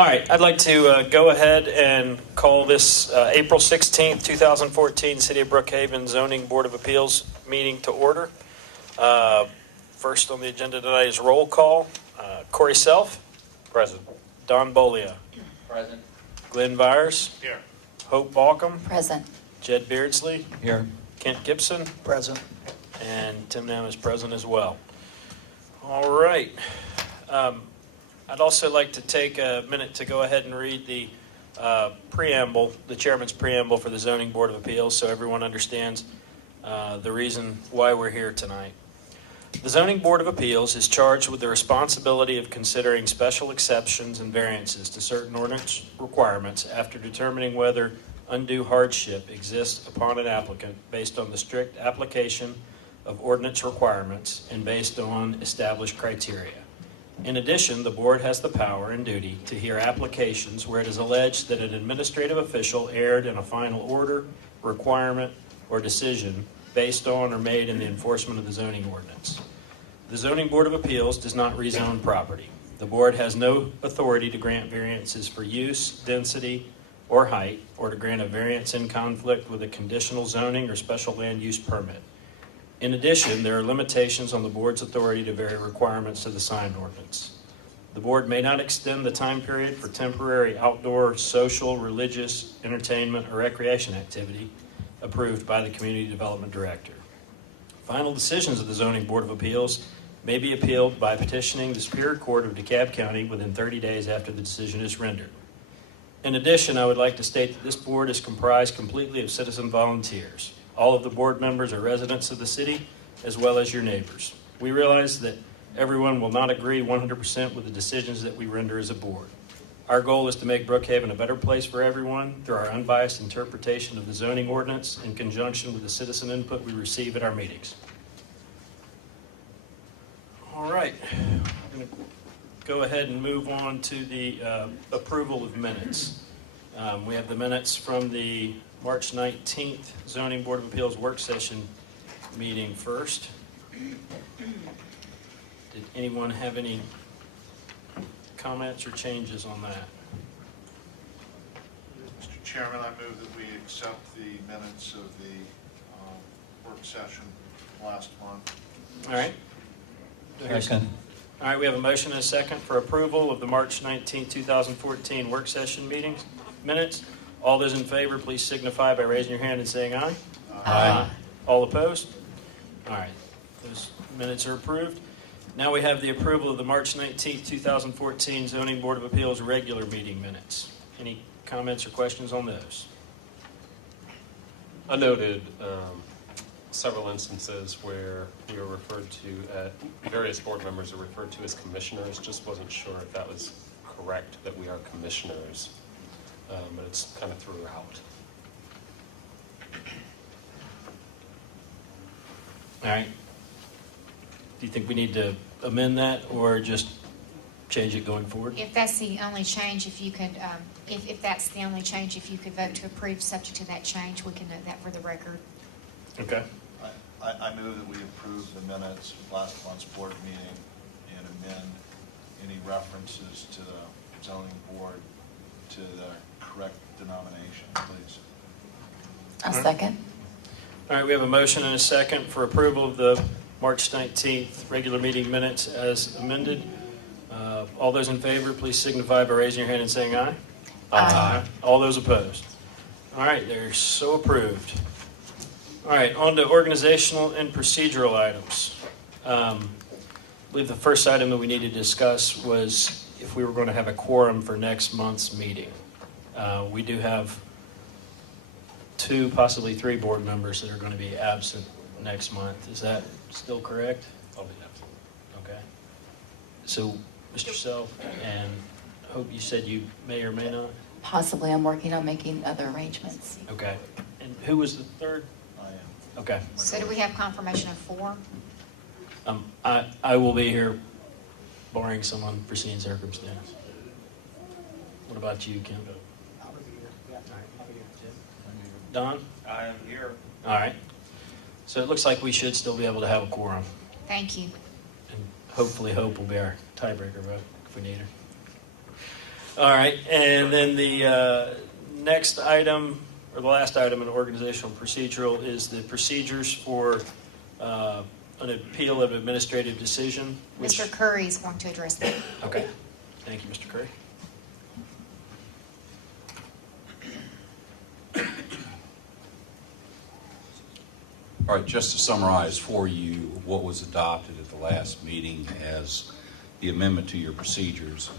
All right, I'd like to go ahead and call this April 16th, 2014 City of Brookhaven Zoning Board of Appeals meeting to order. First on the agenda tonight is roll call. Corey Self. Present. Don Bolia. Present. Glenn Byers. Here. Hope Balcom. Present. Jed Beardsley. Here. Kent Gibson. Present. And Tim Nam is present as well. All right. I'd also like to take a minute to go ahead and read the preamble, the chairman's preamble for the Zoning Board of Appeals, so everyone understands the reason why we're here tonight. The Zoning Board of Appeals is charged with the responsibility of considering special exceptions and variances to certain ordinance requirements after determining whether undue hardship exists upon an applicant based on the strict application of ordinance requirements and based on established criteria. In addition, the board has the power and duty to hear applications where it is alleged that an administrative official erred in a final order, requirement, or decision based on or made in the enforcement of the zoning ordinance. The Zoning Board of Appeals does not rezone property. The board has no authority to grant variances for use, density, or height, or to grant a variance in conflict with a conditional zoning or special land use permit. In addition, there are limitations on the board's authority to vary requirements to the sign ordinance. The board may not extend the time period for temporary outdoor, social, religious, entertainment, or recreation activity approved by the Community Development Director. Final decisions of the Zoning Board of Appeals may be appealed by petitioning the Superior Court of DeKalb County within 30 days after the decision is rendered. In addition, I would like to state that this board is comprised completely of citizen volunteers. All of the board members are residents of the city, as well as your neighbors. We realize that everyone will not agree 100% with the decisions that we render as a board. Our goal is to make Brookhaven a better place for everyone through our unbiased interpretation of the zoning ordinance in conjunction with the citizen input we receive at our meetings. All right, I'm going to go ahead and move on to the approval of minutes. We have the minutes from the March 19th Zoning Board of Appeals work session meeting first. Did anyone have any comments or changes on that? Mr. Chairman, I move that we accept the minutes of the work session last month. All right. Second. All right, we have a motion and a second for approval of the March 19, 2014 work session meetings minutes. All those in favor, please signify by raising your hand and saying aye. Aye. All opposed? All right, those minutes are approved. Now we have the approval of the March 19, 2014 Zoning Board of Appeals regular meeting minutes. Any comments or questions on those? I noted several instances where we are referred to, various board members are referred to as commissioners. Just wasn't sure if that was correct, that we are commissioners, but it's kind of throughout. All right. Do you think we need to amend that or just change it going forward? If that's the only change, if you could, if that's the only change, if you could vote to approve subject to that change, we can note that for the record. Okay. I move that we approve the minutes of last month's board meeting and amend any references to the zoning board to the correct denomination, please. A second. All right, we have a motion and a second for approval of the March 19th regular meeting minutes as amended. All those in favor, please signify by raising your hand and saying aye. Aye. All those opposed? All right, they're so approved. All right, on to organizational and procedural items. I believe the first item that we need to discuss was if we were going to have a quorum for next month's meeting. We do have 2, possibly 3 board members that are going to be absent next month. Is that still correct? I'll be absent. Okay. So, Mr. Self and Hope, you said you may or may not? Possibly. I'm working on making other arrangements. Okay. And who was the third? I am. Okay. So do we have confirmation of 4? I will be here barring some unforeseen circumstance. What about you, Kim? Don? I am here. All right. So it looks like we should still be able to have a quorum. Thank you. And hopefully Hope will be our tiebreaker vote if we need her. All right, and then the next item, or the last item in organizational procedural, is the procedures for an appeal of administrative decision. Mr. Curry is going to address that. Okay, thank you, Mr. Curry. All right, just to summarize for you what was adopted at the last meeting as the amendment to your procedures.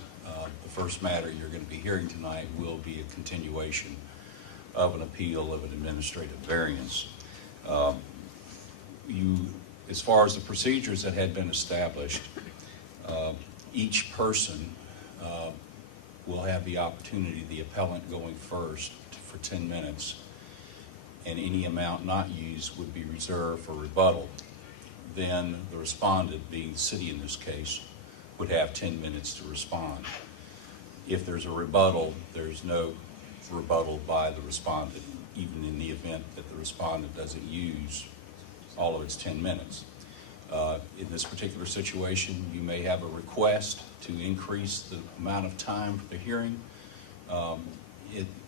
The first matter you're going to be hearing tonight will be a continuation of an appeal of an administrative variance. As far as the procedures that had been established, each person will have the opportunity, the appellant going first for 10 minutes, and any amount not used would be reserved for rebuttal. Then the respondent, being the city in this case, would have 10 minutes to respond. If there's a rebuttal, there's no rebuttal by the respondent, even in the event that the respondent doesn't use all of its 10 minutes. In this particular situation, you may have a request to increase the amount of time for the hearing.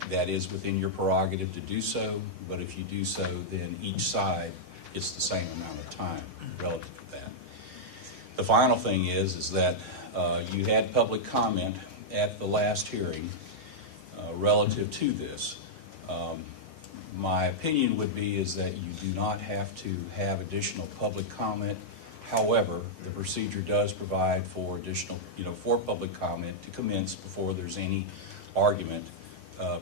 That is within your prerogative to do so, but if you do so, then each side gets the same amount of time relative to that. The final thing is that you had public comment at the last hearing relative to this. My opinion would be is that you do not have to have additional public comment. However, the procedure does provide for additional, for public comment to commence before there's any argument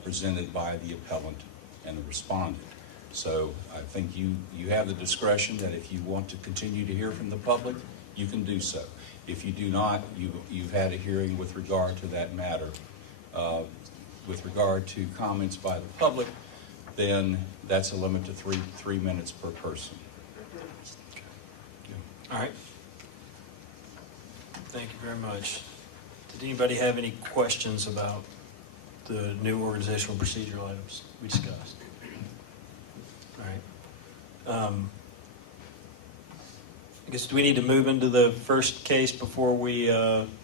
presented by the appellant and the respondent. So I think you have the discretion that if you want to continue to hear from the public, you can do so. If you do not, you've had a hearing with regard to that matter. With regard to comments by the public, then that's a limit to three minutes per person. All right. Thank you very much. Did anybody have any questions about the new organizational procedural items we discussed? All right. I guess, do we need to move into the first case before we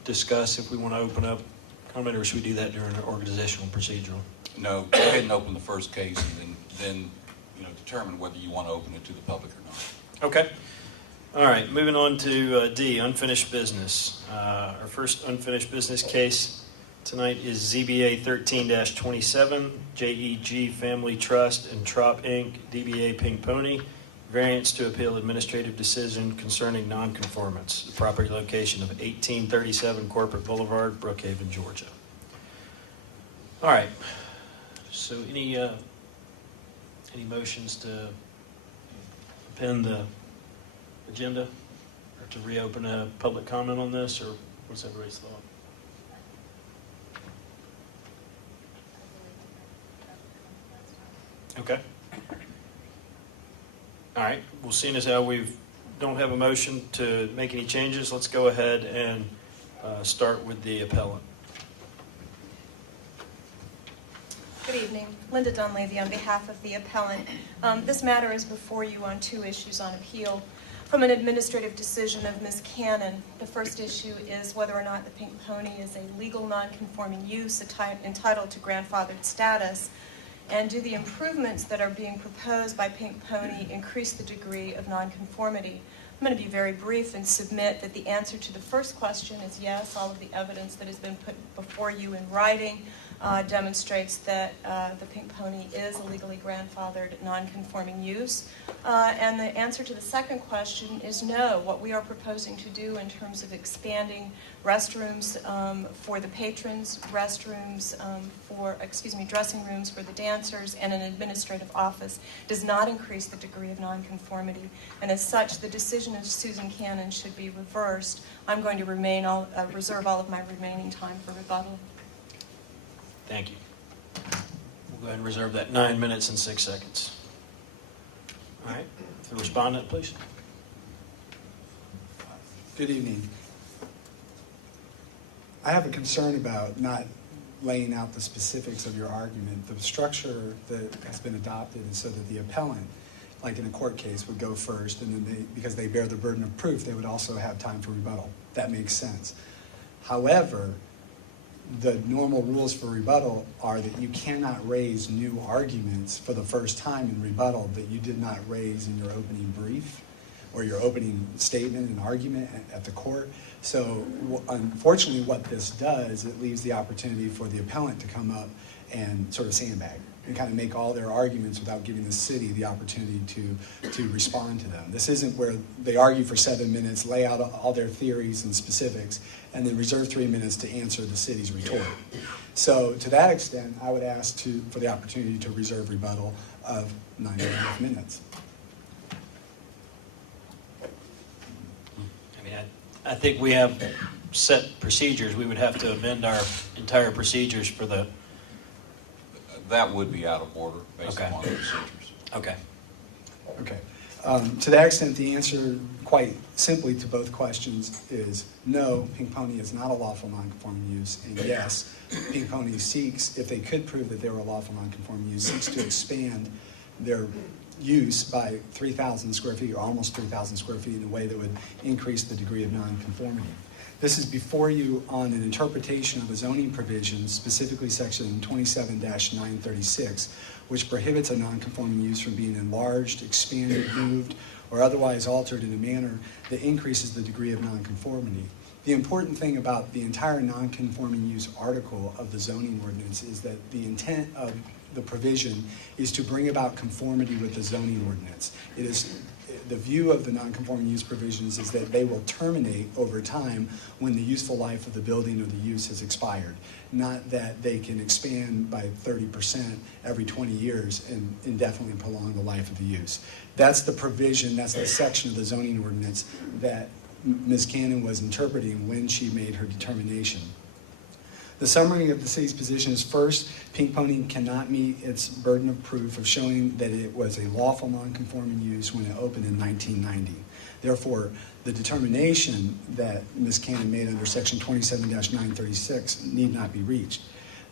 discuss if we want to open up comment, or should we do that during our organizational procedural? No, go ahead and open the first case and then determine whether you want to open it to the public or not. Okay. All right, moving on to D, unfinished business. Our first unfinished business case tonight is ZBA 13-27, JEG Family Trust and Trop Inc., DBA Pink Pony, variance to appeal administrative decision concerning nonconformance, the property location of 1837 Corporate Boulevard, Brookhaven, Georgia. All right, so any motions to append the agenda or to reopen a public comment on this, or what's everybody's thought? Okay. All right. Well, seeing as how we don't have a motion to make any changes, let's go ahead and start with the appellant. Good evening. Linda Dunleavy on behalf of the appellant. This matter is before you on two issues on appeal from an administrative decision of Ms. Cannon. The first issue is whether or not the Pink Pony is a legal nonconforming use entitled to grandfathered status, and do the improvements that are being proposed by Pink Pony increase the degree of nonconformity? I'm going to be very brief and submit that the answer to the first question is yes. All of the evidence that has been put before you in writing demonstrates that the Pink Pony is a legally grandfathered nonconforming use. And the answer to the second question is no. What we are proposing to do in terms of expanding restrooms for the patrons, dressing rooms for the dancers, and an administrative office does not increase the degree of nonconformity. And as such, the decision of Susan Cannon should be reversed. I'm going to reserve all of my remaining time for rebuttal. Thank you. We'll go ahead and reserve that 9 minutes and 6 seconds. All right. The respondent, please. Good evening. I have a concern about not laying out the specifics of your argument. The structure that has been adopted is so that the appellant, like in a court case, would go first, and then because they bear the burden of proof, they would also have time for rebuttal. That makes sense. However, the normal rules for rebuttal are that you cannot raise new arguments for the first time in rebuttal that you did not raise in your opening brief or your opening statement and argument at the court. So unfortunately what this does, it leaves the opportunity for the appellant to come up and sort of sandbag and kind of make all their arguments without giving the city the opportunity to respond to them. This isn't where they argue for 7 minutes, lay out all their theories and specifics, and then reserve 3 minutes to answer the city's retort. So to that extent, I would ask for the opportunity to reserve rebuttal of 9.5 minutes. I mean, I think we have set procedures. We would have to amend our entire procedures for the, That would be out of order based Okay. upon the procedures. okay. Okay. To that extent, the answer quite simply to both questions is no, Pink Pony is not a lawful nonconforming use, and yes, Pink Pony seeks, if they could prove that they were a lawful nonconforming use, seeks to expand their use by 3,000 square feet, or almost 3,000 square feet, in a way that would increase the degree of nonconformity. This is before you on an interpretation of a zoning provision, specifically section 27-936, which prohibits a nonconforming use from being enlarged, expanded, moved, or otherwise altered in a manner that increases the degree of nonconformity. The important thing about the entire nonconforming use article of the zoning ordinance is that the intent of the provision is to bring about conformity with the zoning ordinance. It is the view of the nonconforming use provisions is that they will terminate over time when the useful life of the building or the use has expired, not that they can expand by 30% every 20 years and indefinitely prolong the life of the use. That's the provision, that's the section of the zoning ordinance that Ms. Cannon was interpreting when she made her determination. The summary of the city's position is, first, Pink Pony cannot meet its burden of proof of showing that it was a lawful nonconforming use when it opened in 1990. Therefore, the determination that Ms. Cannon made under section 27-936 need not be reached.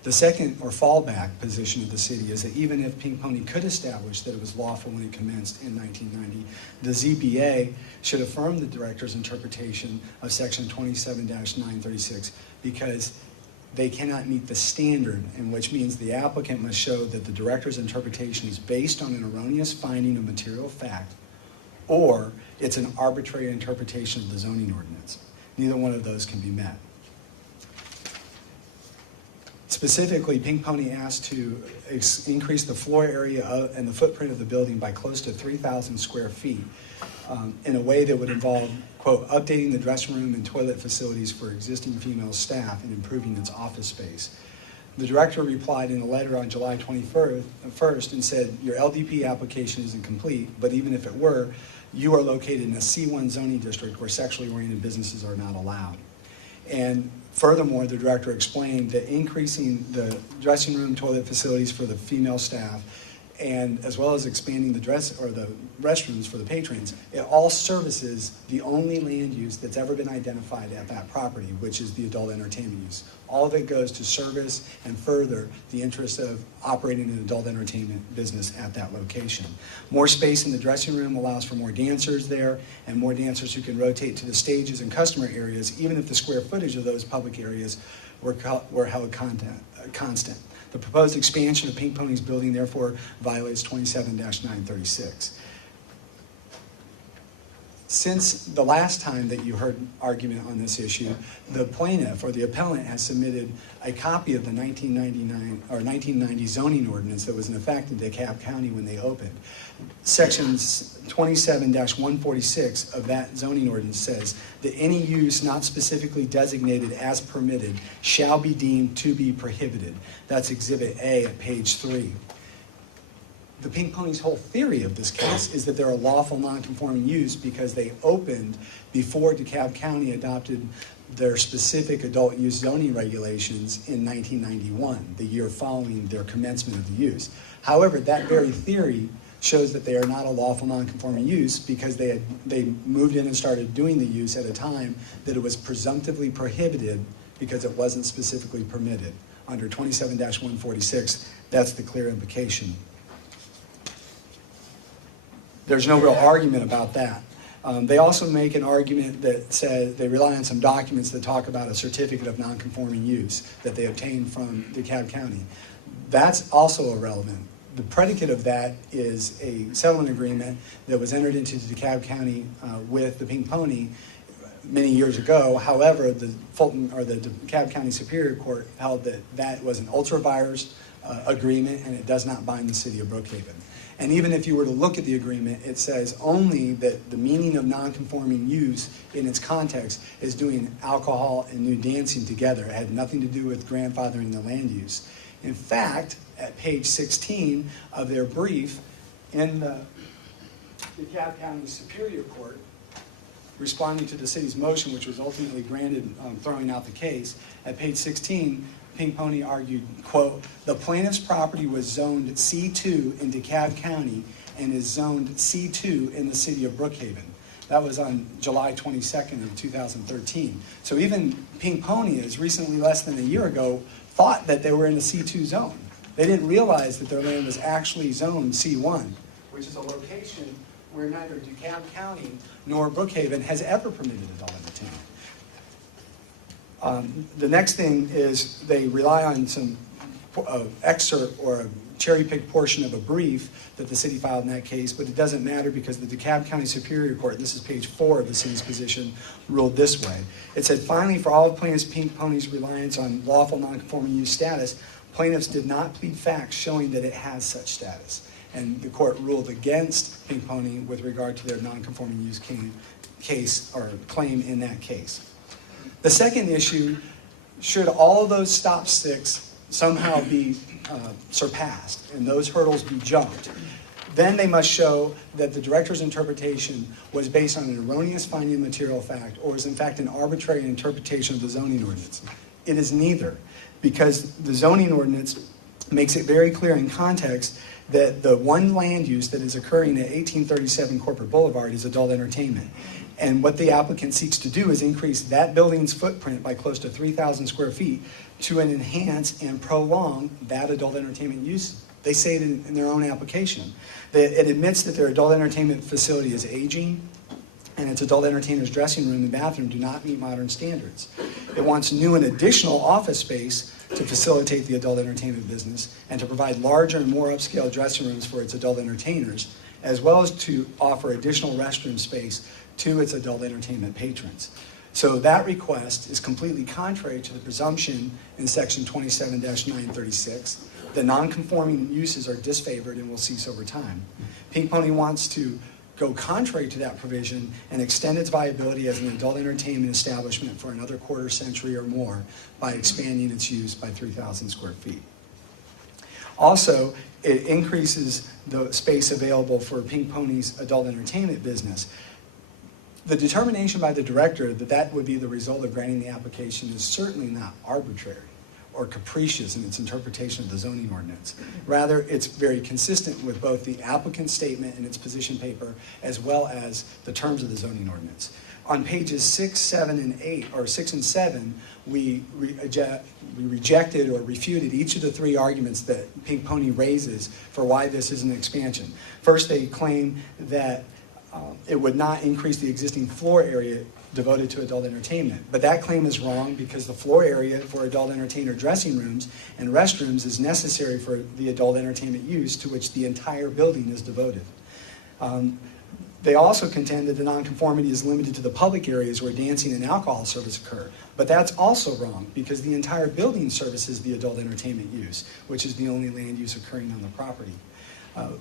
The second, or fallback, position of the city is that even if Pink Pony could establish that it was lawful when it commenced in 1990, the ZBA should affirm the director's interpretation of section 27-936 because they cannot meet the standard, and which means the applicant must show that the director's interpretation is based on an erroneous finding of material fact, or it's an arbitrary interpretation of the zoning ordinance. Neither one of those can be met. Specifically, Pink Pony asked to increase the floor area and the footprint of the building by close to 3,000 square feet in a way that would involve, quote, updating the dressing room and toilet facilities for existing female staff and improving its office space. The director replied in a letter on July 21st and said, your LDP application isn't complete, but even if it were, you are located in a C1 zoning district where sexually oriented businesses are not allowed. And furthermore, the director explained that increasing the dressing room, toilet facilities for the female staff, and as well as expanding the restrooms for the patrons, it all services the only land use that's ever been identified at that property, which is the adult entertainment use. All of it goes to service and further the interest of operating an adult entertainment business at that location. More space in the dressing room allows for more dancers there and more dancers who can rotate to the stages and customer areas, even if the square footage of those public areas were held constant. The proposed expansion of Pink Pony's building therefore violates 27-936. Since the last time that you heard argument on this issue, the plaintiff or the appellant has submitted a copy of the 1990 zoning ordinance that was in effect in DeKalb County when they opened. Sections 27-146 of that zoning ordinance says that any use not specifically designated as permitted shall be deemed to be prohibited. That's Exhibit A at page 3. The Pink Pony's whole theory of this case is that they're a lawful nonconforming use because they opened before DeKalb County adopted their specific adult use zoning regulations in 1991, the year following their commencement of the use. However, that very theory shows that they are not a lawful nonconforming use because they moved in and started doing the use at a time that it was presumptively prohibited because it wasn't specifically permitted. Under 27-146, that's the clear implication. There's no real argument about that. They also make an argument that says they rely on some documents that talk about a certificate of nonconforming use that they obtained from DeKalb County. That's also irrelevant. The predicate of that is a settlement agreement that was entered into DeKalb County with the Pink Pony many years ago. However, the DeKalb County Superior Court held that that was an ultra-virus agreement and it does not bind the city of Brookhaven. And even if you were to look at the agreement, it says only that the meaning of nonconforming use in its context is doing alcohol and nude dancing together. It had nothing to do with grandfathering the land use. In fact, at page 16 of their brief in the DeKalb County Superior Court, responding to the city's motion, which was ultimately granted throwing out the case, at page 16, Pink Pony argued, quote, "The plaintiff's property was zoned C2 in DeKalb County and is zoned C2 in the city of Brookhaven." That was on July 22nd of 2013. So even Pink Pony, as recently less than a year ago, thought that they were in the C2 zone. They didn't realize that their land was actually zoned C1, which is a location where neither DeKalb County nor Brookhaven has ever permitted adult entertainment. The next thing is they rely on some excerpt or a cherry-picked portion of a brief that the city filed in that case, but it doesn't matter because the DeKalb County Superior Court, this is page 4 of the city's position, ruled this way. It said, finally, for all of plaintiffs' Pink Pony's reliance on lawful nonconforming use status, plaintiffs did not plead facts showing that it has such status. And the court ruled against Pink Pony with regard to their nonconforming use case or claim in that case. The second issue, should all of those stop sticks somehow be surpassed and those hurdles be jumped, then they must show that the director's interpretation was based on an erroneous finding of material fact or is in fact an arbitrary interpretation of the zoning ordinance. It is neither, because the zoning ordinance makes it very clear in context that the one land use that is occurring at 1837 Corporate Boulevard is adult entertainment. And what the applicant seeks to do is increase that building's footprint by close to 3,000 square feet to enhance and prolong that adult entertainment use. They say it in their own application. It admits that their adult entertainment facility is aging and its adult entertainers' dressing room and bathroom do not meet modern standards. It wants new and additional office space to facilitate the adult entertainment business and to provide larger and more upscale dressing rooms for its adult entertainers, as well as to offer additional restroom space to its adult entertainment patrons. So that request is completely contrary to the presumption in section 27-936. The non-conforming uses are disfavored and will cease over time. Pink Pony wants to go contrary to that provision and extend its viability as an adult entertainment establishment for another quarter century or more by expanding its use by 3,000 square feet. Also, it increases the space available for Pink Pony's adult entertainment business. The determination by the director that that would be the result of granting the application is certainly not arbitrary or capricious in its interpretation of the zoning ordinance. Rather, it's very consistent with both the applicant's statement in its position paper as well as the terms of the zoning ordinance. On pages 6, 7, and 8, or 6 and 7, we rejected or refuted each of the three arguments that Pink Pony raises for why this is an expansion. First, they claim that it would not increase the existing floor area devoted to adult entertainment. But that claim is wrong because the floor area for adult entertainer dressing rooms and restrooms is necessary for the adult entertainment use to which the entire building is devoted. They also contend that the nonconformity is limited to the public areas where dancing and alcohol service occur. But that's also wrong because the entire building services the adult entertainment use, which is the only land use occurring on the property.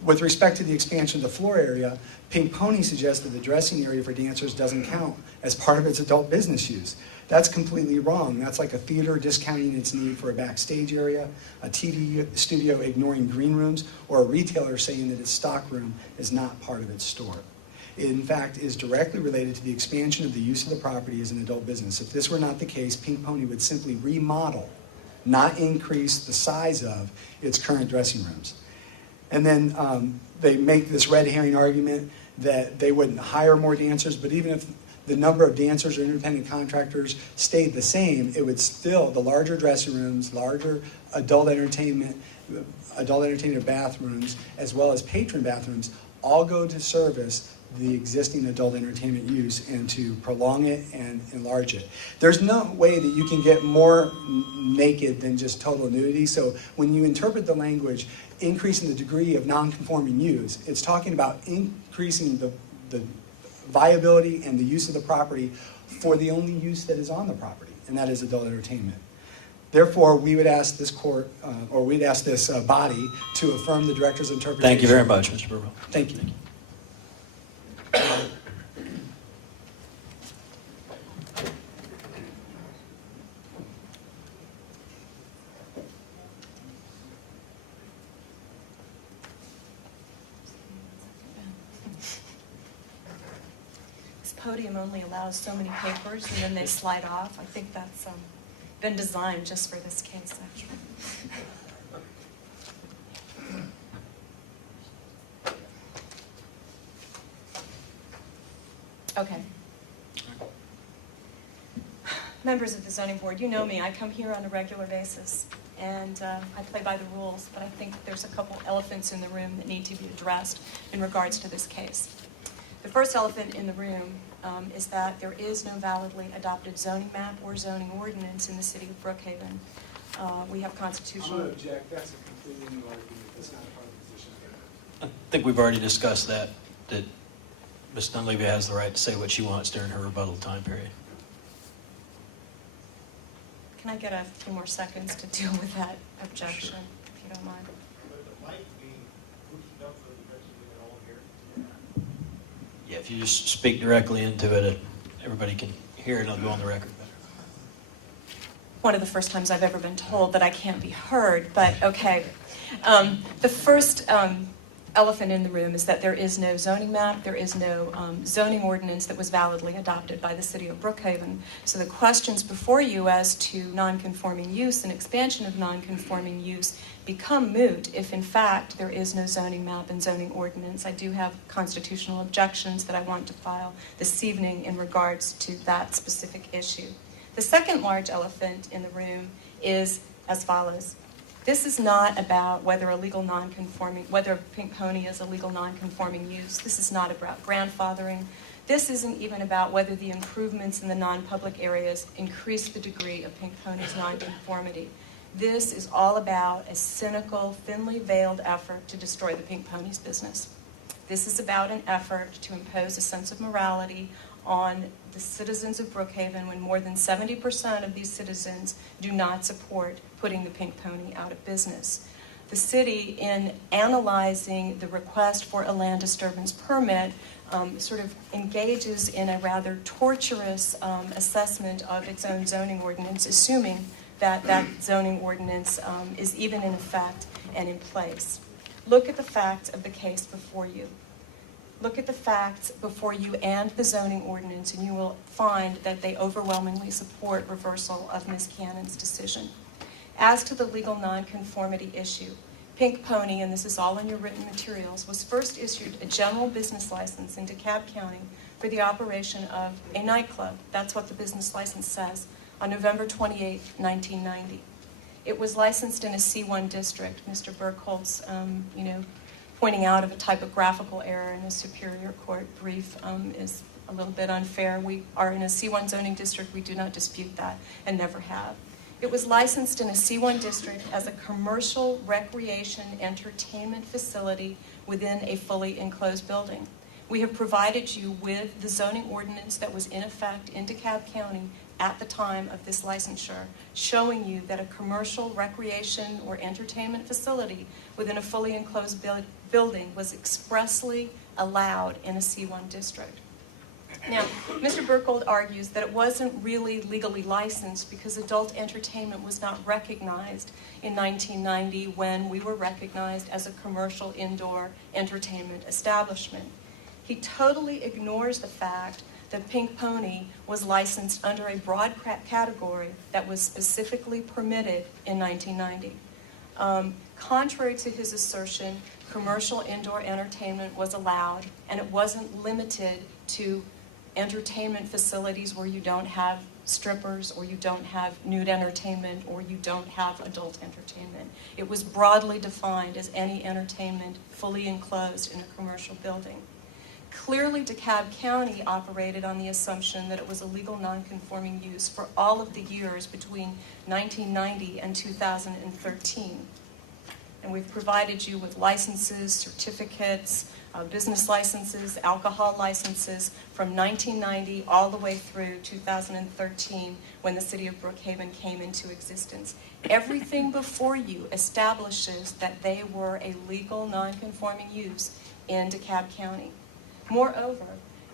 With respect to the expansion of the floor area, Pink Pony suggests that the dressing area for dancers doesn't count as part of its adult business use. That's completely wrong. That's like a theater discounting its need for a backstage area, a TV studio ignoring green rooms, or a retailer saying that its stock room is not part of its store. It, in fact, is directly related to the expansion of the use of the property as an adult business. If this were not the case, Pink Pony would simply remodel, not increase the size of its current dressing rooms. And then they make this red herring argument that they wouldn't hire more dancers, but even if the number of dancers or independent contractors stayed the same, it would still, the larger dressing rooms, larger adult entertainer bathrooms, as well as patron bathrooms, all go to service the existing adult entertainment use and to prolong it and enlarge it. There's no way that you can get more naked than just total nudity. So when you interpret the language, increasing the degree of non-conforming use, it's talking about increasing the viability and the use of the property for the only use that is on the property, and that is adult entertainment. Therefore, we would ask this court, or we'd ask this body to affirm the director's interpretation. Thank you very much, Mr. Burwell. Thank you. This podium only allows so many papers, and then they slide off. I think that's been designed just for this case, actually. Okay. Members of the zoning board, you know me. I come here on a regular basis, and I play by the rules, but I think there's a couple elephants in the room that need to be addressed in regards to this case. The first elephant in the room is that there is no validly adopted zoning map or zoning ordinance in the city of Brookhaven. We have constitutional... I'm going to object. That's a completely new argument. That's not part of the position. I think we've already discussed that Ms. Dunleavy has the right to say what she wants during her rebuttal time period. Can I get a few more seconds to deal with that objection, if you don't mind? Yeah, if you just speak directly into it, everybody can hear it, it'll go on the record better. One of the first times I've ever been told that I can't be heard, but okay. The first elephant in the room is that there is no zoning map, there is no zoning ordinance that was validly adopted by the city of Brookhaven. So the questions before you as to non-conforming use and expansion of non-conforming use become moot if in fact there is no zoning map and zoning ordinance. I do have constitutional objections that I want to file this evening in regards to that specific issue. The second large elephant in the room is as follows. This is not about whether whether Pink Pony is a legal non-conforming use. This is not about grandfathering. This isn't even about whether the improvements in the non-public areas increase the degree of Pink Pony's non-conformity. This is all about a cynical, thinly veiled effort to destroy the Pink Pony's business. This is about an effort to impose a sense of morality on the citizens of Brookhaven when more than 70% of these citizens do not support putting the Pink Pony out of business. The city, in analyzing the request for a land disturbance permit, sort of engages in a rather torturous assessment of its own zoning ordinance, assuming that that zoning ordinance is even in effect and in place. Look at the facts of the case before you. Look at the facts before you and the zoning ordinance, and you will find that they overwhelmingly support reversal of Ms. Cannon's decision. As to the legal nonconformity issue, Pink Pony, and this is all in your written materials, was first issued a general business license in DeKalb County for the operation of a nightclub. That's what the business license says, on November 28, 1990. It was licensed in a C1 district. Mr. Burkholtz, pointing out of a typographical error in a Superior Court brief is a little bit unfair. We are in a C1 zoning district. We do not dispute that and never have. It was licensed in a C1 district as a commercial recreation entertainment facility within a fully enclosed building. We have provided you with the zoning ordinance that was in effect in DeKalb County at the time of this licensure, showing you that a commercial recreation or entertainment facility within a fully enclosed building was expressly allowed in a C1 district. Now, Mr. Burkhold argues that it wasn't really legally licensed because adult entertainment was not recognized in 1990 when we were recognized as a commercial indoor entertainment establishment. He totally ignores the fact that Pink Pony was licensed under a broad category that was specifically permitted in 1990. Contrary to his assertion, commercial indoor entertainment was allowed, and it wasn't limited to entertainment facilities where you don't have strippers, or you don't have nude entertainment, or you don't have adult entertainment. It was broadly defined as any entertainment fully enclosed in a commercial building. Clearly, DeKalb County operated on the assumption that it was a legal non-conforming use for all of the years between 1990 and 2013. And we've provided you with licenses, certificates, business licenses, alcohol licenses from 1990 all the way through 2013 when the city of Brookhaven came into existence. Everything before you establishes that they were a legal non-conforming use in DeKalb County. Moreover,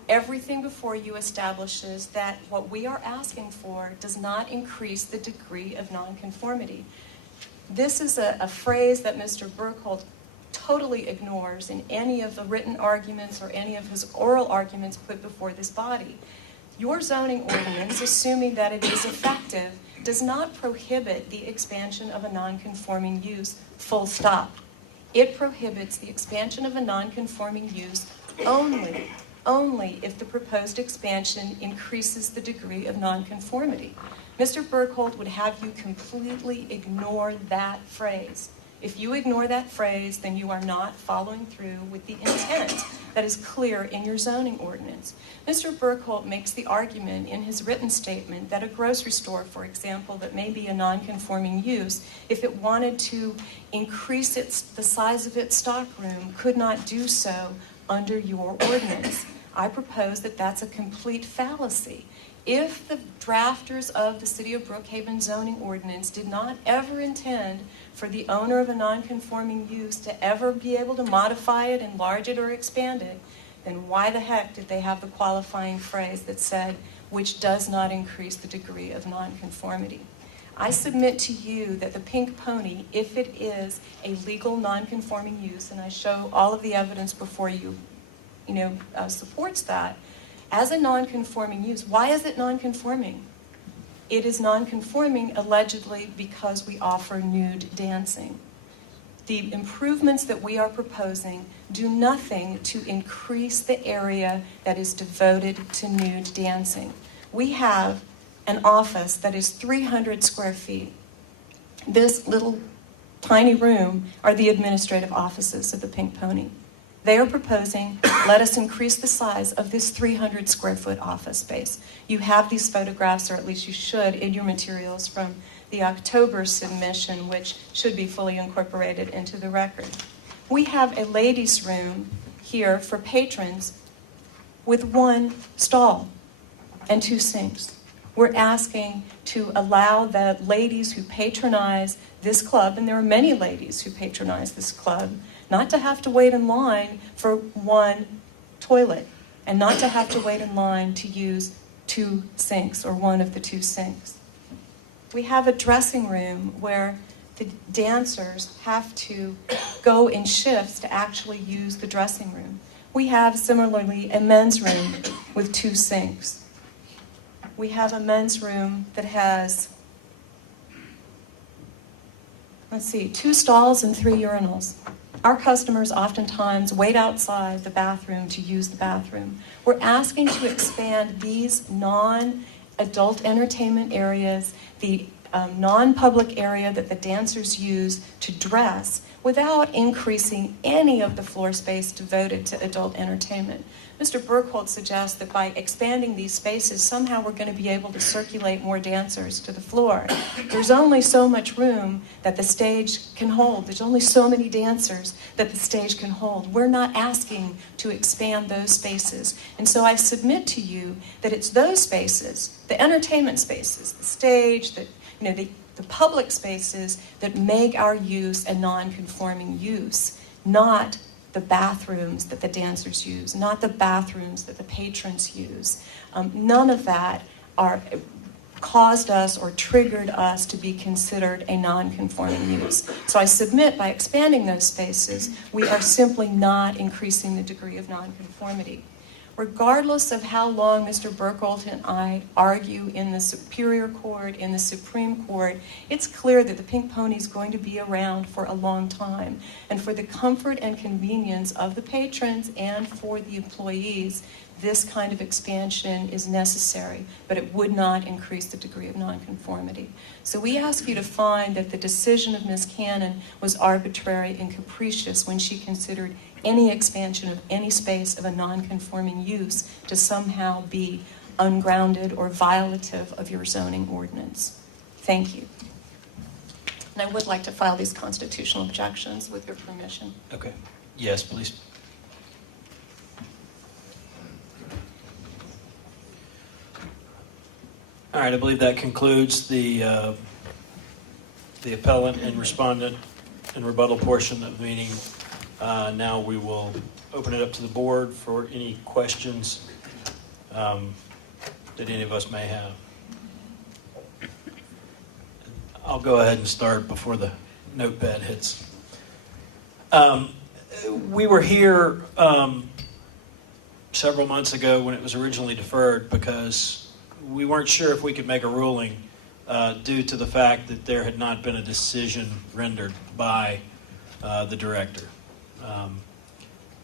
everything before you establishes that what we are asking for does not increase the degree of nonconformity. This is a phrase that Mr. Burkholdt totally ignores in any of the written arguments or any of his oral arguments put before this body. Your zoning ordinance, assuming that it is effective, does not prohibit the expansion of a nonconforming use, full stop. It prohibits the expansion of a nonconforming use only if the proposed expansion increases the degree of nonconformity. Mr. Burkholdt would have you completely ignore that phrase. If you ignore that phrase, then you are not following through with the intent that is clear in your zoning ordinance. Mr. Burkholdt makes the argument in his written statement that a grocery store, for example, that may be a non-conforming use, if it wanted to increase the size of its stockroom, could not do so under your ordinance. I propose that that's a complete fallacy. If the drafters of the City of Brookhaven zoning ordinance did not ever intend for the owner of a non-conforming use to ever be able to modify it, enlarge it, or expand it, then why the heck did they have the qualifying phrase that said, which does not increase the degree of nonconformity? I submit to you that the Pink Pony, if it is a legal nonconforming use, and I show all of the evidence before you, supports that, as a nonconforming use. Why is it nonconforming? It is nonconforming allegedly because we offer nude dancing. The improvements that we are proposing do nothing to increase the area that is devoted to nude dancing. We have an office that is 300 square feet. This little tiny room are the administrative offices of the Pink Pony. They are proposing, let us increase the size of this 300 square foot office space. You have these photographs, or at least you should, in your materials from the October submission, which should be fully incorporated into the record. We have a ladies' room here for patrons with one stall and 2 sinks. We're asking to allow the ladies who patronize this club, and there are many ladies who patronize this club, not to have to wait in line for one toilet and not to have to wait in line to use 2 sinks or one of the 2 sinks. We have a dressing room where the dancers have to go in shifts to actually use the dressing room. We have similarly a men's room with 2 sinks. We have a men's room that has, 2 stalls and 3 urinals. Our customers oftentimes wait outside the bathroom to use the bathroom. We're asking to expand these non-adult entertainment areas, the non-public area that the dancers use to dress, without increasing any of the floor space devoted to adult entertainment. Mr. Burkholdt suggests that by expanding these spaces, somehow we're going to be able to circulate more dancers to the floor. There's only so much room that the stage can hold. There's only so many dancers that the stage can hold. We're not asking to expand those spaces. And so I submit to you that it's those spaces, the entertainment spaces, the stage, the public spaces that make our use a non-conforming use, not the bathrooms that the dancers use, not the bathrooms that the patrons use. None of that caused us or triggered us to be considered a non-conforming use. So I submit by expanding those spaces, we are simply not increasing the degree of non-conformity. Regardless of how long Mr. Burkholdt and I argue in the Superior Court, in the Supreme Court, it's clear that the Pink Pony is going to be around for a long time. And for the comfort and convenience of the patrons and for the employees, this kind of expansion is necessary, but it would not increase the degree of nonconformity. So we ask you to find that the decision of Ms. Cannon was arbitrary and capricious when she considered any expansion of any space of a non-conforming use to somehow be ungrounded or violative of your zoning ordinance. Thank you. And I would like to file these constitutional objections with your permission. Okay. Yes, please. All right, I believe that concludes the appellant and respondent and rebuttal portion of the meeting. Now we will open it up to the board for any questions that any of us may have. I'll go ahead and start before the notepad hits. We were here several months ago when it was originally deferred because we weren't sure if we could make a ruling due to the fact that there had not been a decision rendered by the director.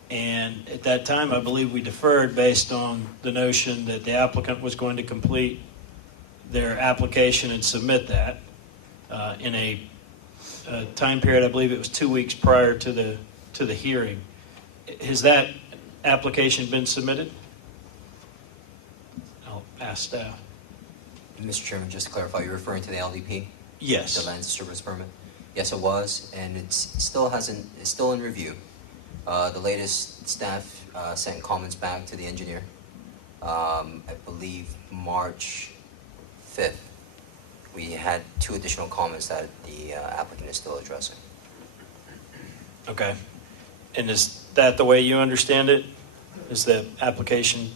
And at that time, I believe we deferred based on the notion that the applicant was going to complete their application and submit that in a time period, I believe it was 2 weeks prior to the hearing. Has that application been submitted? I'll ask staff. Mr. Chairman, just to clarify, you're referring to the LDP? Yes. The land disturbance permit? Yes, it was, and it's still in review. The latest staff sent comments back to the engineer. I believe March 5th. We had 2 additional comments that the applicant is still addressing. Okay. And is that the way you understand it? Is the application,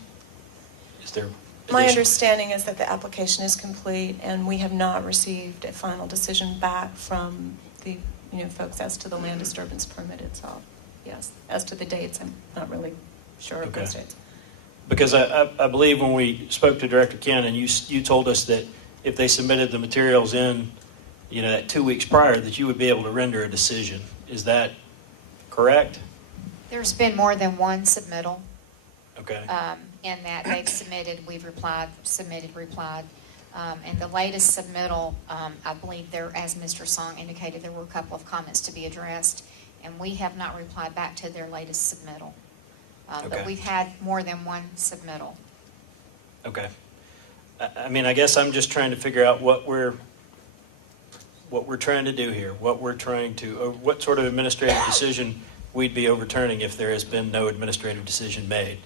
is there My additional- understanding is that the application is complete, and we have not received a final decision back from the folks as to the land disturbance permit itself. Yes, as to the dates, I'm not really sure of those Okay. dates. Because I believe when we spoke to Director Cannon, you told us that if they submitted the materials in, that 2 weeks prior, that you would be able to render a decision. Is that correct? There's been more than one submittal. Okay. In that they've submitted, we've replied, submitted, replied. And the latest submittal, I believe there, as Mr. Song indicated, there were a couple of comments to be addressed, and we have not replied back to their latest submittal. Okay. But we've had more than one submittal. Okay. I guess I'm just trying to figure out what we're trying to do here, what sort of administrative decision we'd be overturning if there has been no administrative decision made,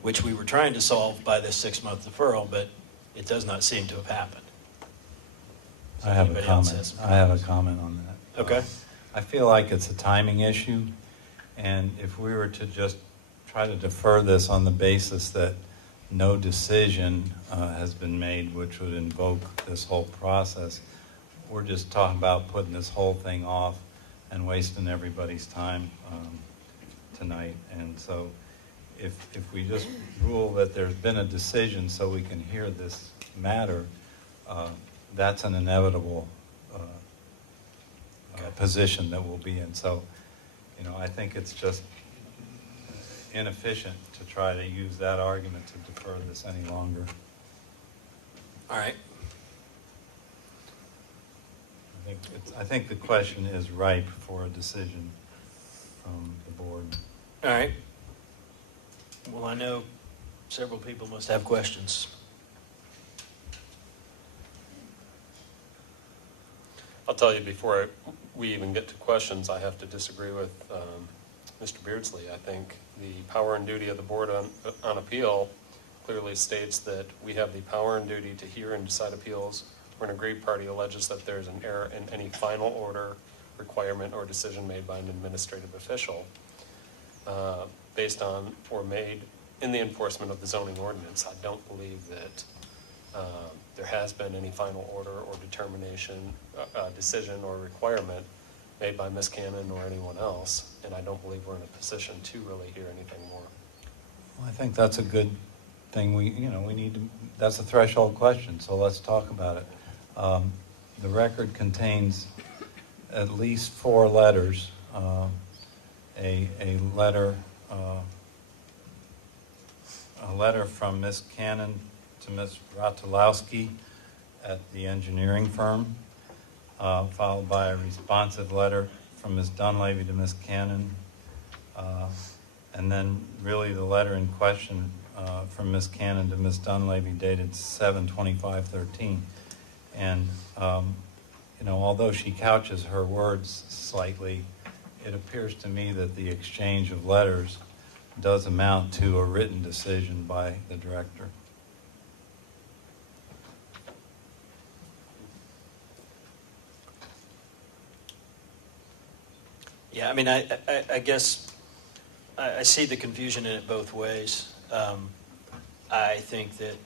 which we were trying to solve by this 6-month deferral, but it does not seem to have happened. I have a Anybody else comment. has some I have a comments? comment on that. Okay. I feel like it's a timing issue, and if we were to just try to defer this on the basis that no decision has been made, which would invoke this whole process, we're just talking about putting this whole thing off and wasting everybody's time tonight. And so if we just rule that there's been a decision so we can hear this matter, that's an inevitable position that we'll be in. So, I think it's just inefficient to try to use that argument to defer this any longer. All right. I think the question is ripe for a decision from the board. All right. Well, I know several people must have questions. I'll tell you before we even get to questions, I have to disagree with Mr. Beardsley. I think the power and duty of the board on appeal clearly states that we have the power and duty to hear and decide appeals when an aggrieved party alleges that there is an error in any final order, requirement, or decision made by an administrative official based on or made in the enforcement of the zoning ordinance. I don't believe that there has been any final order or determination, decision or requirement made by Ms. Cannon or anyone else, and I don't believe we're in a position to really hear anything more. Well, I think that's a good thing. We need to, that's a threshold question, so let's talk about it. The record contains at least 4 letters. A letter from Ms. Cannon to Ms. Ratulowski at the engineering firm, followed by a responsive letter from Ms. Dunleavy to Ms. Cannon, And then really the letter in question from Ms. Cannon to Ms. Dunleavy dated 7/25/13. And, although she couches her words slightly, it appears to me that the exchange of letters does amount to a written decision by the director. Yeah, I mean, I guess I see the confusion in it both ways. I think that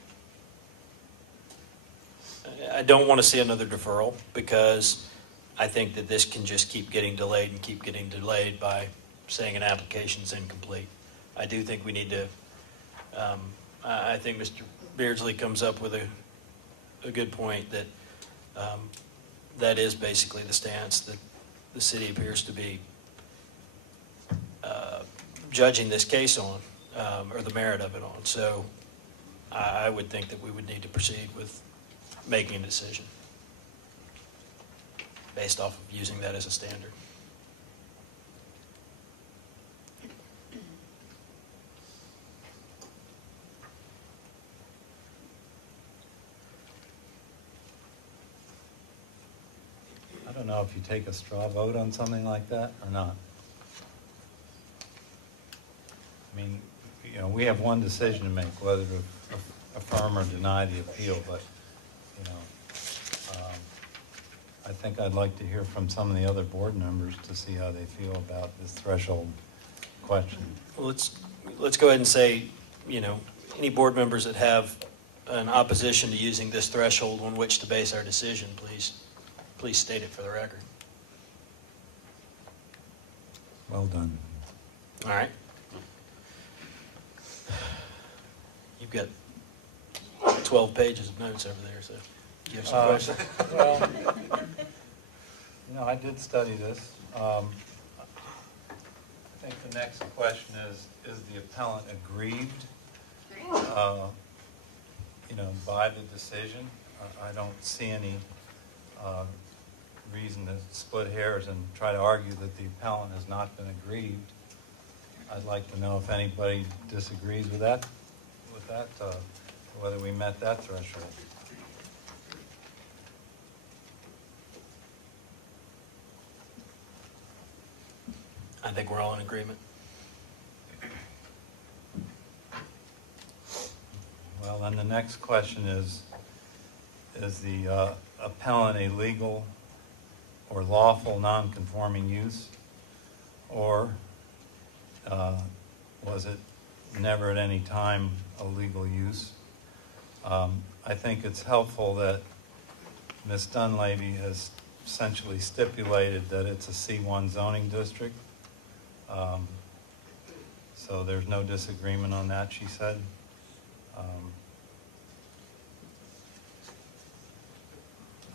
I don't want to see another deferral because I think that this can just keep getting delayed and keep getting delayed by saying an application's incomplete. I do think we need to, I think Mr. Beardsley comes up with a good point that that is basically the stance that the city appears to be judging this case on, or the merit of it on. So I would think that we would need to proceed with making a decision based off of using that as a standard. I don't know if you take a straw vote on something like that or not. I mean, we have one decision to make, whether to affirm or deny the appeal, but, I think I'd like to hear from some of the other board members to see how they feel about this threshold question. Well, let's go ahead and say, any board members that have an opposition to using this threshold on which to base our decision, please state it for the record. Well done. All right. You've got 12 pages of notes over there, so do you have some questions? Well, I did study this. I think the next question is the appellant aggrieved, by the decision? I don't see any reason to split hairs and try to argue that the appellant has not been aggrieved. I'd like to know if anybody disagrees with that, whether we met that threshold. I think we're all in agreement. Well, then the next question is the appellant a legal or lawful non-conforming use? Or was it never at any time a legal use? I think it's helpful that Ms. Dunleavy has essentially stipulated that it's a C1 zoning district. So there's no disagreement on that, she said.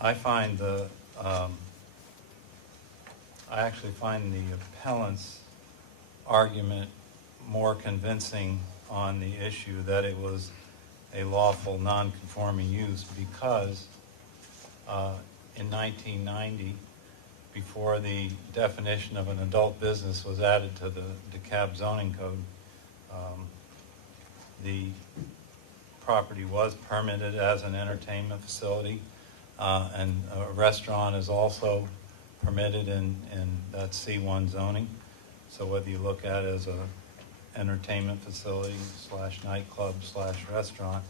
I actually find the appellant's argument more convincing on the issue that it was a lawful non-conforming use because in 1990, before the definition of an adult business was added to the DeKalb zoning code, the property was permitted as an entertainment facility, and a restaurant is also permitted in that C1 zoning. So whether you look at it as a entertainment facility / nightclub / restaurant,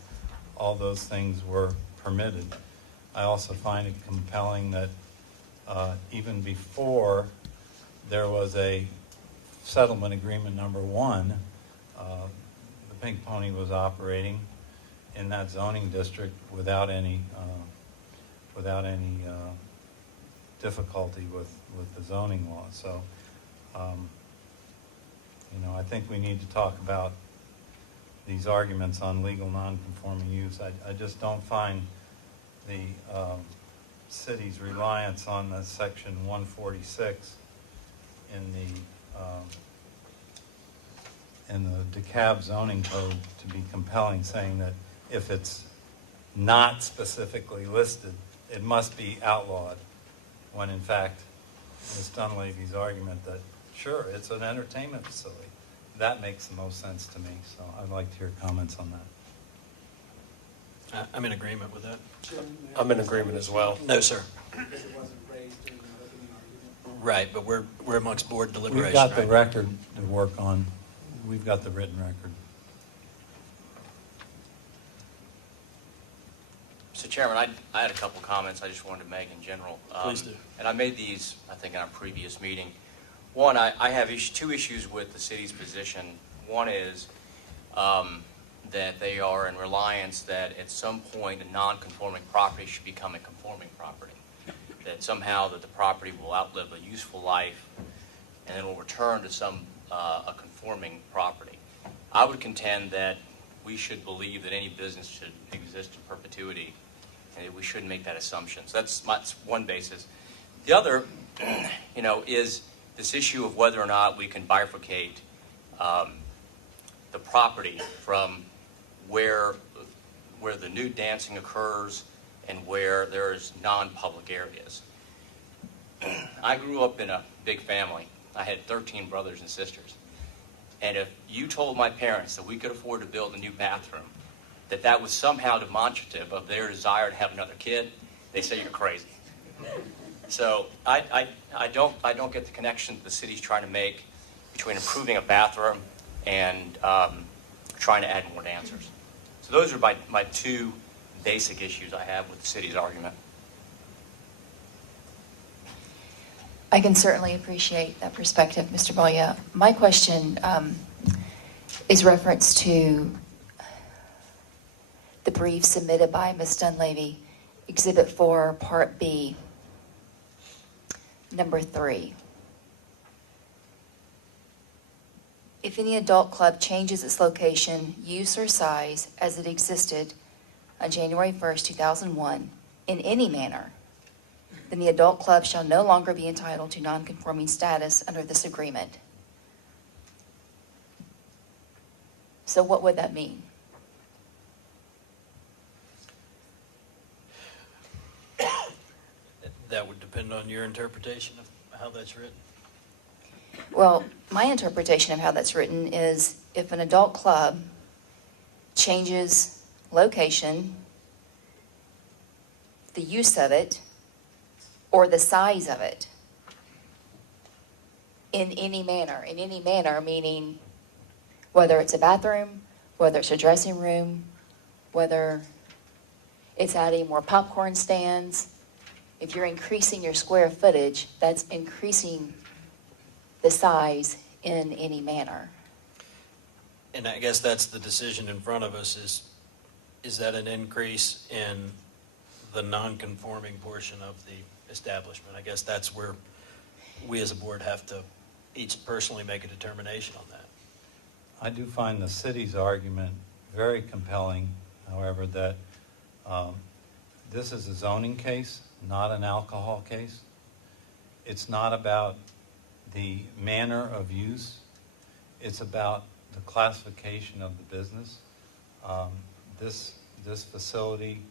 all those things were permitted. I also find it compelling that even before there was a settlement agreement number 1, the Pink Pony was operating in that zoning district without any difficulty with the zoning law. So, I think we need to talk about these arguments on legal non-conforming use. I just don't find the city's reliance on the section 146 in the DeKalb zoning code to be compelling, saying that if it's not specifically listed, it must be outlawed, when in fact Ms. Dunleavy's argument that sure, it's an entertainment facility, that makes the most sense to me, so I'd like to hear comments on that. I'm in agreement with that. I'm in agreement as well. No, sir. Because it wasn't raised during the opening argument. Right, but we're amongst board deliberation. We've got the right? record to work on. We've got the written record. Mr. Chairman, I had a couple comments I just wanted to make in general. Please do. And I made these, I think, in our previous meeting. One, I have two issues with the city's position. One is that they are in reliance that at some point a non-conforming property should become a conforming property. That somehow that the property will outlive a useful life and then will return to a conforming property. I would contend that we should believe that any business should exist in perpetuity, and we shouldn't make that assumption. So that's one basis. The other, is this issue of whether or not we can bifurcate the property from where the nude dancing occurs and where there's non-public areas. I grew up in a big family. I had 13 brothers and sisters. And if you told my parents that we could afford to build a new bathroom, that was somehow demonstrative of their desire to have another kid, they say you're crazy. So I don't get the connection that the city's trying to make between improving a bathroom and trying to add more dancers. So those are my two basic issues I have with the city's argument. I can certainly appreciate that perspective, Mr. Balya. My question is reference to the brief submitted by Ms. Dunleavy, Exhibit 4, Part B, number 3. If any adult club changes its location, use, or size as it existed on January 1st, 2001, in any manner, then the adult club shall no longer be entitled to non-conforming status under this agreement. So what would that mean? That would depend on your interpretation of how that's written. Well, my interpretation of how that's written is if an adult club changes location, the use of it, or the size of it, in any manner meaning whether it's a bathroom, whether it's a dressing room, whether it's adding more popcorn stands. If you're increasing your square footage, that's increasing the size in any manner. And I guess that's the decision in front of us is that an increase in the non-conforming portion of the establishment? I guess that's where we as a board have to each personally make a determination on that. I do find the city's argument very compelling, however, that this is a zoning case, not an alcohol case. It's not about the manner of use. It's about the classification of the business. This facility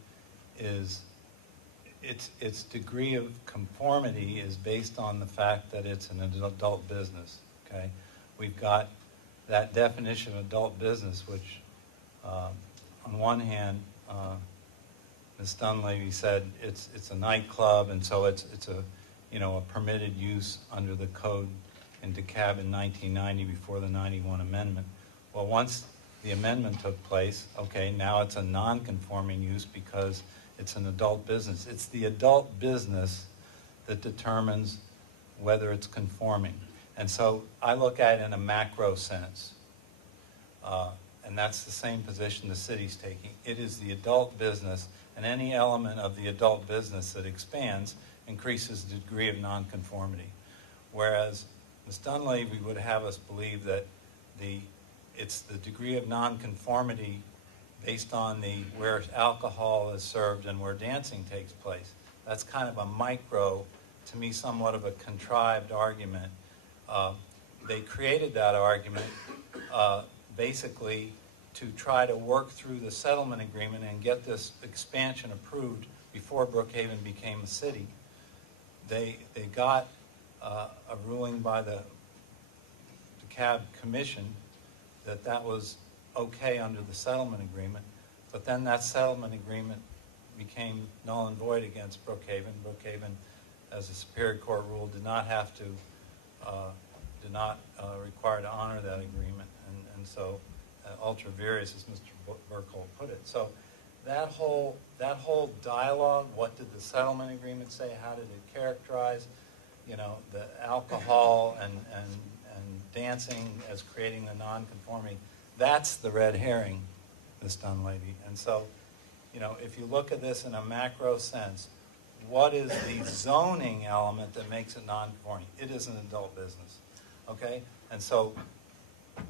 its degree of conformity is based on the fact that it's an adult business, okay? We've got that definition of adult business, which on one hand, Ms. Dunleavy said it's a nightclub, and so it's a permitted use under the code in DeKalb in 1990 before the 91 amendment. Well, once the amendment took place, okay, now it's a non-conforming use because it's an adult business. It's the adult business that determines whether it's conforming. And so I look at it in a macro sense. And that's the same position the city's taking. It is the adult business, and any element of the adult business that expands increases the degree of nonconformity. Whereas Ms. Dunleavy would have us believe that it's the degree of nonconformity based on where alcohol is served and where dancing takes place. That's kind of a micro, to me, somewhat of a contrived argument. They created that argument basically to try to work through the settlement agreement and get this expansion approved before Brookhaven became a city. They got a ruling by the DeKalb Commission that that was okay under the settlement agreement, but then that settlement agreement became null and void against Brookhaven. Brookhaven, as a Superior Court rule, did not require to honor that agreement, and so ultra vires, as Mr. Burkholz put it. So that whole dialogue, what did the settlement agreement say, how did it characterize, the alcohol and dancing as creating the non-conforming, that's the red herring, Ms. Dunleavy. And so, if you look at this in a macro sense, what is the zoning element that makes it non-conforming? It is an adult business, okay? And so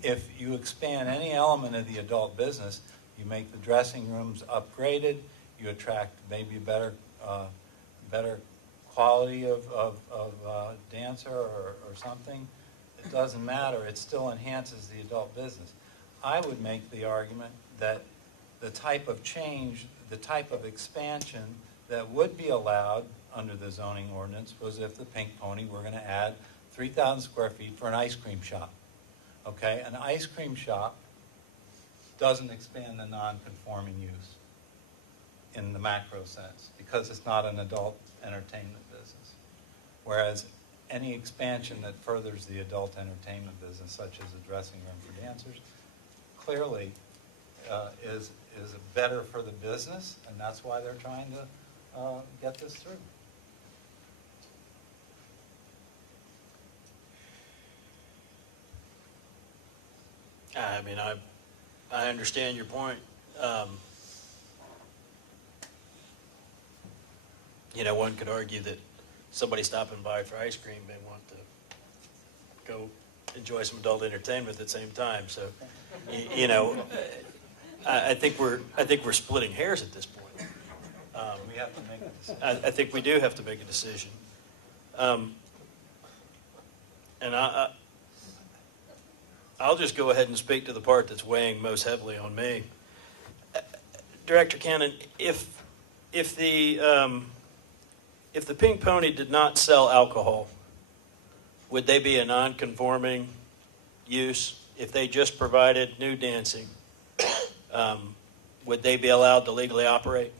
if you expand any element of the adult business, you make the dressing rooms upgraded, you attract maybe better quality of dancer or something, it doesn't matter. It still enhances the adult business. I would make the argument that the type of change, the type of expansion that would be allowed under the zoning ordinance was if the Pink Pony were going to add 3,000 square feet for an ice cream shop. Okay? An ice cream shop doesn't expand the non-conforming use in the macro sense because it's not an adult entertainment business. Whereas any expansion that furthers the adult entertainment business, such as a dressing room for dancers, clearly is better for the business, and that's why they're trying to get this through. I mean, I understand your point. One could argue that somebody stopping by for ice cream may want to go enjoy some adult entertainment at the same time. So, I think we're splitting hairs at this point. We have to make a decision. I think we do have to make a decision. And I'll just go ahead and speak to the part that's weighing most heavily on me. Director Cannon, if the Pink Pony did not sell alcohol, would they be a non-conforming use? If they just provided new dancing, would they be allowed to legally operate?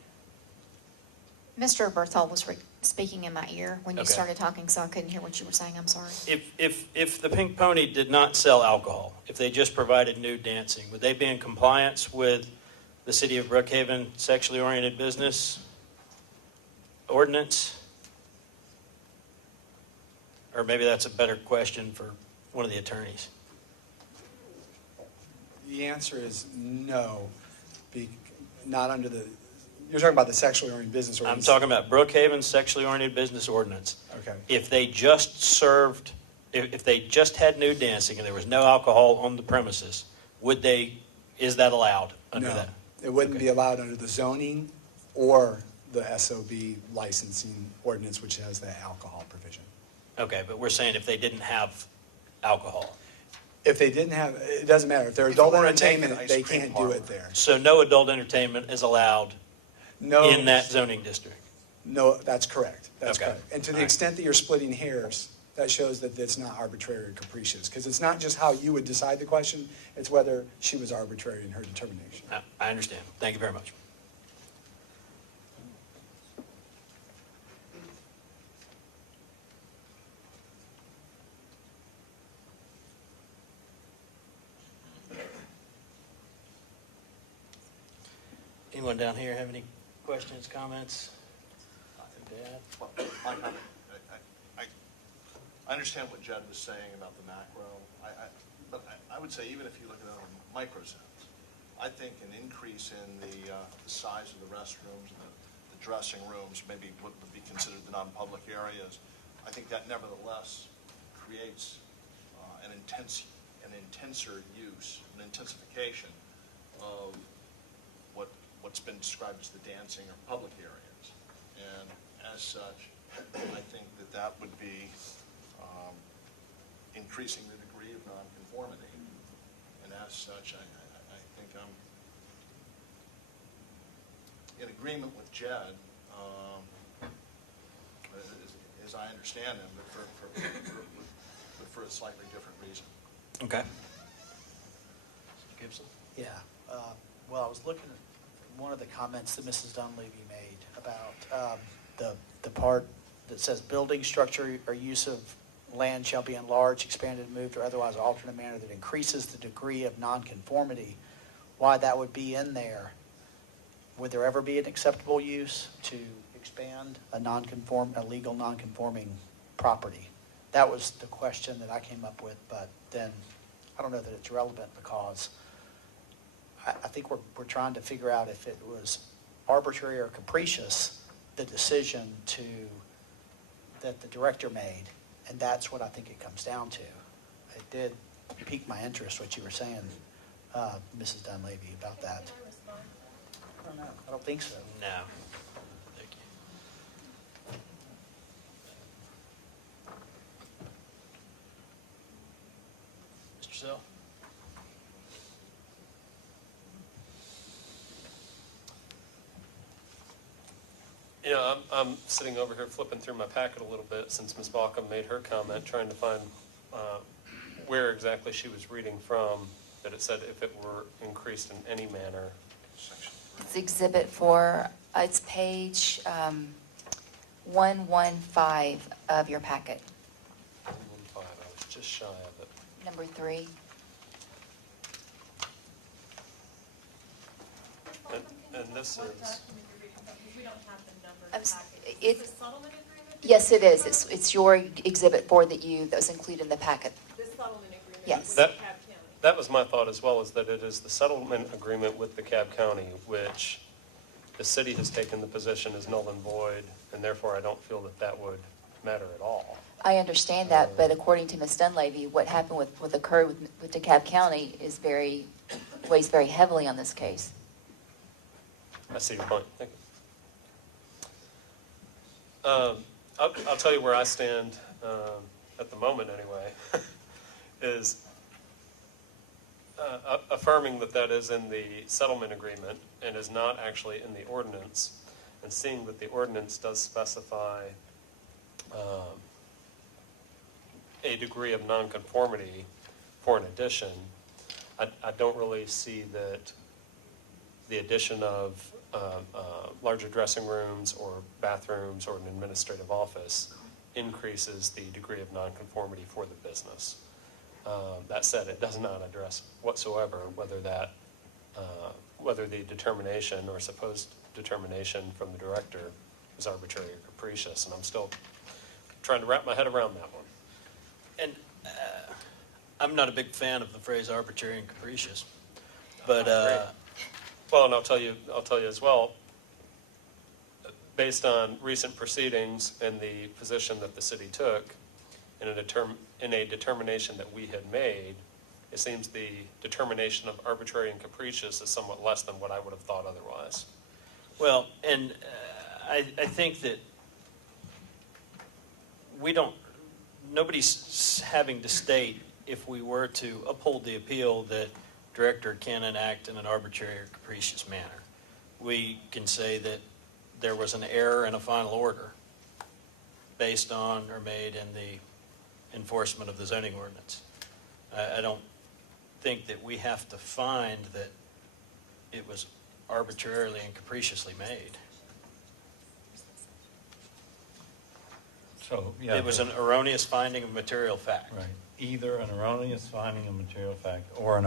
Mr. Berthol was speaking in my ear when you Okay. started talking, so I couldn't hear what you were saying. I'm sorry. If the Pink Pony did not sell alcohol, if they just provided nude dancing, would they be in compliance with the City of Brookhaven sexually oriented business ordinance? Or maybe that's a better question for one of the attorneys. The answer is no, not under the, you're talking about the sexually oriented business I'm ordinance. talking about Brookhaven sexually oriented business ordinance. Okay. If they just served, if they just had nude dancing and there was no alcohol on the premises, is that allowed under No, that? it wouldn't Okay. be allowed under the zoning or the SOB licensing ordinance, which has the alcohol provision. Okay, but we're saying if they didn't have alcohol. If they didn't have, it doesn't matter. If they're If you adult wanna make an entertainment, ice they cream can't parlor. do it there. So no adult entertainment is allowed No. in that zoning district? No, that's correct. That's Okay. correct. And to the All right. extent that you're splitting hairs, that shows that it's not arbitrary or capricious. Because it's not just how you would decide the question, it's whether she was arbitrary in her determination. I understand. Thank you very much. Anyone down here have any questions, comments? Nothing to add? Well, I understand what Jed was saying about the macro, but I would say even if you look at it on a micro sense, I think an increase in the size of the restrooms and the dressing rooms, maybe what would be considered the non-public areas, I think that nevertheless creates an intenser use, an intensification of what's been described as the dancing or public areas. And as such, I think that would be increasing the degree of nonconformity. And as such, I think I'm in agreement with Jed, as I understand him, but for a slightly different reason. Okay. Gibson? Yeah, well, I was looking at one of the comments that Mrs. Dunleavy made about the part that says building structure or use of land shall be enlarged, expanded, moved, or otherwise altered in a manner that increases the degree of nonconformity. Why that would be in there? Would there ever be an acceptable use to expand a legal nonconforming property? That was the question that I came up with, but then I don't know that it's relevant because I think we're trying to figure out if it was arbitrary or capricious, the decision that the director made, and that's what I think it comes down to. It did pique my interest, what you were saying, Mrs. Dunleavy, about that. Can I respond? I don't know. I don't think so. No. Thank you. Mr. Sell? You know, I'm sitting over here flipping through my packet a little bit since Ms. Balkum made her comment, trying to find where exactly she was reading from, that it said if it were increased in any manner. It's Exhibit 4, it's page 115 of your packet, 115, I was just shy of it. number 3. And this What is, document you're reading from, because we don't have the number in I'm the s- packet. it- Is this a settlement agreement? Yes, it is. It's your Exhibit 4 that was included in the packet. This settlement agreement Yes. with That- DeKalb County? that was my thought as well, is that it is the settlement agreement with DeKalb County, which the city has taken the position is null and void, and therefore I don't feel that that would matter at all. I understand that, but according to Ms. Dunleavy, what happened what occurred with DeKalb County weighs very heavily on this case. I see your point. Thank you. I'll tell you where I stand at the moment anyway, is affirming that that is in the settlement agreement and is not actually in the ordinance, and seeing that the ordinance does specify a degree of nonconformity for an addition. I don't really see that the addition of larger dressing rooms or bathrooms or an administrative office increases the degree of nonconformity for the business. That said, it does not address whatsoever whether the determination or supposed determination from the director is arbitrary or capricious, and I'm still trying to wrap my head around that one. And I'm not a big fan of the phrase arbitrary and capricious, but Well, and I'll tell you as well, based on recent proceedings and the position that the city took in a determination that we had made, it seems the determination of arbitrary and capricious is somewhat less than what I would have thought otherwise. well, and I think that nobody's having to state if we were to uphold the appeal that director can enact in an arbitrary or capricious manner. We can say that there was an error in a final order based on or made in the enforcement of the zoning ordinance. I don't think that we have to find that it was arbitrarily and capriciously made. So, yeah. It was an erroneous finding of material fact. Right, either an erroneous finding of material fact or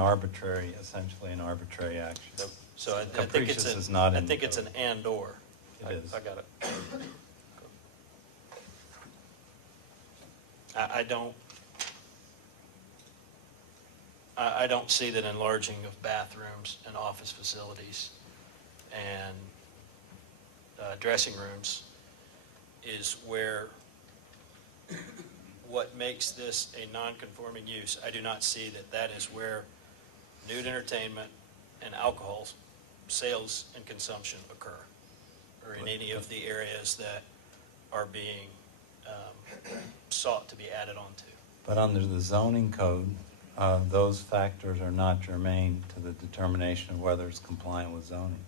essentially an arbitrary action. Yep. So I think Capricious it's is not I in think the it's an code. and/or. It is. I got it. I don't see that enlarging of bathrooms and office facilities and dressing rooms is what makes this a non-conforming use. I do not see that is where nude entertainment and alcohol sales and consumption occur, or in any of the areas that are being sought to be added onto. But under the zoning code, those factors are not germane to the determination of whether it's compliant with zoning.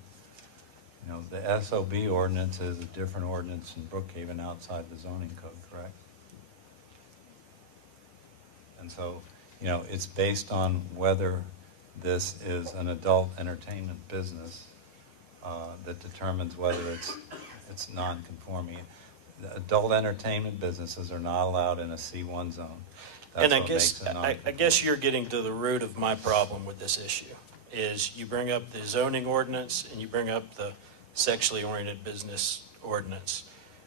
You know, the SOB ordinance is a different ordinance in Brookhaven outside the zoning code, correct? And so, you know, it's based on whether this is an adult entertainment business that determines whether it's non-conforming. The adult entertainment businesses are not allowed in a C1 zone. That's And I what guess, makes it I non-conforming. guess you're getting to the root of my problem with this issue, is you bring up the zoning ordinance and you bring up the sexually oriented business ordinance.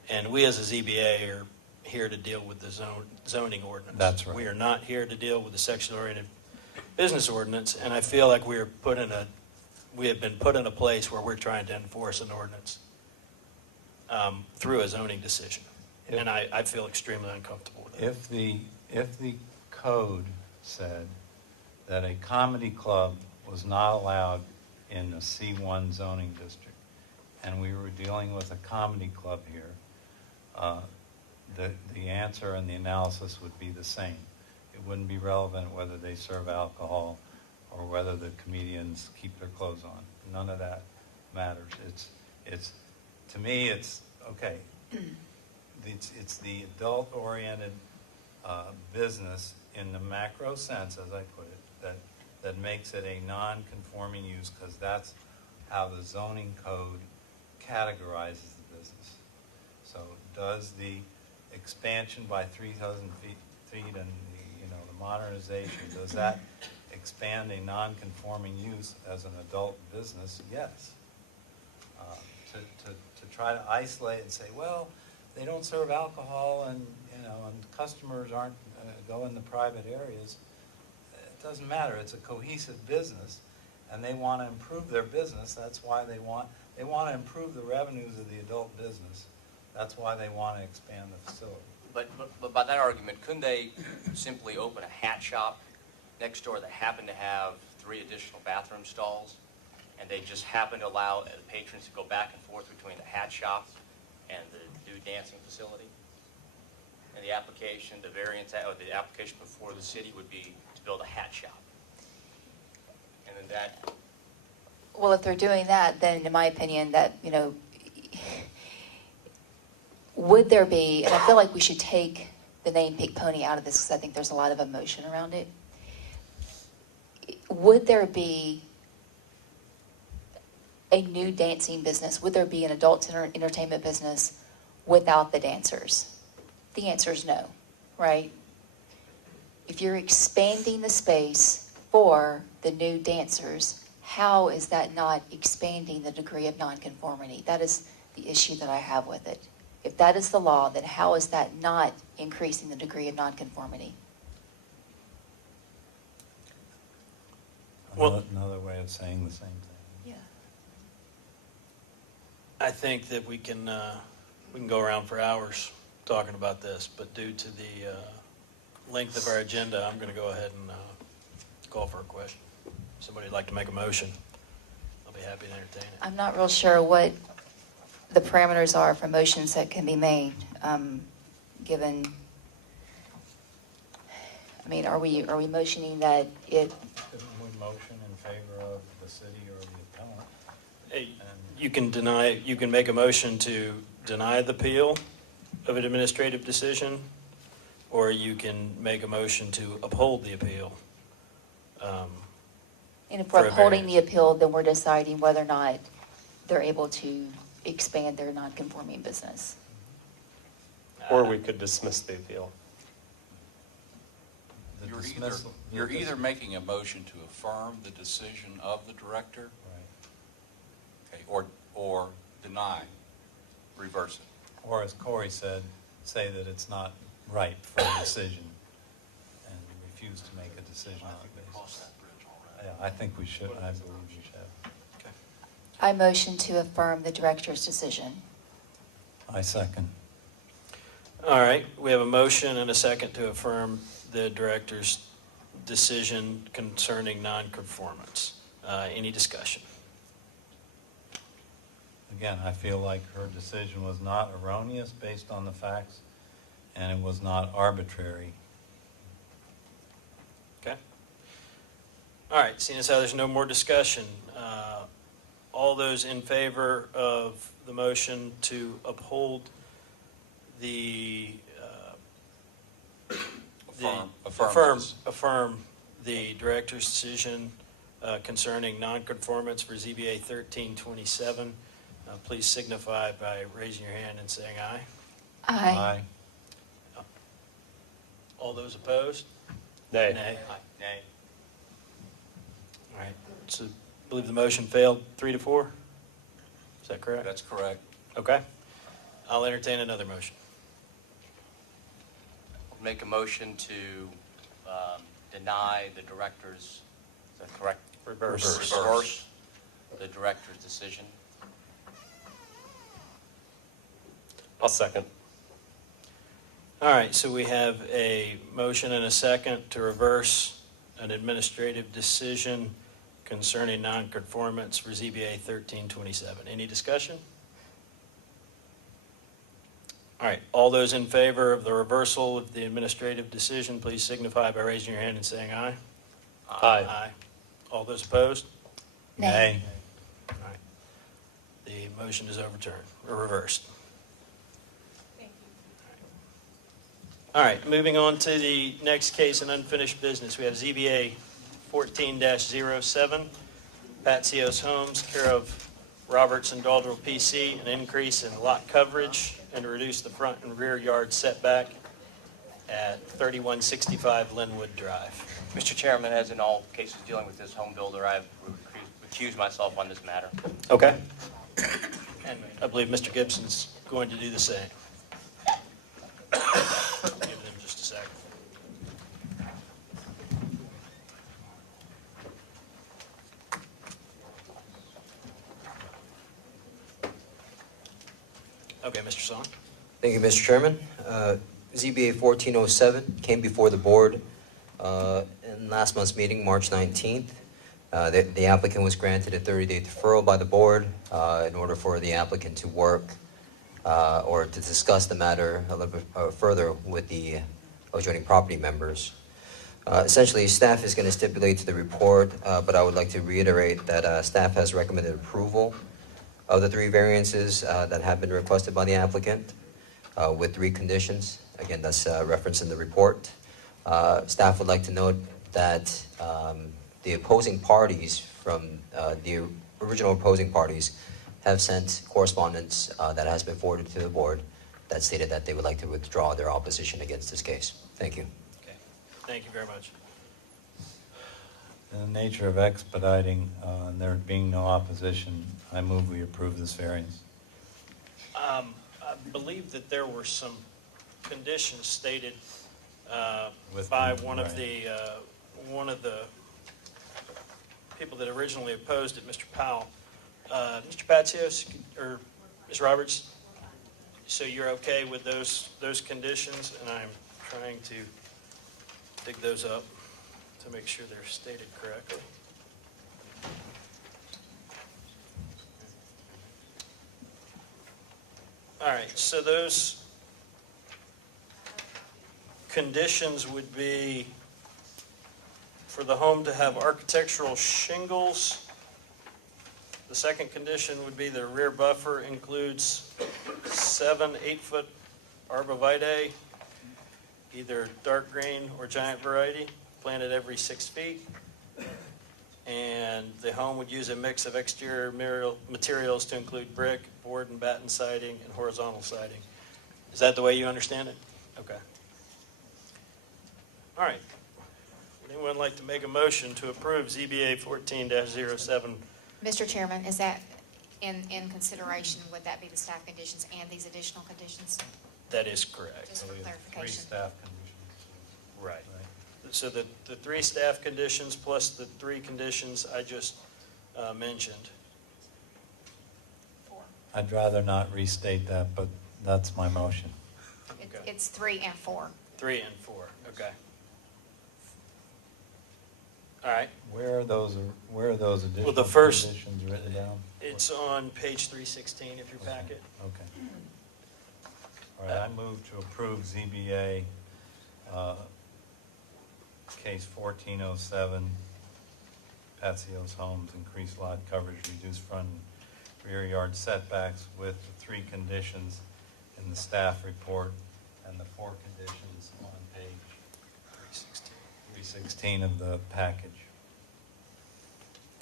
And we as a ZBA are here to deal with the zoning ordinance. That's right. We are not here to deal with the sexually oriented business ordinance, and I feel like we have been put in a place where we're trying to enforce an ordinance through a zoning decision. And I feel extremely uncomfortable with that. If the code said that a comedy club was not allowed in a C1 zoning district, and we were dealing with a comedy club here, the answer and the analysis would be the same. It wouldn't be relevant whether they serve alcohol or whether the comedians keep their clothes on. None of that matters. It's to me, it's okay. It's the adult-oriented business in the macro sense, as I put it, that makes it a non-conforming use, because that's how the zoning code categorizes the business. So does the expansion by 3,000 feet and the modernization, does that expand a non-conforming use as an adult business? Yes. To try to isolate and say, well, they don't serve alcohol and customers aren't go in the private areas, it doesn't matter. It's a cohesive business, and they want to improve their business. That's why they want to improve the revenues of the adult business. That's why they want to expand the facility. But by that argument, couldn't they simply open a hat shop next door that happened to have 3 additional bathroom stalls, and they just happen to allow the patrons to go back and forth between the hat shop and the new dancing facility? And the application, the variance, or the application before the city would be to build a hat shop. And then that, Well, if they're doing that, then in my opinion, that, would there be, and I feel like we should take the name Pig Pony out of this because I think there's a lot of emotion around it. Would there be a new dancing business? Would there be an adult entertainment business without the dancers? The answer is no, right? If you're expanding the space for the new dancers, how is that not expanding the degree of nonconformity? That is the issue that I have with it. If that is the law, then how is that not increasing the degree of nonconformity? Well- Another way of saying the same thing. Yeah. I think that we can go around for hours talking about this, but due to the length of our agenda, I'm going to go ahead and call for a question. Somebody would like to make a motion, I'll be happy to entertain it. I'm not real sure what the parameters are for motions that can be made, given, are we motioning that it, Couldn't we motion in favor of the city or the appellant? Hey, you can make a motion to deny the appeal of an administrative decision, or you can make a motion to uphold the appeal. and if For we're a upholding the variance. appeal, then we're deciding whether or not they're able to expand their nonconforming business. Or we could dismiss the appeal. The You're dismissal- either making a motion to affirm the decision of the director, Right. okay, or deny, reverse it. Or as Corey said, say that it's not right for a decision and refuse to make a decision on the basis. Yeah, I think we should, I believe we should. I motion to affirm the director's decision. I second. All right, we have a motion and a second to affirm the director's decision concerning nonconformance. Any discussion? Again, I feel like her decision was not erroneous based on the facts, and it was not arbitrary. Okay. All right, seeing as how there's no more discussion, all those in favor of the motion to uphold the Affirm affirm the director's decision concerning nonconformance for ZBA 1327. Please signify by raising your hand and saying aye. Aye. All those opposed? Nay. Nay. Nay. All right, so I believe the motion failed 3-4? Is that correct? That's correct. Okay. I'll entertain another motion. Make a motion to deny the director's, is that correct? Reverse. Reverse the director's decision. I'll second. All right, so we have a motion and a second to reverse an administrative decision concerning nonconformance for ZBA 1327. Any discussion? All right, all those in favor of the reversal of the administrative decision, please signify by raising your hand and saying aye. Aye. All those opposed? Nay. All right. The motion is overturned, or reversed. Thank you. All right, moving on to the next case in unfinished business. We have ZBA 14-07, Patzios Homes, care of Roberts and Daldrell PC, an increase in lot coverage and to reduce the front and rear yard setback at 3165 Linwood Drive. Mr. Chairman, as in all cases dealing with this home builder, I've recused myself on this matter. Okay. And I believe Mr. Gibson's going to do the same. Give them just a second. Okay, Mr. Song. Thank you, Mr. Chairman. ZBA 1407 came before the board in last month's meeting, March 19th. The applicant was granted a 30-day deferral by the board in order for the applicant to work or to discuss the matter a little bit further with the adjoining property members. Essentially, staff is going to stipulate to the report, but I would like to reiterate that staff has recommended approval of the 3 variances that have been requested by the applicant with 3 conditions. Again, that's referenced in the report. Staff would like to note that the opposing parties from the original opposing parties have sent correspondence that has been forwarded to the board that stated that they would like to withdraw their opposition against this case. Thank you. Okay, thank you very much. In the nature of expediting, and there being no opposition, I move we approve this variance. I believe that there were some conditions stated With by the- one of the people that originally opposed it, Mr. Powell. Mr. Patzios, or Ms. Roberts, so you're okay with those conditions? And I'm trying to dig those up to make sure they're stated correctly. All right, so those conditions would be for the home to have architectural shingles. The second condition would be the rear buffer includes 7 8-foot arborvitae, either dark green or giant variety, planted every 6 feet. And the home would use a mix of exterior materials to include brick, board and batten siding, and horizontal siding. Is that the way you understand it? Okay. All right. Would anyone like to make a motion to approve ZBA 14-07? Mr. Chairman, is that in consideration, would that be the staff conditions and these additional conditions? That is correct. Just for 3 clarification. staff conditions. Right. So the 3 staff conditions plus the 3 conditions I just mentioned. I'd rather not restate that, but that's my motion. Okay. It's 3 and 4. 3 and 4, okay. All right, Where are those additional the first- conditions written down? it's on page 316 of your packet. Okay. All right, I move to approve ZBA case 1407, Patzios Homes, increased lot coverage, reduced front and rear yard setbacks with the 3 conditions in the staff report and the 4 conditions on page 316 of the package.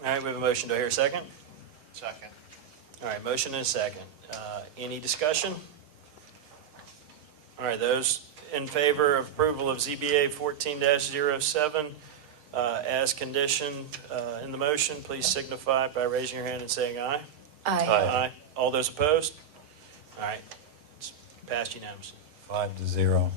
All right, we have a motion. Do I hear a second? Second. All right, motion and a second. Any discussion? All right, those in favor of approval of ZBA 14-07 as conditioned in the motion, please signify by raising your hand and saying aye. Aye. Aye. All those opposed? All right, it's passed unanimously. 5-0.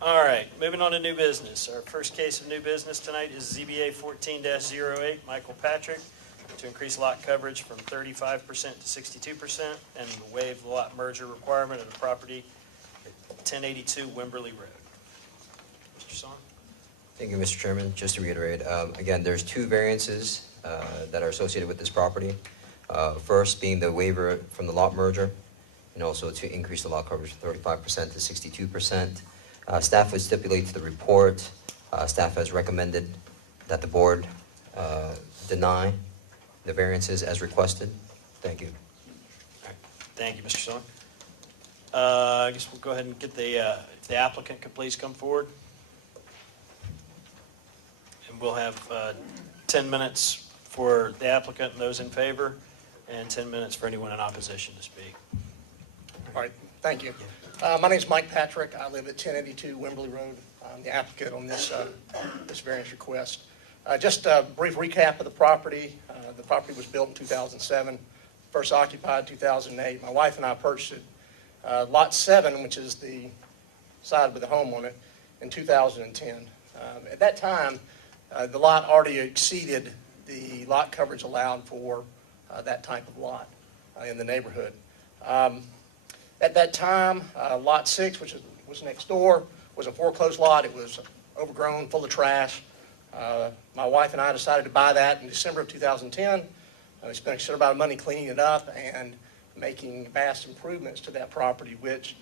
All right, moving on to new business. Our first case of new business tonight is ZBA 14-08, Michael Patrick, to increase lot coverage from 35% to 62% and waive the lot merger requirement of the property at 1082 Wimberley Road. Mr. Song? Thank you, Mr. Chairman. Just to reiterate, again, there's two variances that are associated with this property. First being the waiver from the lot merger, and also to increase the lot coverage from 35% to 62%. Staff would stipulate to the report, staff has recommended that the board deny the variances as requested. Thank you. All right. Thank you, Mr. Song. I guess we'll go ahead and get if the applicant could please come forward. And we'll have 10 minutes for the applicant and those in favor, and 10 minutes for anyone in opposition to speak. All right, thank you. My name is Mike Patrick. I live at 1082 Wimberley Road. I'm the applicant on this variance request. Just a brief recap of the property. The property was built in 2007, first occupied 2008. My wife and I purchased it, Lot 7, which is the side with the home on it, in 2010. At that time, the lot already exceeded the lot coverage allowed for that type of lot in the neighborhood. At that time, Lot 6, which was next door, was a foreclosed lot. It was overgrown, full of trash. My wife and I decided to buy that in December of 2010. We spent a considerable amount of money cleaning it up and making vast improvements to that property, which,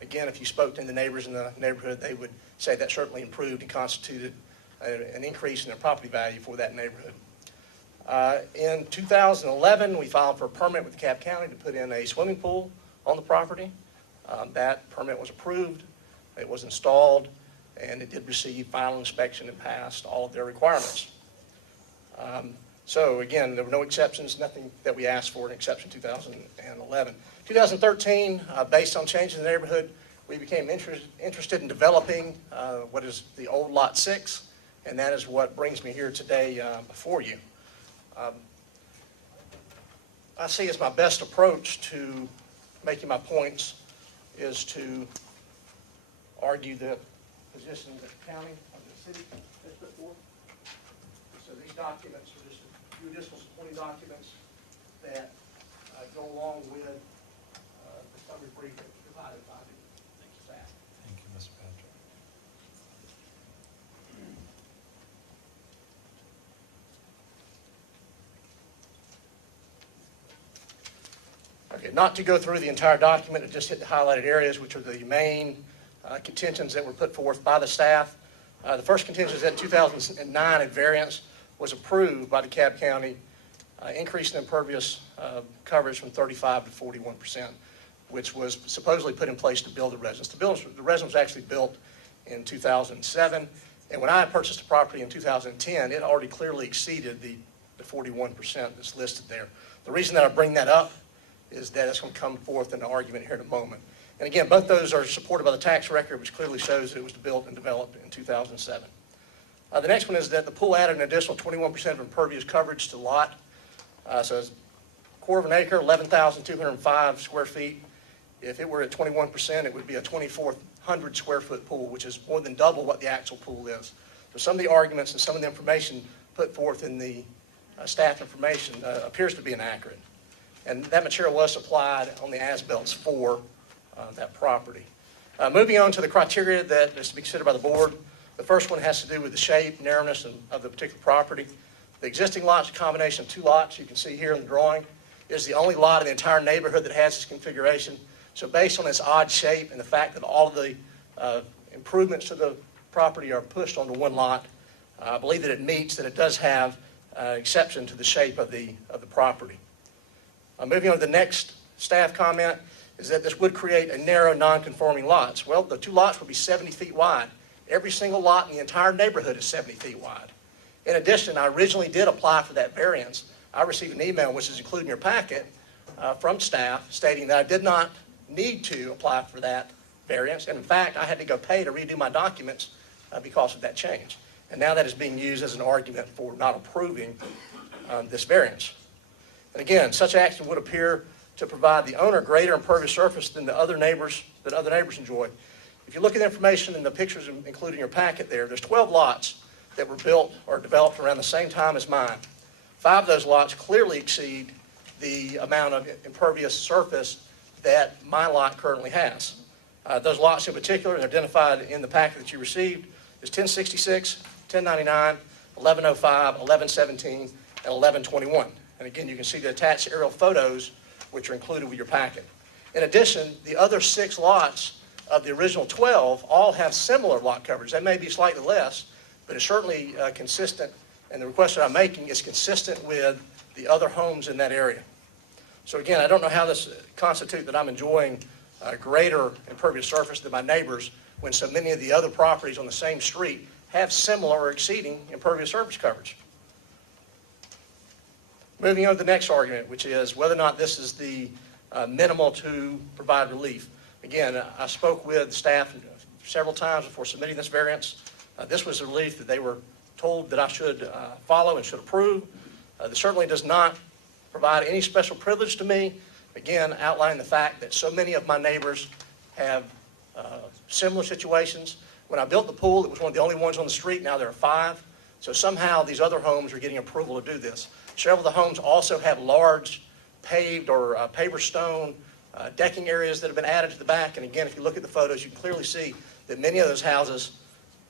again, if you spoke to the neighbors in the neighborhood, they would say that certainly improved and constituted an increase in their property value for that neighborhood. In 2011, we filed for a permit with DeKalb County to put in a swimming pool on the property. That permit was approved, it was installed, and it did receive final inspection and passed all of their requirements. So again, there were no exceptions, nothing that we asked for in exception 2011. 2013, based on changes in the neighborhood, we became interested in developing what is the old Lot 6, and that is what brings me here today before you. I see as my best approach to making my points is to argue the position that the county or the city has put forth. So these documents are just a few additional supporting documents that go along with the summary brief that was provided by the staff. Thank you, Mr. Patrick. Okay, not to go through the entire document, just hit the highlighted areas, which are the main contentions that were put forth by the staff. The first contention is that 2009, a variance was approved by DeKalb County, increasing impervious coverage from 35 to 41%, which was supposedly put in place to build the residence. The residence was actually built in 2007, and when I purchased the property in 2010, it already clearly exceeded the 41% that's listed there. The reason that I bring that up is that it's going to come forth in an argument here in a moment. And again, both those are supported by the tax record, which clearly shows that it was built and developed in 2007. The next one is that the pool added an additional 21% of impervious coverage to the lot. So it's a quarter of an acre, 11,205 square feet. If it were at 21%, it would be a 2,400 square foot pool, which is more than double what the actual pool is. So some of the arguments and some of the information put forth in the staff information appears to be inaccurate. And that material was supplied on the as-bills for that property. Moving on to the criteria that is to be considered by the board. The first one has to do with the shape, narrowness of the particular property. The existing lot is a combination of two lots. You can see here in the drawing. It is the only lot in the entire neighborhood that has this configuration. So based on its odd shape and the fact that all of the improvements to the property are pushed onto one lot, I believe that it meets that it does have exception to the shape of the property. Moving on to the next staff comment is that this would create a narrow, non-conforming lots. Well, the two lots would be 70 feet wide. Every single lot in the entire neighborhood is 70 feet wide. In addition, I originally did apply for that variance. I received an email, which is included in your packet, from staff stating that I did not need to apply for that variance. And in fact, I had to go pay to redo my documents because of that change. And now that is being used as an argument for not approving this variance. And again, such action would appear to provide the owner greater impervious surface than other neighbors enjoy. If you look at the information in the pictures included in your packet there's 12 lots that were built or developed around the same time as mine. 5 of those lots clearly exceed the amount of impervious surface that my lot currently has. Those lots in particular are identified in the packet that you received is 1066, 1099, 1105, 1117, and 1121. And again, you can see the attached aerial photos which are included with your packet. In addition, the other 6 lots of the original 12 all have similar lot coverage. That may be slightly less, but it's certainly consistent, and the request that I'm making is consistent with the other homes in that area. So again, I don't know how this constitutes that I'm enjoying a greater impervious surface than my neighbors when so many of the other properties on the same street have similar or exceeding impervious surface coverage. Moving on to the next argument, which is whether or not this is the minimal to provide relief. Again, I spoke with staff several times before submitting this variance. This was the relief that they were told that I should follow and should approve. This certainly does not provide any special privilege to me. Again, outlining the fact that so many of my neighbors have similar situations. When I built the pool, it was one of the only ones on the street. Now there are 5. So somehow these other homes are getting approval to do this. Several of the homes also have large paved or paver stone decking areas that have been added to the back. And again, if you look at the photos, you can clearly see that many of those houses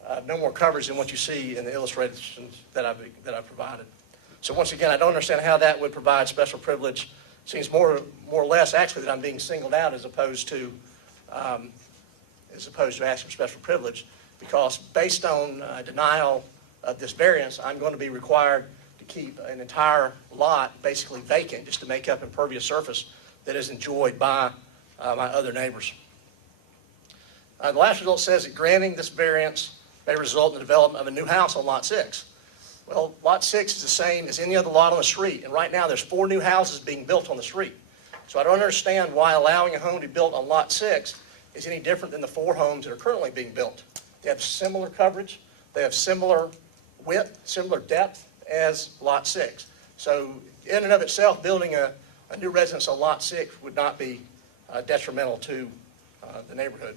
have no more coverage than what you see in the illustrations that I've provided. So once again, I don't understand how that would provide special privilege. It seems more or less actually that I'm being singled out as opposed to asking for special privilege, because based on denial of this variance, I'm going to be required to keep an entire lot basically vacant just to make up impervious surface that is enjoyed by my other neighbors. The last result says that granting this variance may result in the development of a new house on Lot 6. Well, Lot 6 is the same as any other lot on the street, and right now there's 4 new houses being built on the street. So I don't understand why allowing a home to be built on Lot 6 is any different than the 4 homes that are currently being built. They have similar coverage, they have similar width, similar depth as Lot 6. So in and of itself, building a new residence on Lot 6 would not be detrimental to the neighborhood.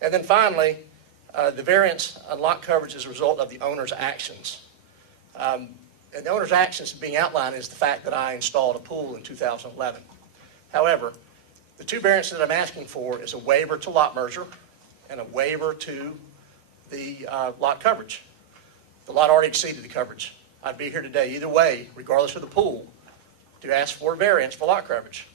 And then finally, the variance on lot coverage is a result of the owner's actions. And the owner's actions being outlined is the fact that I installed a pool in 2011. However, the 2 variances that I'm asking for is a waiver to lot merger and a waiver to the lot coverage. The lot already exceeded the coverage. I'd be here today either way, regardless of the pool, to ask for a variance for lot coverage.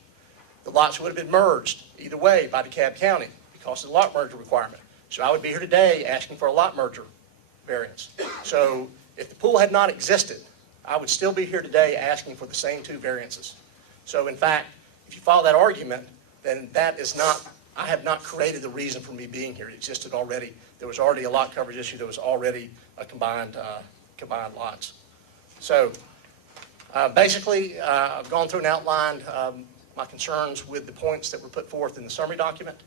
The lots would have been merged either way by DeKalb County because of the lot merger requirement. So I would be here today asking for a lot merger variance. So if the pool had not existed, I would still be here today asking for the same 2 variances. So in fact, if you follow that argument, then that is not, I have not created the reason for me being here. It existed already. There was already a lot coverage issue. There was already a combined lots. So basically, I've gone through and outlined my concerns with the points that were put forth in the summary document.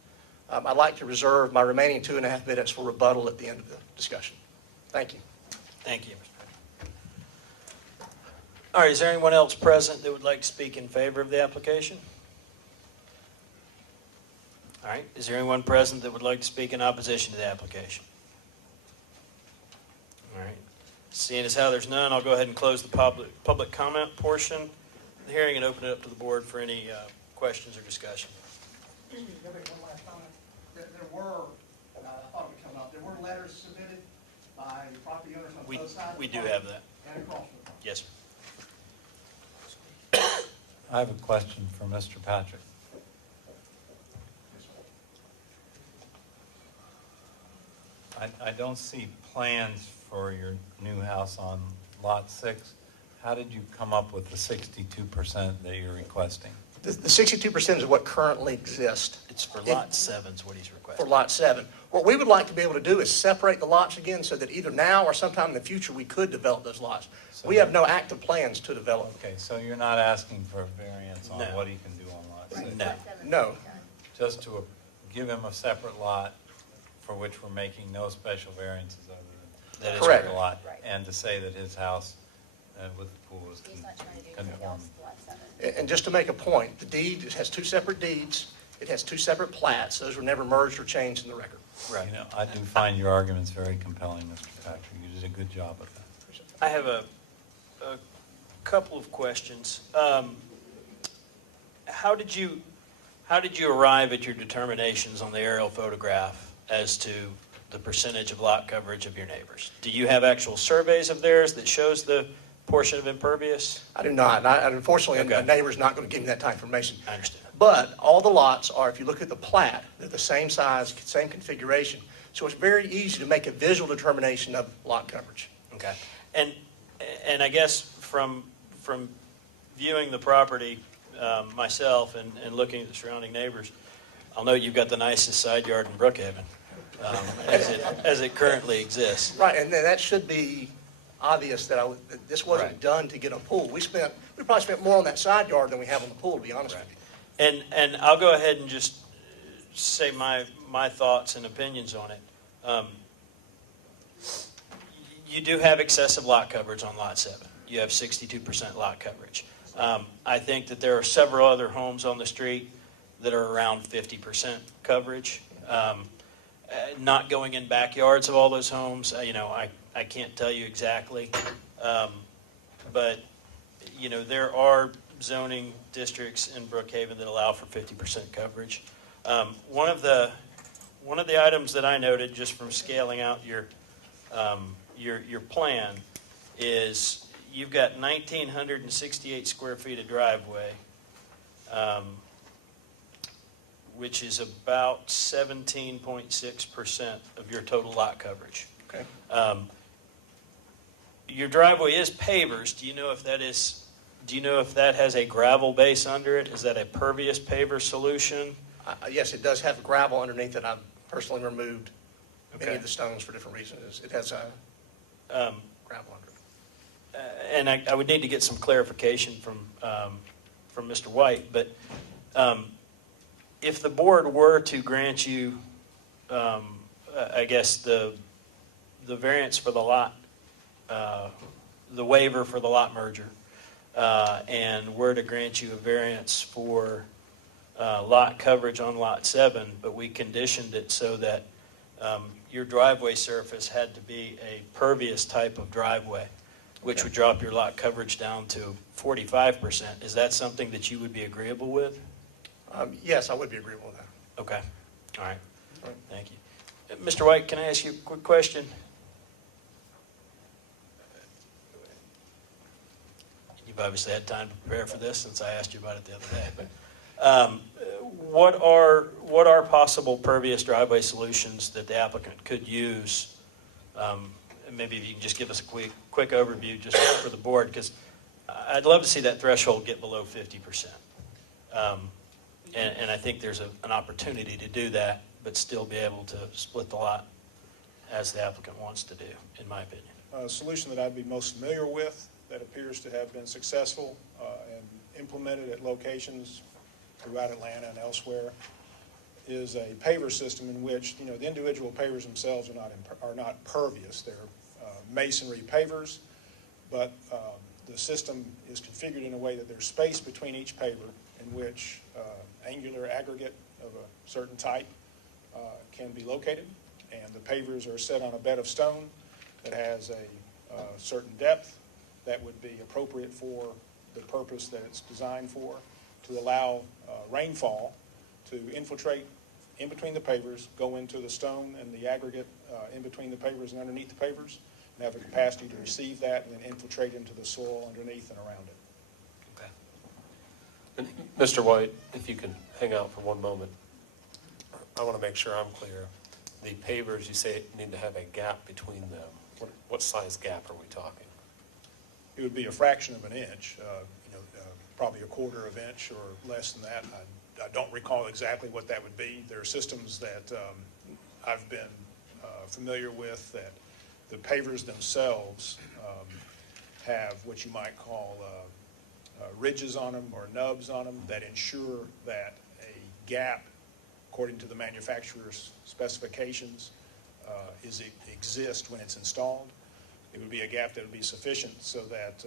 I'd like to reserve my remaining 2.5 minutes for rebuttal at the end of the discussion. Thank you. Thank you. All right, is there anyone else present that would like to speak in favor of the application? All right, is there anyone present that would like to speak in opposition to the application? All right, seeing as how there's none, I'll go ahead and close the public comment portion of the hearing and open it up to the board for any questions or discussion. Excuse me, one last comment. There were, I thought it would come up, there were letters submitted by property owners on both sides. We do have that. And across the front. Yes, sir. I have a question for Mr. Patrick. I don't see plans for your new house on Lot 6. how did you come up with the 62% that you're requesting? The 62% is what currently exists. It's for lot 7 is what he's For requesting. Lot 7. What we would like to be able to do is separate the lots again so that either now or sometime in the future, we could develop those lots. So We have no active plans to develop. Okay, so you're not asking for a variance on No. what he can do on lot 6? No. No. Just to give him a separate lot for which we're making no special variances other than That is Correct. the lot, and to say that his house with the pool is He's not trying to do anything conforming. else, lot 7. And just to make a point, the deed has two separate deeds. It has two separate plats. Those were never merged or changed in the record. Right. You know, I do find your arguments very compelling, Mr. Patrick. You did a good job of that. I have a couple of questions. How did you arrive at your determinations on the aerial photograph as to the percentage of lot coverage of your neighbors? Do you have actual surveys of theirs that shows the portion of impervious? I do not. And unfortunately, Okay. a neighbor's not going to give me that type of information. I understand. But all the lots are, if you look at the plat, they're the same size, same configuration. So it's very easy to make a visual determination of lot coverage. Okay. And I guess from viewing the property myself and looking at the surrounding neighbors, I'll note you've got the nicest side yard in Brookhaven as it currently exists. Right, and then that should be obvious that that this wasn't Right. done to get a pool. We probably spent more on that side yard than we have on the pool, to be honest with you. And I'll go ahead and just say my thoughts and opinions on it. You do have excessive lot coverage on lot 7. You have 62% lot coverage. I think that there are several other homes on the street that are around 50% coverage. Not going in backyards of all those homes, I can't tell you exactly. But, there are zoning districts in Brookhaven that allow for 50% coverage. One of the items that I noted just from scaling out your plan is you've got 1,968 square feet of driveway, which is about 17.6% of your total lot coverage. Okay. Your driveway is pavers. Do you know if that has a gravel base under it? Is that a pervious paver solution? Yes, it does have gravel underneath it. I've personally removed many Okay. of the stones for different reasons. It has Um, gravel under it. And I would need to get some clarification from Mr. White, but if the board were to grant you, I guess, the variance for the lot, the waiver for the lot merger, and were to grant you a variance for lot coverage on lot 7, but we conditioned it so that your driveway surface had to be a pervious type of driveway, which would drop your lot coverage down to 45%. Is that something that you would be agreeable with? Yes, I would be agreeable with that. Okay, all right, All right. thank you. Mr. White, can I ask you a quick question? You've obviously had time to prepare for this since I asked you about it the other day, but what are possible pervious driveway solutions that the applicant could use? And maybe if you can just give us a quick overview just for the board, because I'd love to see that threshold get below 50%. And I think there's an opportunity to do that, but still be able to split the lot as the applicant wants to do, in my opinion. A solution that I'd be most familiar with that appears to have been successful and implemented at locations throughout Atlanta and elsewhere is a paver system in which, the individual pavers themselves are not pervious. They're masonry pavers, but the system is configured in a way that there's space between each paver in which angular aggregate of a certain type can be located, and the pavers are set on a bed of stone that has a certain depth that would be appropriate for the purpose that it's designed for, to allow rainfall to infiltrate in between the pavers, go into the stone and the aggregate in between the pavers and underneath the pavers, and have the capacity to receive that and then infiltrate into the soil underneath and around it. Okay. And Mr. White, if you can hang out for one moment, I want to make sure I'm clear. The pavers, you say need to have a gap between them. What size gap are we talking? it would be a fraction of an inch, probably a quarter of an inch or less than that. I don't recall exactly what that would be. There are systems that I've been familiar with that the pavers themselves have what you might call ridges on them or nubs on them that ensure that a gap, according to the manufacturer's specifications, exists when it's installed. It would be a gap that would be sufficient so that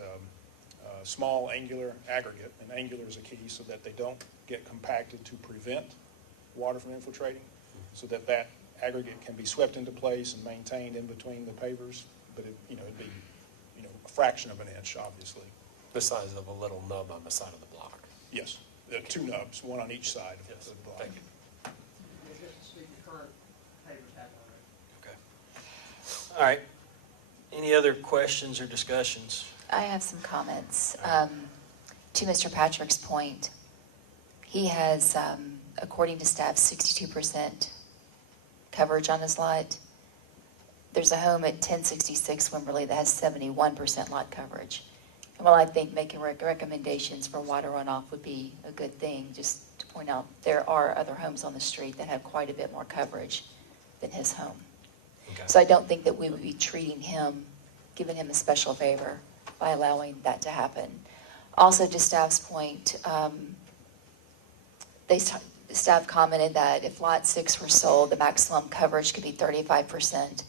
small angular aggregate, and angular is a key, so that they don't get compacted to prevent water from infiltrating, so that that aggregate can be swept into place and maintained in between the pavers. But it'd be a fraction of an inch, obviously. The size of a little nub on the side of the block. Yes, there are two nubs, one on each side of the block. Thank you. Okay. All right. Any other questions or discussions? I have some comments. To Mr. Patrick's point, he has, according to staff, 62% coverage on his lot. There's a home at 1066 Wimberley that has 71% lot coverage. And while I think making recommendations for water runoff would be a good thing, just to point out, there are other homes on the street that have quite a bit more coverage than his home. Okay. So I don't think that we would be treating him, giving him a special favor by allowing that to happen. Also, to staff's point, staff commented that if Lot 6 were sold, the maximum coverage could be 35%.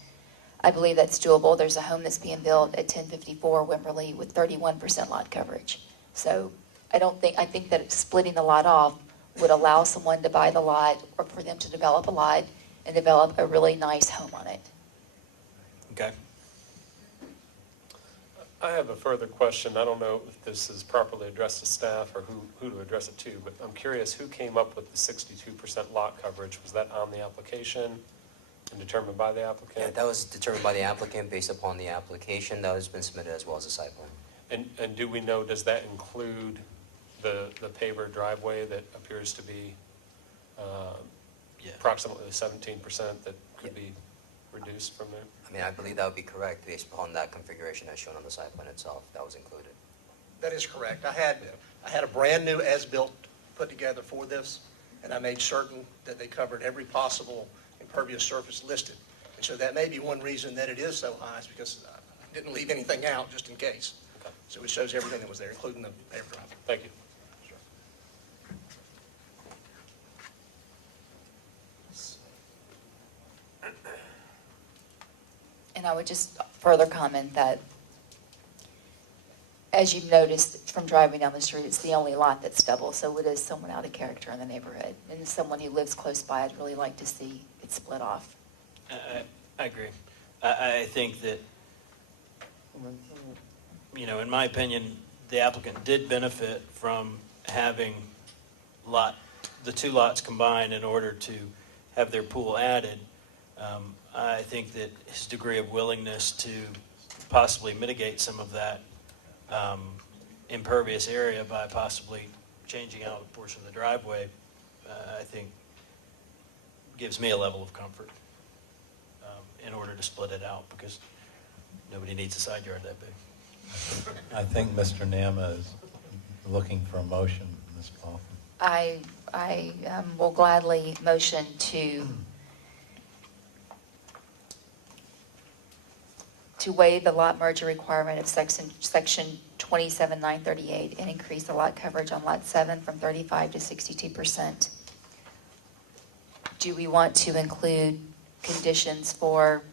I believe that's doable. There's a home that's being built at 1054 Wimberley with 31% lot coverage. So I think that splitting the lot off would allow someone to buy the lot or for them to develop a lot and develop a really nice home on it. Okay. I have a further question. I don't know if this is properly addressed to staff or who to address it to, but I'm curious, who came up with the 62% lot coverage? Was that on the application and determined by the applicant? Yeah, that was determined by the applicant based upon the application that has been submitted as well as the site plan. And do we know, does that include the paver driveway that appears to be approximately 17% that could be reduced from there? I mean, I believe that would be correct based upon that configuration as shown on the site plan itself. That was included. That is correct. I had a brand-new as-built put together for this, and I made certain that they covered every possible impervious surface listed. And so that may be one reason that it is so high, is because I didn't leave anything out just in case. Okay. So it shows everything that was there, including the paver drive. Thank you. And I would just further comment that, as you've noticed from driving down the street, it's the only lot that's double, so it is someone out of character in the neighborhood. And as someone who lives close by, I'd really like to see it split off. I agree. I think that, in my opinion, the applicant did benefit from having the two lots combined in order to have their pool added. I think that his degree of willingness to possibly mitigate some of that impervious area by possibly changing out a portion of the driveway, I think gives me a level of comfort in order to split it out, because nobody needs a side yard that big. I think Mr. Nama is looking for a motion, Ms. Paul. I will gladly motion to waive the lot merger requirement of section 27-938 and increase the lot coverage on lot 7 from 35 to 62%. Do we want to include conditions for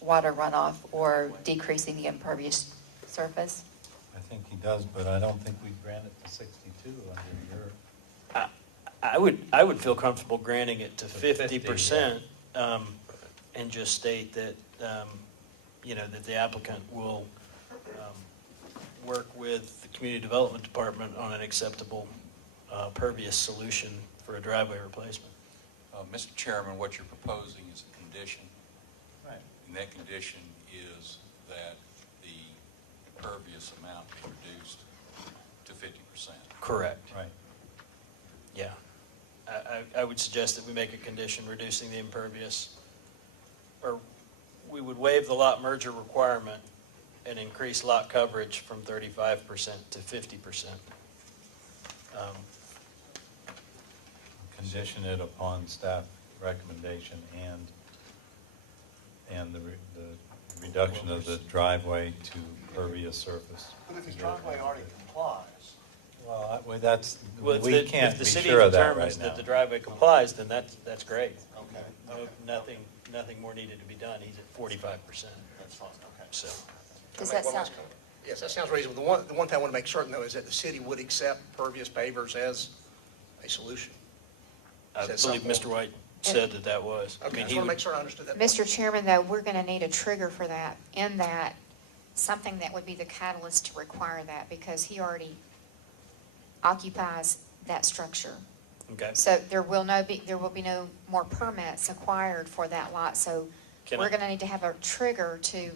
water runoff or decreasing the impervious surface? I think he does, but I don't think we grant it to 62 under your. I would feel comfortable granting it to 50, 50%, and just state that, that the applicant will work with the Community Development Department on an acceptable pervious solution for a driveway replacement. Mr. Chairman, what you're proposing is a condition. Right. And that condition is that the impervious amount be reduced to 50%. Correct. Right. Yeah. I would suggest that we make a condition reducing the impervious, or we would waive the lot merger requirement and increase lot coverage from 35% to 50%. Condition it upon staff recommendation and the reduction of the driveway to pervious surface. But if his driveway already complies, Well, that's, Well, we can't if the be city sure of that determines right that now. the driveway complies, then that's great. okay, No, nothing more needed to be done. He's at 45%. that's fine, okay. So, Does Make that one last sound, comment. Yes, that sounds reasonable. The one thing I want to make certain, though, is that the city would accept pervious pavers as a solution. I Is that believe something- Mr. White said that was. I Okay, I mean, just he want to would- make sure I understood that. Mr. Chairman, though, we're going to need a trigger for that, in that, something that would be the catalyst to require that, because he already occupies that structure. Okay. So there will be no more permits acquired for that lot, so Can we're I- going to need to have a trigger to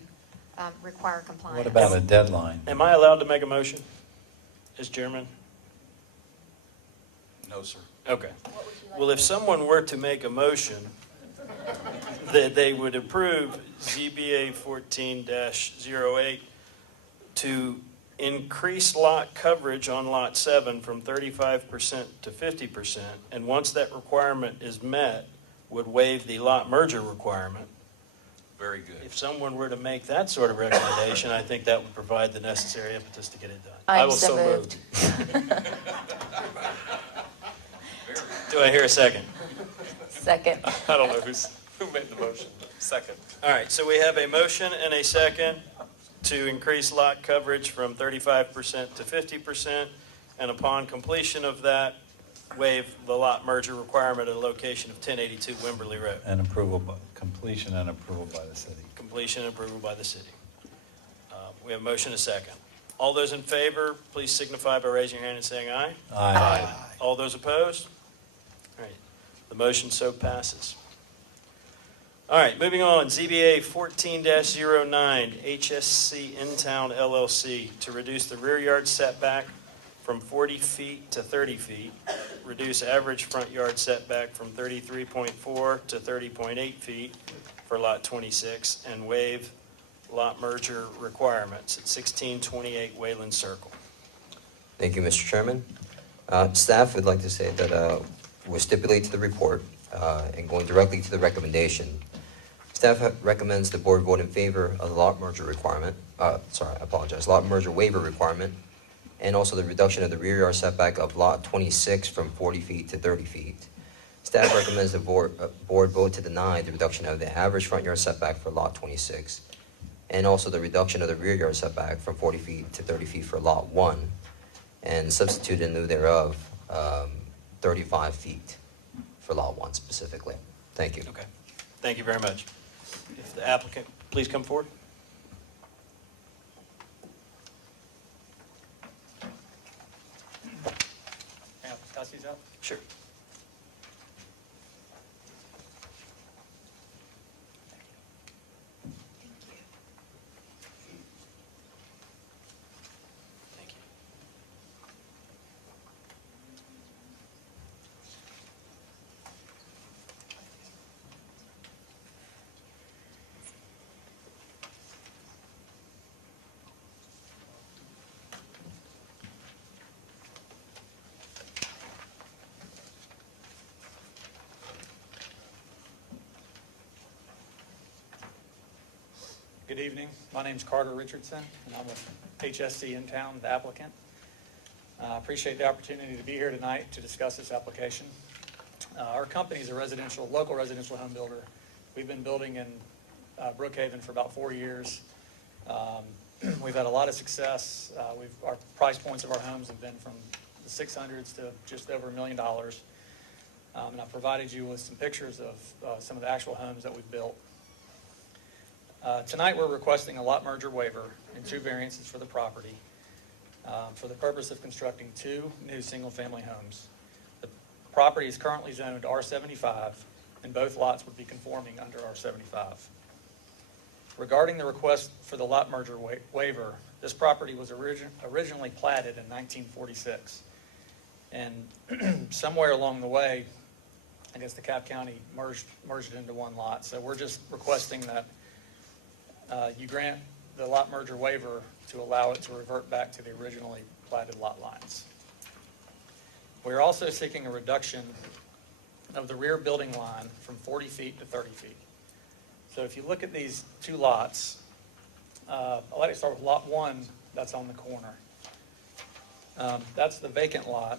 require compliance. What about a deadline? Am I allowed to make a motion as chairman? No, sir. Okay. Well, if someone were to make a motion that they would approve ZBA 14-08 to increase lot coverage on Lot 7 from 35% to 50%, and once that requirement is met, would waive the lot merger requirement. Very good. If someone were to make that sort of recommendation, I think that would provide the necessary impetus to get it done. I'm I will so move. moved. Do I hear a second? Second. I don't know who made the motion. Second. All right, so we have a motion and a second to increase lot coverage from 35% to 50%, and upon completion of that, waive the lot merger requirement at a location of 1082 Wimberley Road. And completion and approval by the city. Completion and approval by the city. We have a motion and a second. All those in favor, please signify by raising your hand and saying aye. Aye. All those opposed? All right, the motion so passes. All right, moving on, ZBA 14-09, HSC In-Town LLC, to reduce the rear yard setback from 40 feet to 30 feet, reduce average front yard setback from 33.4 to 30.8 feet for Lot 26, and waive lot merger requirements at 1628 Wayland Circle. Thank you, Mr. Chairman. Staff would like to say that we'll stipulate to the report and going directly to the recommendation. Staff recommends the board vote in favor of the lot merger requirement, lot merger waiver requirement, and also the reduction of the rear yard setback of lot 26 from 40 feet to 30 feet. Staff recommends the board vote to deny the reduction of the average front yard setback for lot 26, and also the reduction of the rear yard setback from 40 feet to 30 feet for lot 1, and substitute in lieu thereof 35 feet for lot 1 specifically. Thank you. Okay, thank you very much. If the applicant, please come forward. Yeah, pass these out. Sure. Thank you. Good evening. My name's Carter Richardson, and I'm with HSC In Town, the applicant. I appreciate the opportunity to be here tonight to discuss this application. Our company is a local residential home builder. We've been building in Brookhaven for about 4 years. We've had a lot of success. Our price points of our homes have been from the 600s to just over $1 million. And I provided you with some pictures of some of the actual homes that we've built. Tonight, we're requesting a lot merger waiver and 2 variances for the property for the purpose of constructing 2 new single-family homes. The property is currently zoned R75, and both lots would be conforming under R75. Regarding the request for the lot merger waiver, this property was originally platted in 1946. And somewhere along the way, I guess the Cobb County merged it into one lot. So we're just requesting that you grant the lot merger waiver to allow it to revert back to the originally platted lot lines. We're also seeking a reduction of the rear building line from 40 feet to 30 feet. So if you look at these two lots, I'd like to start with lot 1 that's on the corner. That's the vacant lot.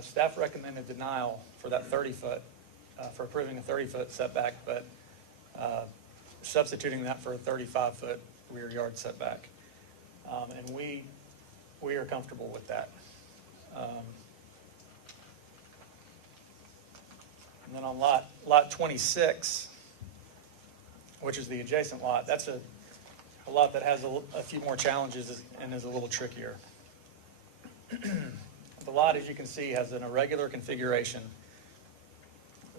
Staff recommended denial for that 30-foot, for approving a 30-foot setback, but substituting that for a 35-foot rear yard setback. And we are comfortable with that. And then on lot 26, which is the adjacent lot, that's a lot that has a few more challenges and is a little trickier. The lot, as you can see, has an irregular configuration,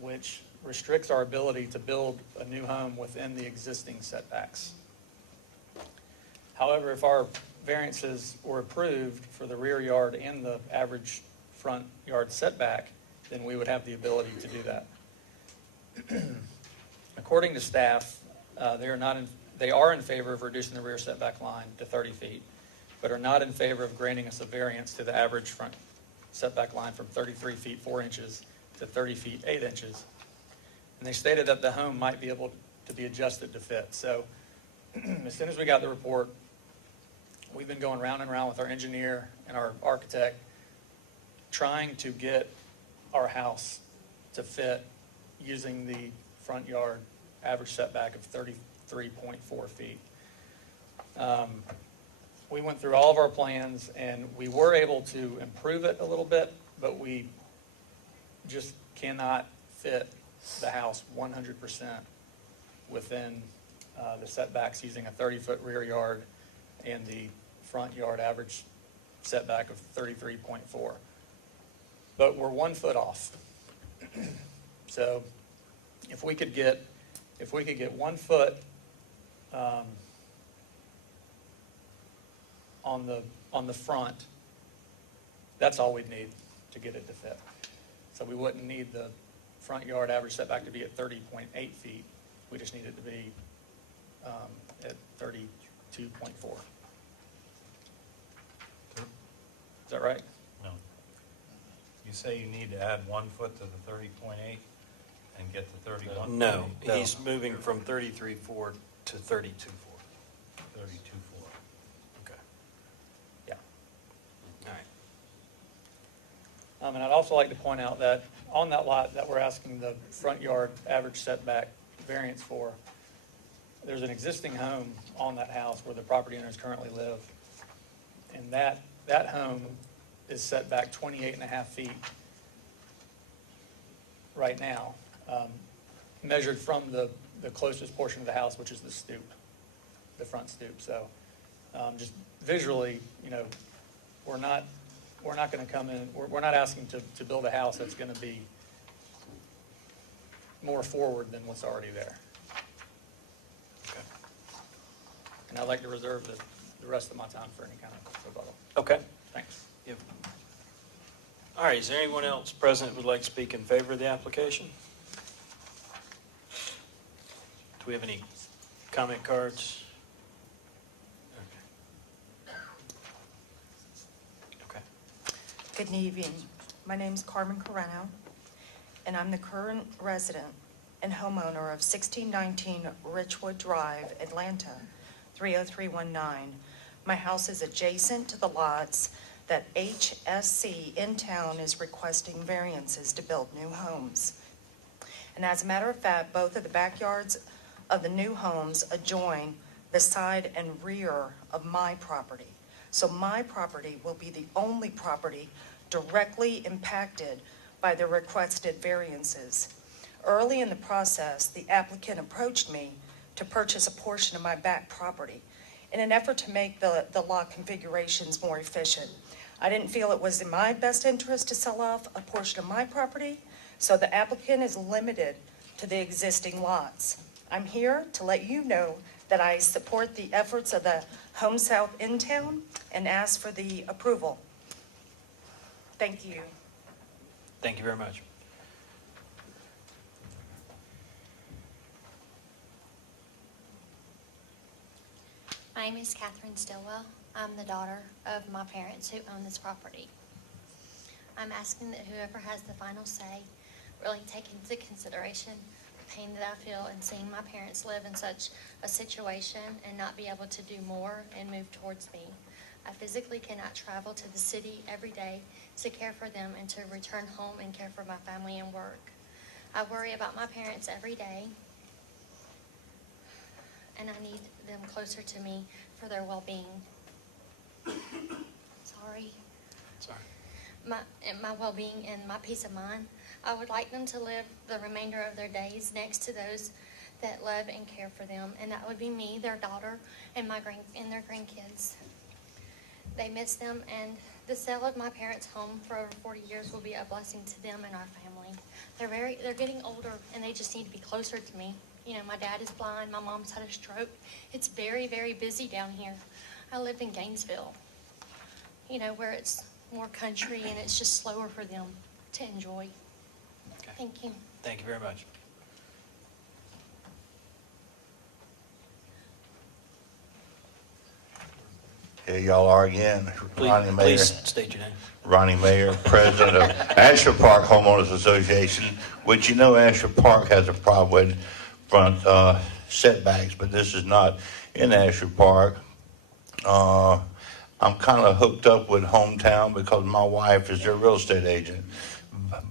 which restricts our ability to build a new home within the existing setbacks. However, if our variances were approved for the rear yard and the average front yard setback, then we would have the ability to do that. According to staff, they are in favor of reducing the rear setback line to 30 feet, but are not in favor of granting us a variance to the average front setback line from 33 feet 4 inches to 30 feet 8 inches. And they stated that the home might be able to be adjusted to fit. So as soon as we got the report, we've been going round and round with our engineer and our architect, trying to get our house to fit using the front yard average setback of 33.4 feet. We went through all of our plans, and we were able to improve it a little bit, but we just cannot fit the house 100% within the setbacks using a 30-foot rear yard and the front yard average setback of 33.4. But we're 1 foot off. So if we could get 1 foot on the front, that's all we'd need to get it to fit. So we wouldn't need the front yard average setback to be at 30.8 feet. We just need it to be at 32.4. Is that right? No. You say you need to add 1 foot to the 30.8 and get to 31? No, he's moving from 33.4 to 32.4. 32.4. Okay. Yeah. All right. And I'd also like to point out that on that lot that we're asking the front yard average setback variance for, there's an existing home on that house where the property owners currently live. And that home is set back 28 and a half feet right now, measured from the closest portion of the house, which is the stoop, the front stoop. So just visually, we're not going to come in, we're not asking to build a house that's going to be more forward than what's already there. Okay. And I'd like to reserve the rest of my time for any kind of rebuttal. Okay. Thanks. Yep. All right, is there anyone else present who would like to speak in favor of the application? Do we have any comment cards? Okay. Good evening. My name's Carmen Carreno, and I'm the current resident and homeowner of 1619 Richwood Drive, Atlanta, 30319. My house is adjacent to the lots that HSC in town is requesting variances to build new homes. And as a matter of fact, both of the backyards of the new homes adjoin the side and rear of my property. So my property will be the only property directly impacted by the requested variances. Early in the process, the applicant approached me to purchase a portion of my back property in an effort to make the lot configurations more efficient. I didn't feel it was in my best interest to sell off a portion of my property, so the applicant is limited to the existing lots. I'm here to let you know that I support the efforts of the Home South in town and ask for the approval. Thank you. Thank you very much. My My name is Catherine Stillwell. I'm the daughter of my parents who own this property. I'm asking that whoever has the final say really take into consideration the pain that I feel in seeing my parents live in such a situation and not be able to do more and move towards me. I physically cannot travel to the city every day to care for them and to return home and care for my family and work. I worry about my parents every day, and I need them closer to me for their well-being. Sorry. My well-being and my peace of mind. I would like them to live the remainder of their days next to those that love and care for them, and that would be me, their daughter, and their grandkids. They miss them, and the sale of my parents' home for over 40 years will be a blessing to them and our family. They're getting older, and they just need to be closer to me. You know, my dad is blind. My mom's had a stroke. It's very, very busy down here. I live in Gainesville, you know, where it's more country and it's just slower for them to enjoy. Okay. Thank you. Thank you very much. Here y'all are again. Ronnie Mayer. Please state your name. Ronnie Mayer, president of Asher Park Homeowners Association, which you know Asher Park has a problem with front setbacks, but this is not in Asher Park. I'm kind of hooked up with Hometown because my wife is their real estate agent.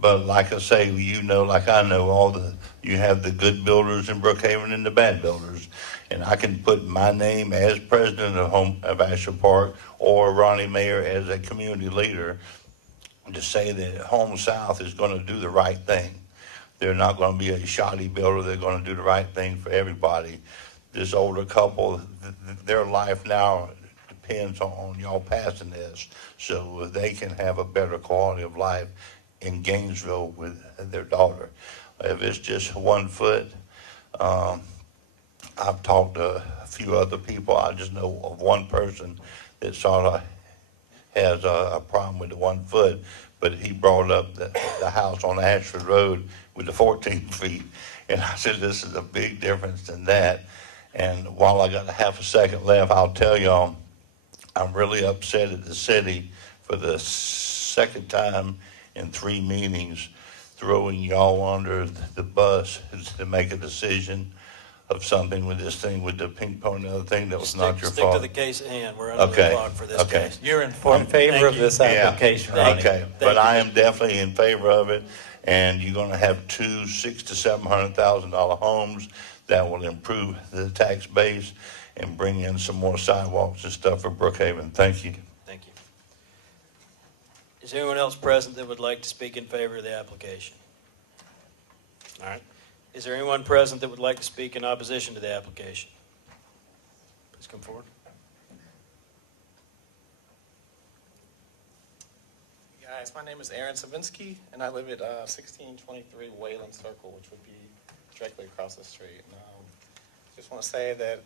But like I say, you know, like I know, you have the good builders in Brookhaven and the bad builders. And I can put my name as president of Asher Park or Ronnie Mayer as a community leader to say that Home South is going to do the right thing. They're not going to be a shoddy builder. They're going to do the right thing for everybody. This older couple, their life now depends on y'all passing this so they can have a better quality of life in Gainesville with their daughter. If it's just 1 foot, I've talked to a few other people. I just know of one person that sort of has a problem with the 1 foot, but he brought up the house on Ashford Road with the 14 feet. And I said, this is a big difference in that. And while I got a half a second left, I'll tell y'all, I'm really upset at the city for the second time in 3 meetings throwing y'all under the bus to make a decision of something with this thing with the ping pong and other thing that was not your Stick fault. to the case at hand. We're under the clock for this case. You're in favor of this application, Yeah. Ronnie. Okay, but I am definitely in favor of it, and you're gonna have 2 $600,000 to $700,000 homes that will improve the tax base and bring in some more sidewalks and stuff for Brookhaven. Thank you. Thank you. Is there anyone else present that would like to speak in favor of the application? All right. Is there anyone present that would like to speak in opposition to the application? Please come forward. Guys, my name is Aaron Savinsky, and I live at 1623 Wayland Circle, which would be directly across the street. And, just want to say that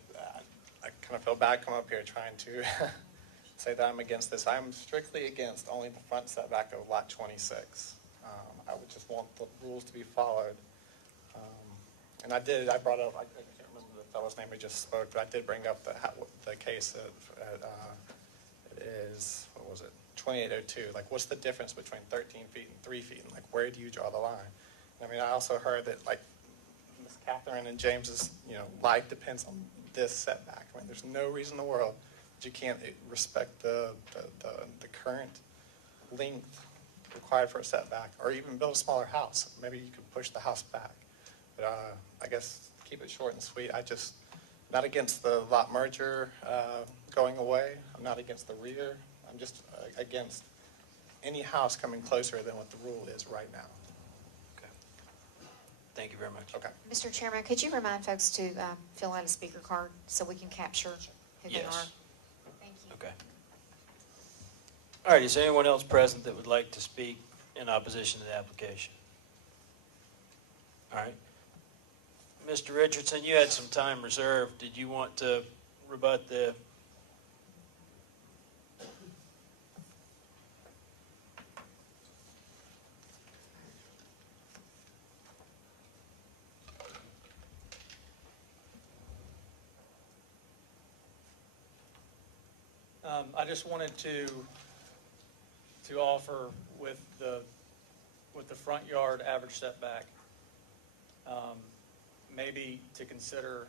I kind of feel bad coming up here trying to say that I'm against this. I'm strictly against only the front setback of lot 26. I would just want the rules to be followed. And I brought up, I can't remember the fellow's name who just spoke, but I did bring up the case it is, what was it, 2802. Like, what's the difference between 13 feet and 3 feet? And, like, where do you draw the line? I mean, I also heard that, like, Miss Catherine and James's, life depends on this setback. I mean, there's no reason in the world that you can't respect the current length required for a setback, or even build a smaller house. Maybe you could push the house back. But I guess keep it short and sweet. Not against the lot merger going away. I'm not against the rear. I'm just against any house coming closer than what the rule is right now. Okay. Thank you very much. Okay. Mr. Chairman, could you remind folks to fill out a speaker card so we can capture who they Yes. are? Thank you. Okay. All right, is there anyone else present that would like to speak in opposition to the application? All right. Mr. Richardson, you had some time reserved. Did you want to rebut the? I just wanted to offer with the front yard average setback, maybe to consider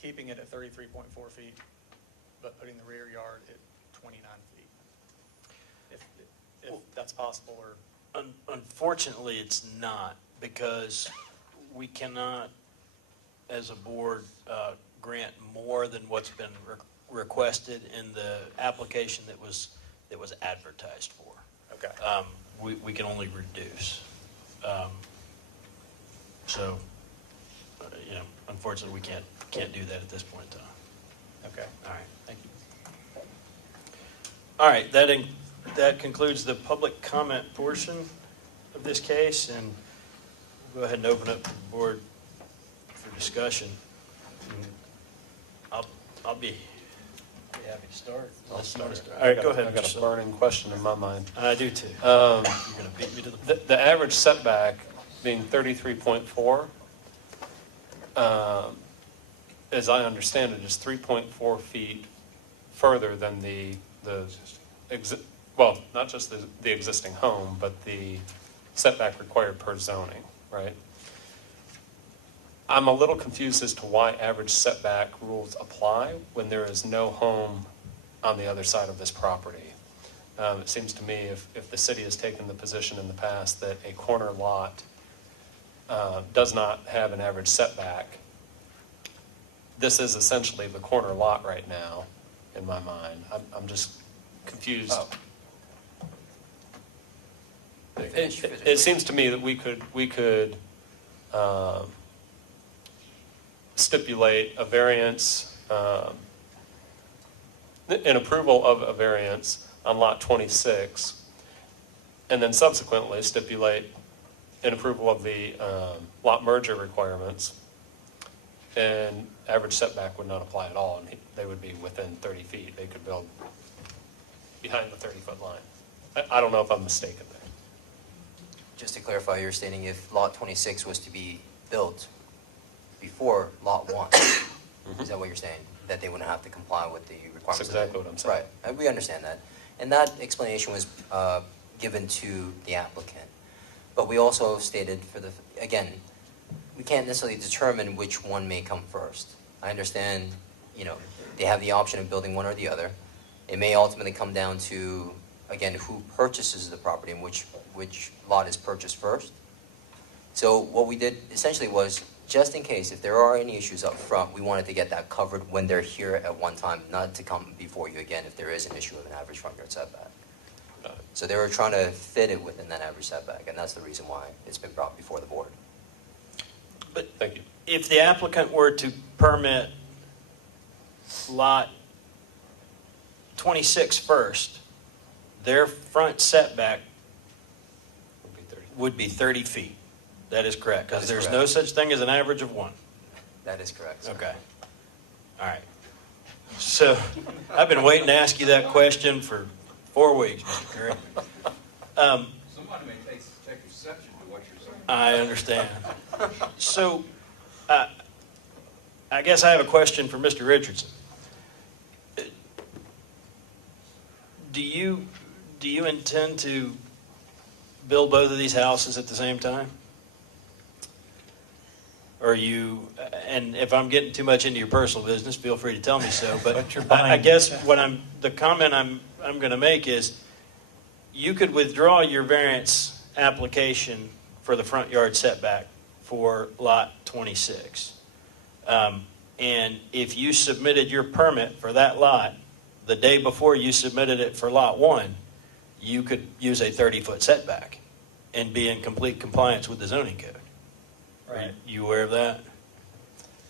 keeping it at 33.4 feet, but putting the rear yard at 29 feet. If that's possible, or. Unfortunately, it's not, because we cannot, as a board, grant more than what's been requested in the application that was advertised for. Okay. We can only reduce. So, unfortunately, we can't do that at this point in time. Okay. All right, thank you. All right, that concludes the public comment portion of this case, and we'll go ahead and open up to the board for discussion. I'll be happy to start. I'll start. All right, go ahead. I got a burning question in my mind. I do too. You're going to beat me to the. The average setback being 33.4, as I understand it, is 3.4 feet further than well, not just the existing home, but the setback required per zoning, right? I'm a little confused as to why average setback rules apply when there is no home on the other side of this property. It seems to me if the city has taken the position in the past that a corner lot does not have an average setback, this is essentially the corner lot right now, in my mind. I'm just confused. Oh. It seems to me that we could stipulate a variance, an approval of a variance on lot 26, and then subsequently stipulate an approval of the lot merger requirements, and average setback would not apply at all, and they would be within 30 feet. They could build behind the 30-foot line. I don't know if I'm mistaken there. Just to clarify, you're stating if lot 26 was to be built before lot 1, is that what you're saying? That they wouldn't have to comply with the requirements? That's exactly what I'm saying. Right, we understand that. And that explanation was given to the applicant. But we also stated again, we can't necessarily determine which one may come first. I understand, they have the option of building one or the other. It may ultimately come down to, again, who purchases the property and which lot is purchased first. So what we did essentially was, just in case, if there are any issues up front, we wanted to get that covered when they're here at one time, not to come before you again if there is an issue with an average front yard setback. So they were trying to fit it within that average setback, and that's the reason why it's been brought before the board. But Thank you. if the applicant were to permit lot 26 first, their front setback would be 30 feet. That is correct, because there's no such thing as an average of 1. That is correct, sir. Okay. All right. So I've been waiting to ask you that question for 4 weeks, Mr. Curry. Somebody may take exception to what you're saying. I understand. So I guess I have a question for Mr. Richardson. Do you intend to build both of these houses at the same time? Or and if I'm getting too much into your personal business, feel free to tell me so. But I guess the comment I'm going to make is, you could withdraw your variance application for the front yard setback for lot 26. And if you submitted your permit for that lot the day before you submitted it for lot 1, you could use a 30-foot setback and be in complete compliance with the zoning code. Right. Are you aware of that?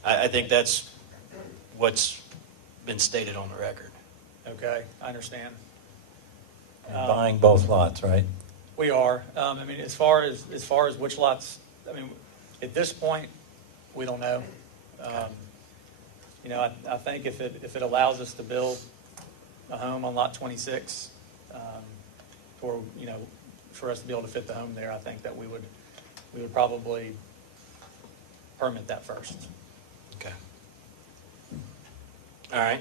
I think that's what's been stated on the record. Okay, I understand. You're buying both lots, right? We are. As far as which lots, at this point, we don't know. I think if it allows us to build a home on lot 26, for us to be able to fit the home there, I think that we would probably permit that first. Okay. All right.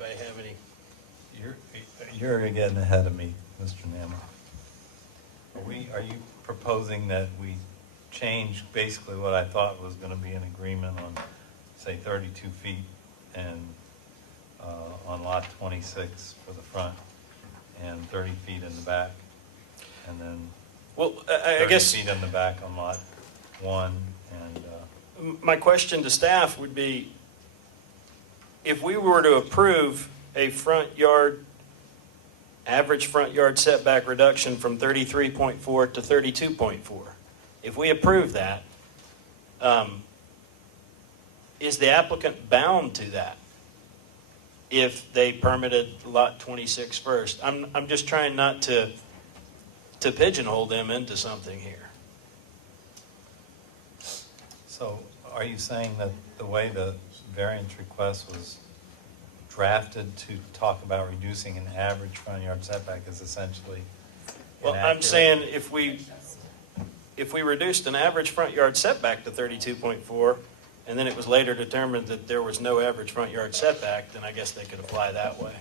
Anybody have any? You're getting ahead of me, Mr. Nama. Are you proposing that we change basically what I thought was going to be an agreement on, say, 32 feet and on lot 26 for the front and 30 feet in the back? And then Well, I guess 30 feet in the back on lot 1 and... my question to staff would be, if we were to approve a average front yard setback reduction from 33.4 to 32.4, if we approve that, is the applicant bound to that if they permitted lot 26 first? I'm just trying not to pigeonhole them into something here. So are you saying that the way the variance request was drafted to talk about reducing an average front yard setback is essentially Well, I'm inaccurate? saying if we reduced an average front yard setback to 32.4, and then it was later determined that there was no average front yard setback, then I guess they could apply that way.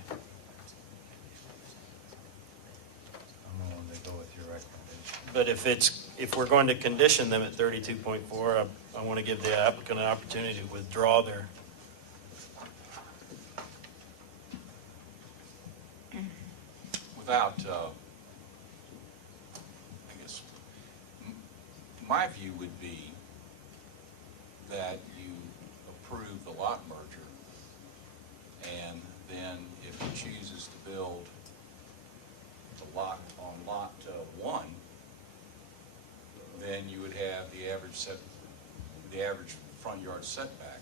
I'm willing to go with your recommendation. But if we're going to condition them at 32.4, I want to give the applicant an opportunity to withdraw their. Without, I guess, my view would be that you approve the lot merger, and then if he chooses to build the lot on lot 1, then you would have the average front yard setback.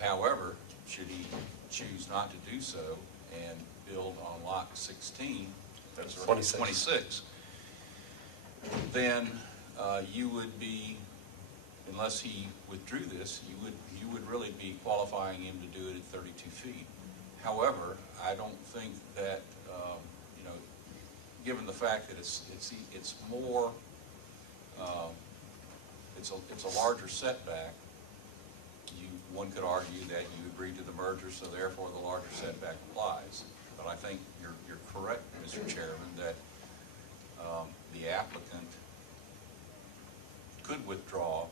However, should he choose not to do so and build on lot 16, that's 26, then you would be, unless he withdrew this, you would really be qualifying him to do it at 32 feet. However, I don't think that, given the fact that it's more, it's a larger setback, one could argue that you agreed to the merger, so therefore the larger setback applies. But I think you're correct, Mr. Chairman, that the applicant could withdraw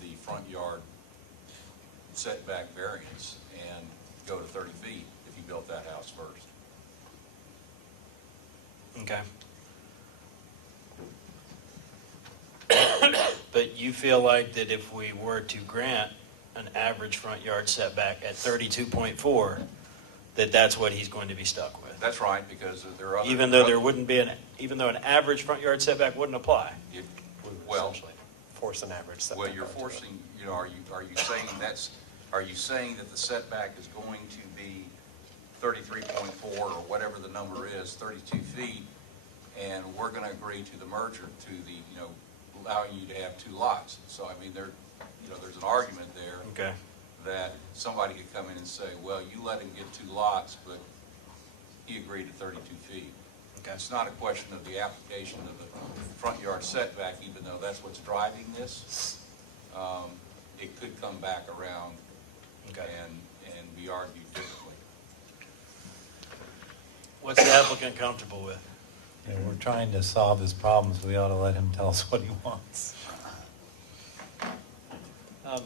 the front yard setback variance and go to 30 feet if he built that house first. Okay. But you feel like that if we were to grant an average front yard setback at 32.4, that's what he's going to be stuck with? That's right, because there are other... Even though an average front yard setback wouldn't apply? Well, Force an average setback. well, you're forcing, are you saying that the setback is going to be 33.4 or whatever the number is, 32 feet, and we're going to agree to the merger, to the, allowing you to have 2 lots? So, I mean, there's an argument there. Okay. That somebody could come in and say, well, you let him get 2 lots, but he agreed to 32 feet. Okay. It's not a question of the application of the front yard setback, even though that's what's driving this. It could come back around and be argued differently. What's the applicant comfortable with? Yeah, we're trying to solve his problems. We ought to let him tell us what he wants.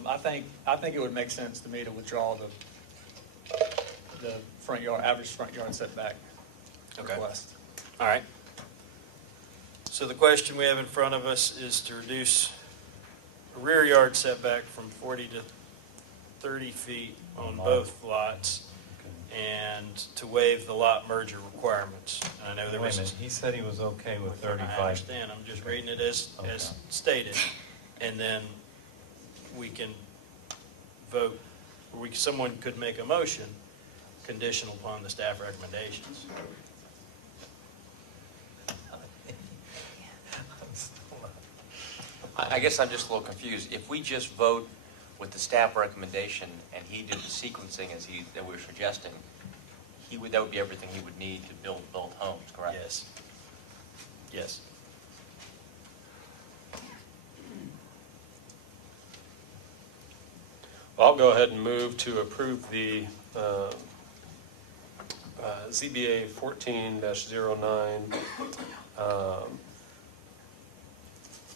I think it would make sense to me to withdraw the average front yard setback request. All right. So the question we have in front of us is to reduce a rear yard setback from 40 to 30 feet on both lots, and to waive the lot merger requirements. And I know there Wait was... a minute, he said he was okay with 35. I understand, I'm just reading it as stated, and then we can vote, or someone could make a motion conditional upon the staff recommendations. I guess I'm just a little confused. If we just vote with the staff recommendation and he did the sequencing that we were suggesting, that would be everything he would need to build both homes, correct? Yes. Yes. I'll go ahead and move to approve the ZBA 14-09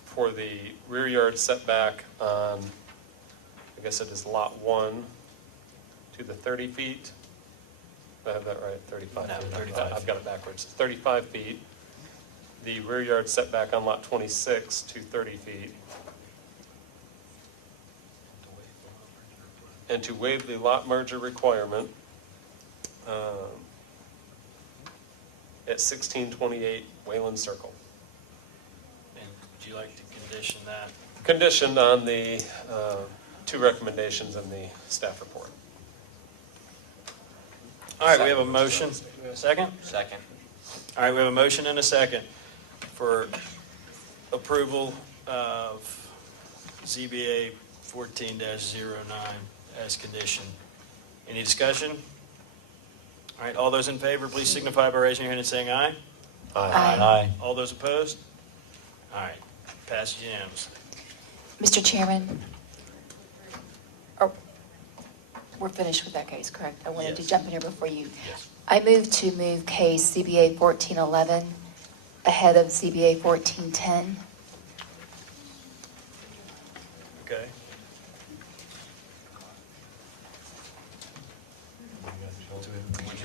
for the rear yard setback on, I guess it is lot 1 to the 30 feet. Did I have that right? 35? No, 35. I've got it backwards. 35 feet. The rear yard setback on lot 26 to 30 feet. And to waive the lot merger requirement at 1628 Wayland Circle. And would you like to condition that? Conditioned on the 2 recommendations in the staff report. All right, we have a motion. Do we have a second? Second. All right, we have a motion and a second for approval of ZBA 14-09 as conditioned. Any discussion? All right, all those in favor, please signify by raising your hand and saying aye. Aye. All those opposed? All right, passes unanimously. Mr. Chairman? Oh, we're finished with that case, correct? I wanted to Yes. jump in here before you. Yes. I move to move case CBA 1411 ahead of CBA 1410. Okay.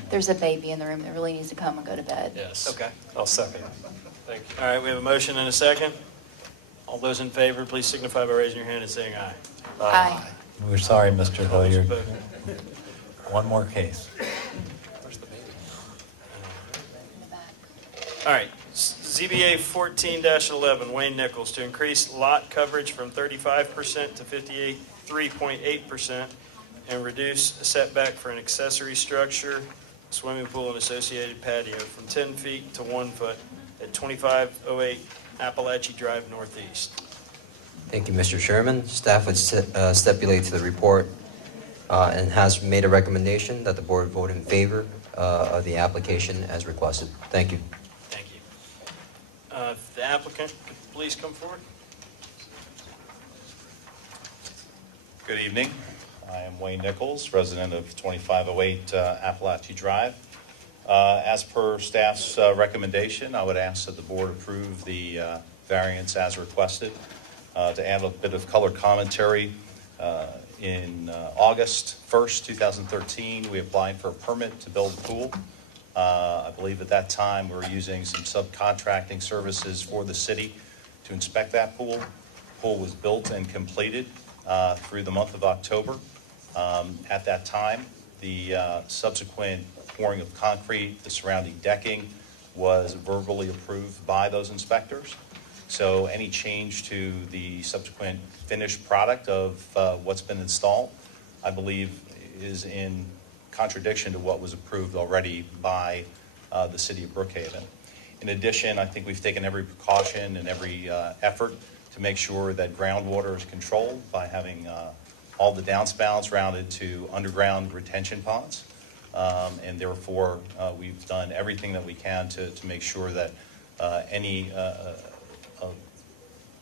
There's a baby in the room that really needs to come and go to bed. Yes. Okay. I'll second. Thank you. All right, we have a motion and a second. All those in favor, please signify by raising your hand and saying aye. Aye. We're sorry, Mr. All those Hilliard. opposed? One more case. All right, ZBA 14-11, Wayne Nichols, to increase lot coverage from 35% to 3.8% and reduce setback for an accessory structure, swimming pool and associated patio from 10 feet to 1 foot at 2508 Appalachia Drive Northeast. Thank you, Mr. Chairman. Staff would stipulate to the report and has made a recommendation that the board vote in favor of the application as requested. Thank you. Thank you. If the applicant could please come forward. Good evening. I am Wayne Nichols, resident of 2508 Appalachia Drive. As per staff's recommendation, I would ask that the board approve the variance as requested. To add a bit of color commentary, in August 1st, 2013, we applied for a permit to build a pool. I believe at that time we were using some subcontracting services for the city to inspect that pool. The pool was built and completed through the month of October. At that time, the subsequent pouring of concrete, the surrounding decking was verbally approved by those inspectors. So any change to the subsequent finished product of what's been installed, I believe, is in contradiction to what was approved already by the city of Brookhaven. In addition, I think we've taken every precaution and every effort to make sure that groundwater is controlled by having all the downspouts routed to underground retention ponds. And therefore, we've done everything that we can to make sure that any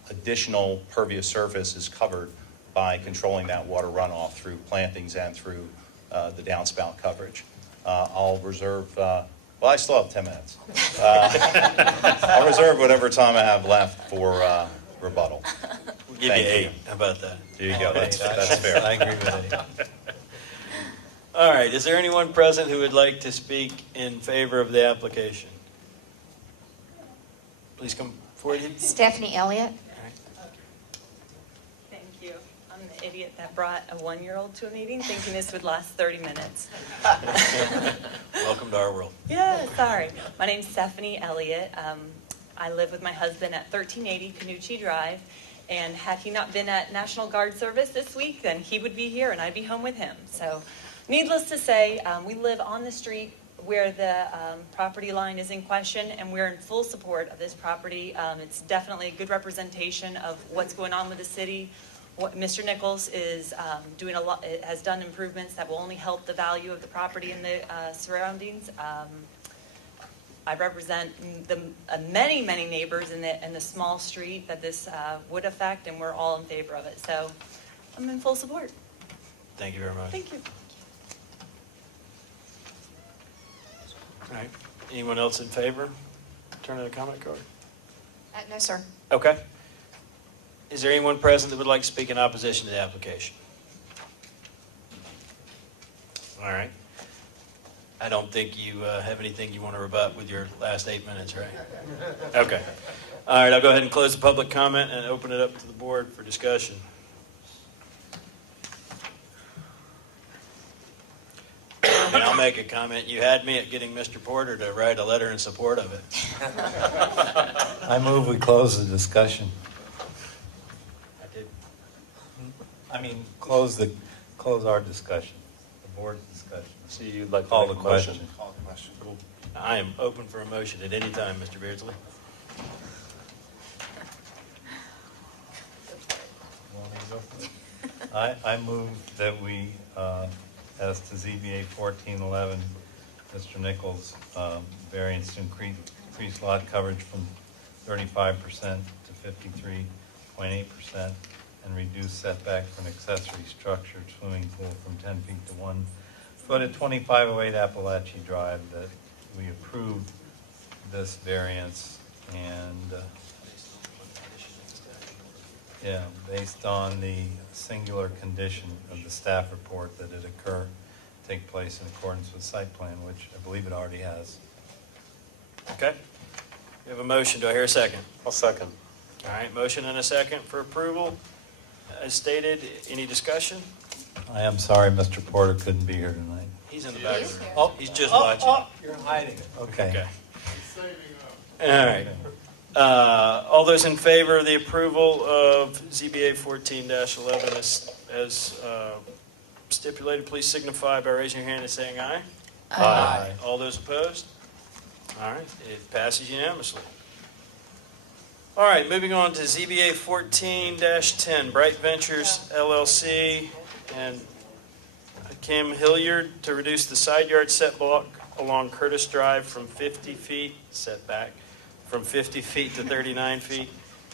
additional pervious surface is covered by controlling that water runoff through plantings and through the downspout coverage. I'll reserve, well, I still have 10 minutes. I'll reserve whatever time I have left for rebuttal. We'll give Thank you 8. you. How about that? There you go. That's fair. I agree with it. All right, is there anyone present who would like to speak in favor of the application? Please come forward. Stephanie Elliott. Thank you. I'm the idiot that brought a 1-year-old to a meeting thinking this would last 30 minutes. Welcome to our world. Yeah, sorry. My name's Stephanie Elliott. I live with my husband at 1380 Canucci Drive, and had he not been at National Guard service this week, then he would be here and I'd be home with him. So needless to say, we live on the street where the property line is in question, and we're in full support of this property. It's definitely a good representation of what's going on with the city. What Mr. Nichols is doing has done improvements that will only help the value of the property and the surroundings. I represent the many neighbors in the small street that this would affect, and we're all in favor of it. So I'm in full support. Thank you very much. Thank you. All right. Anyone else in favor? Turn in a comment card. No, sir. Okay. Is there anyone present that would like to speak in opposition to the application? All right. I don't think you have anything you want to rebut with your last 8 minutes, right? Okay. All right, I'll go ahead and close the public comment and open it up to the board for discussion. And I'll make a comment. You had me at getting Mr. Porter to write a letter in support of it. I move we close the discussion. I did. I mean, close our discussion, the board's discussion. So you'd like to Call make the a motion? question. Call the question. I am open for a motion at any time, Mr. Beardsley. I move that we, as to ZBA 1411, Mr. Nichols' variance to increase lot coverage from 35% to 53.8% and reduce setback for an accessory structure swimming pool from 10 feet to 1 foot at 2508 Appalachia Drive, that we approve this variance and based on the singular condition of the staff report that it take place in accordance with site plan, which I believe it already has. Okay. We have a motion. Do I hear a second? I'll second. All right, motion and a second for approval. As stated, any discussion? I am sorry Mr. Porter couldn't be here tonight. He's in the back of the room. Oh, He's just watching. You're hiding it. Okay. All right. All those in favor of the approval of ZBA 14-11 as stipulated, please signify by raising your hand and saying aye. Aye. All those opposed? All right, it passes unanimously. All right, moving on to ZBA 14-10, Bright Ventures LLC and Kim Hilliard to reduce the side yard setback along Curtis Drive from 50 feet setback from 50 feet to 39 feet,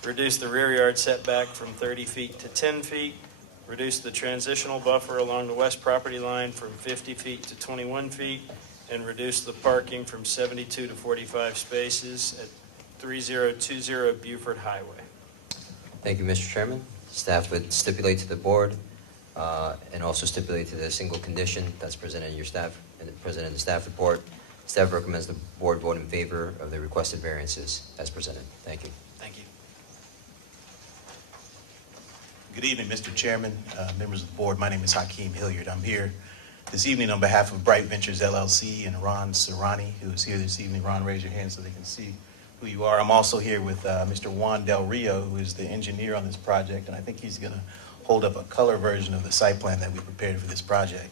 reduce the rear yard setback from 30 feet to 10 feet, reduce the transitional buffer along the west property line from 50 feet to 21 feet, and reduce the parking from 72 to 45 spaces at 3020 Buford Highway. Thank you, Mr. Chairman. Staff would stipulate to the board and also stipulate to the single condition that's presented in your staff and presented in the staff report. Staff recommends the board vote in favor of the requested variances as presented. Thank you. Thank you. Good evening, Mr. Chairman, members of the board. My name is Hakeem Hilliard. I'm here this evening on behalf of Bright Ventures LLC and Ron Serrani, who is here this evening. Ron, raise your hand so they can see who you are. I'm also here with Mr. Juan Del Rio, who is the engineer on this project, and I think he's going to hold up a color version of the site plan that we prepared for this project.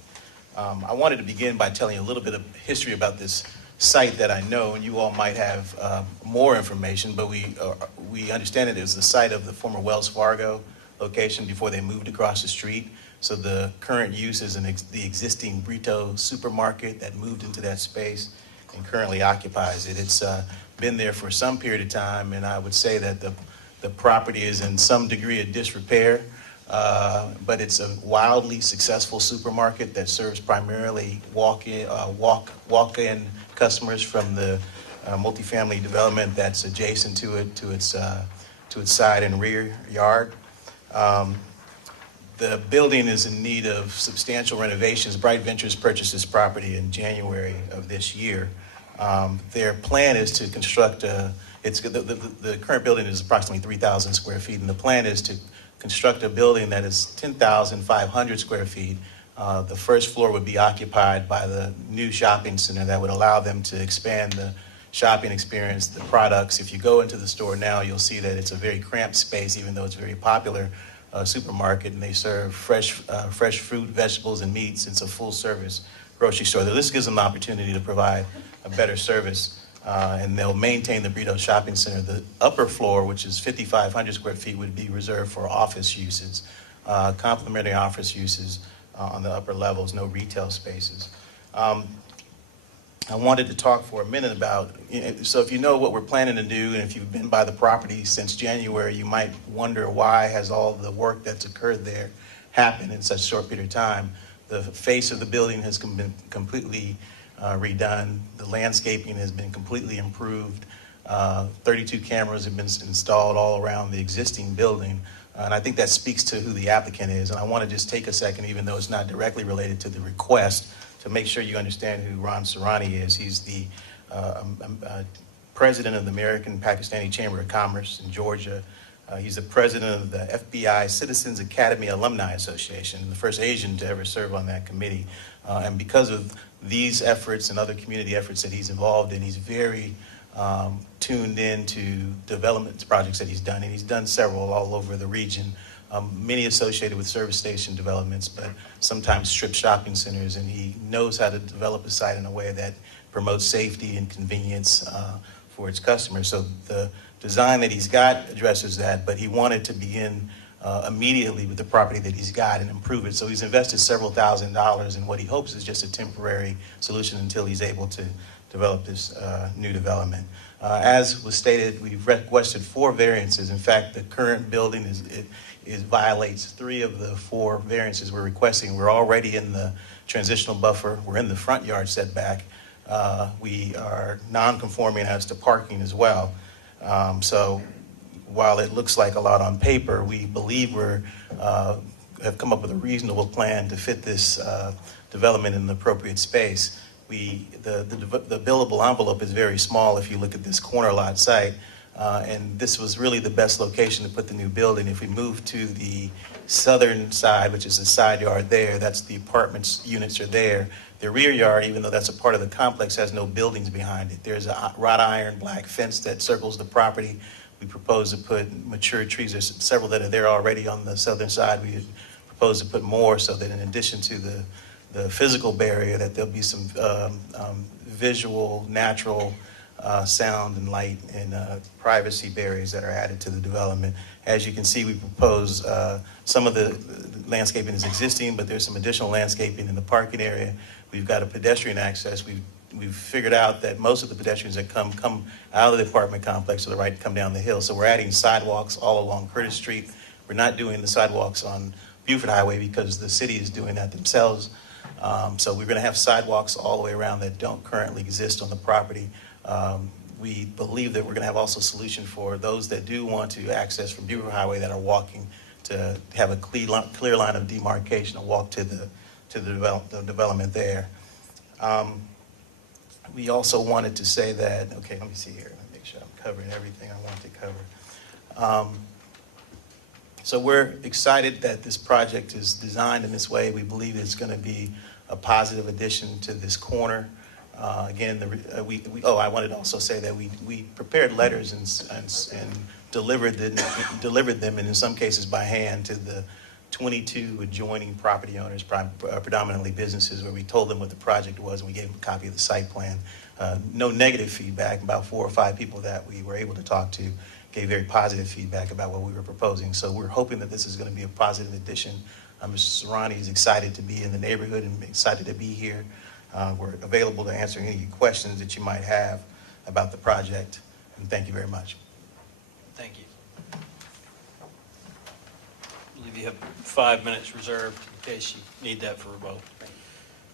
I wanted to begin by telling you a little bit of history about this site that I know, and you all might have more information, but we understand it is the site of the former Wells Fargo location before they moved across the street. So the current use is the existing Brito supermarket that moved into that space and currently occupies it. It's been there for some period of time, and I would say that the property is in some degree of disrepair. But it's a wildly successful supermarket that serves primarily walk-in customers from the multifamily development that's adjacent to it, to its side and rear yard. The building is in need of substantial renovations. Bright Ventures purchased this property in January of this year. Their plan is to construct the current building is approximately 3,000 square feet, and the plan is to construct a building that is 10,500 square feet. The first floor would be occupied by the new shopping center that would allow them to expand the shopping experience, the products. If you go into the store now, you'll see that it's a very cramped space, even though it's a very popular supermarket, and they serve fresh fruit, vegetables, and meats. It's a full-service grocery store. This gives them the opportunity to provide a better service. And they'll maintain the Brito Shopping Center. The upper floor, which is 5,500 square feet, would be reserved for office uses, complimentary office uses on the upper levels, no retail spaces. I wanted to talk for a minute about, so if you know what we're planning to do, and if you've been by the property since January, you might wonder why has all the work that's occurred there happen in such a short period of time. The face of the building has been completely redone. The landscaping has been completely improved. 32 cameras have been installed all around the existing building. And I think that speaks to who the applicant is. And I want to just take a second, even though it's not directly related to the request, to make sure you understand who Ram Sarani is. He's the president of the American Pakistani Chamber of Commerce in Georgia. He's the president of the FBI Citizens Academy Alumni Association, the first Asian to ever serve on that committee. And because of these efforts and other community efforts that he's involved in, he's very tuned into development projects that he's done, and he's done several all over the region, many associated with service station developments, but sometimes strip shopping centers, and he knows how to develop a site in a way that promotes safety and convenience for its customers. So the design that he's got addresses that, but he wanted to begin immediately with the property that he's got and improve it. So he's invested several $1,000s in what he hopes is just a temporary solution until he's able to develop this new development. As was stated, we've requested 4 variances. In fact, the current building violates 3 of the 4 variances we're requesting. We're already in the transitional buffer. We're in the front yard setback. We are non-conforming as to parking as well. So while it looks like a lot on paper, we believe have come up with a reasonable plan to fit this development in the appropriate space. The billable envelope is very small if you look at this corner lot site, and this was really the best location to put the new building. If we move to the southern side, which is the side yard there, that's the apartments, units are there. The rear yard, even though that's a part of the complex, has no buildings behind it. There's a wrought iron black fence that circles the property. We propose to put mature trees. There's several that are there already on the southern side. We propose to put more so that in addition to the physical barrier, that there'll be some visual, natural sound and light and privacy barriers that are added to the development. As you can see, we propose some of the landscaping is existing, but there's some additional landscaping in the parking area. We've got a pedestrian access. We've figured out that most of the pedestrians that come out of the apartment complex to the right come down the hill. So we're adding sidewalks all along Curtis Street. We're not doing the sidewalks on Buford Highway because the city is doing that themselves. So we're going to have sidewalks all the way around that don't currently exist on the property. We believe that we're going to have also a solution for those that do want to access from Buford Highway that are walking to have a clear line of demarcation and walk to the development there. We also wanted to say that, okay, let me see here. Let me make sure I'm covering everything I want to cover. So we're excited that this project is designed in this way. We believe it's going to be a positive addition to this corner. Again, I wanted to also say that we prepared letters and delivered them, and in some cases by hand, to the 22 adjoining property owners, predominantly businesses, where we told them what the project was, and we gave them a copy of the site plan. No negative feedback. About 4 or 5 people that we were able to talk to gave very positive feedback about what we were proposing. So we're hoping that this is going to be a positive addition. Mr. Sarani is excited to be in the neighborhood and excited to be here. We're available to answer any questions that you might have about the project. And thank you very much. Thank you. I believe you have 5 minutes reserved in case you need that for a vote.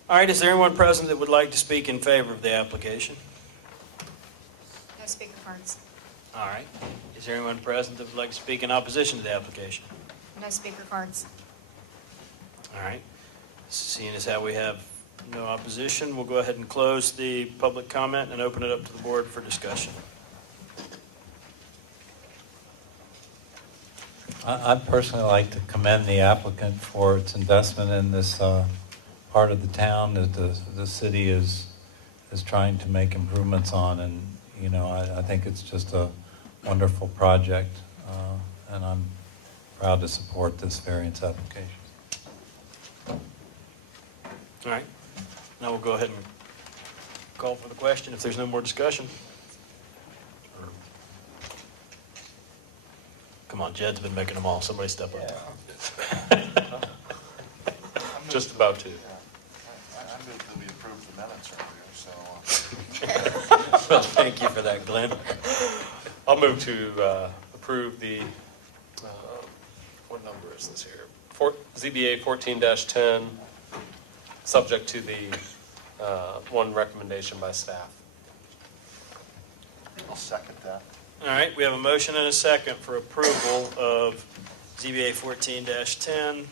All right, is there anyone present that would like to speak in favor of the application? No speaker cards. All right. Is there anyone present that would like to speak in opposition to the application? No speaker cards. All right. Seeing as how we have no opposition, we'll go ahead and close the public comment and open it up to the board for discussion. I'd personally like to commend the applicant for its investment in this part of the town that the city is trying to make improvements on. And, you know, I think it's just a wonderful project, and I'm proud to support this variance application. All right. Now we'll go ahead and call for the question if there's no more discussion. Come on, Jed's been making them all. Somebody step up. Just about to. I moved that we approved the minutes earlier, so. Well, thank you for that, Glenn. I'll move to approve the, what number is this here? ZBA 14-10, subject to the one recommendation by staff. I'll second that. All right, we have a motion and a second for approval of ZBA 14-10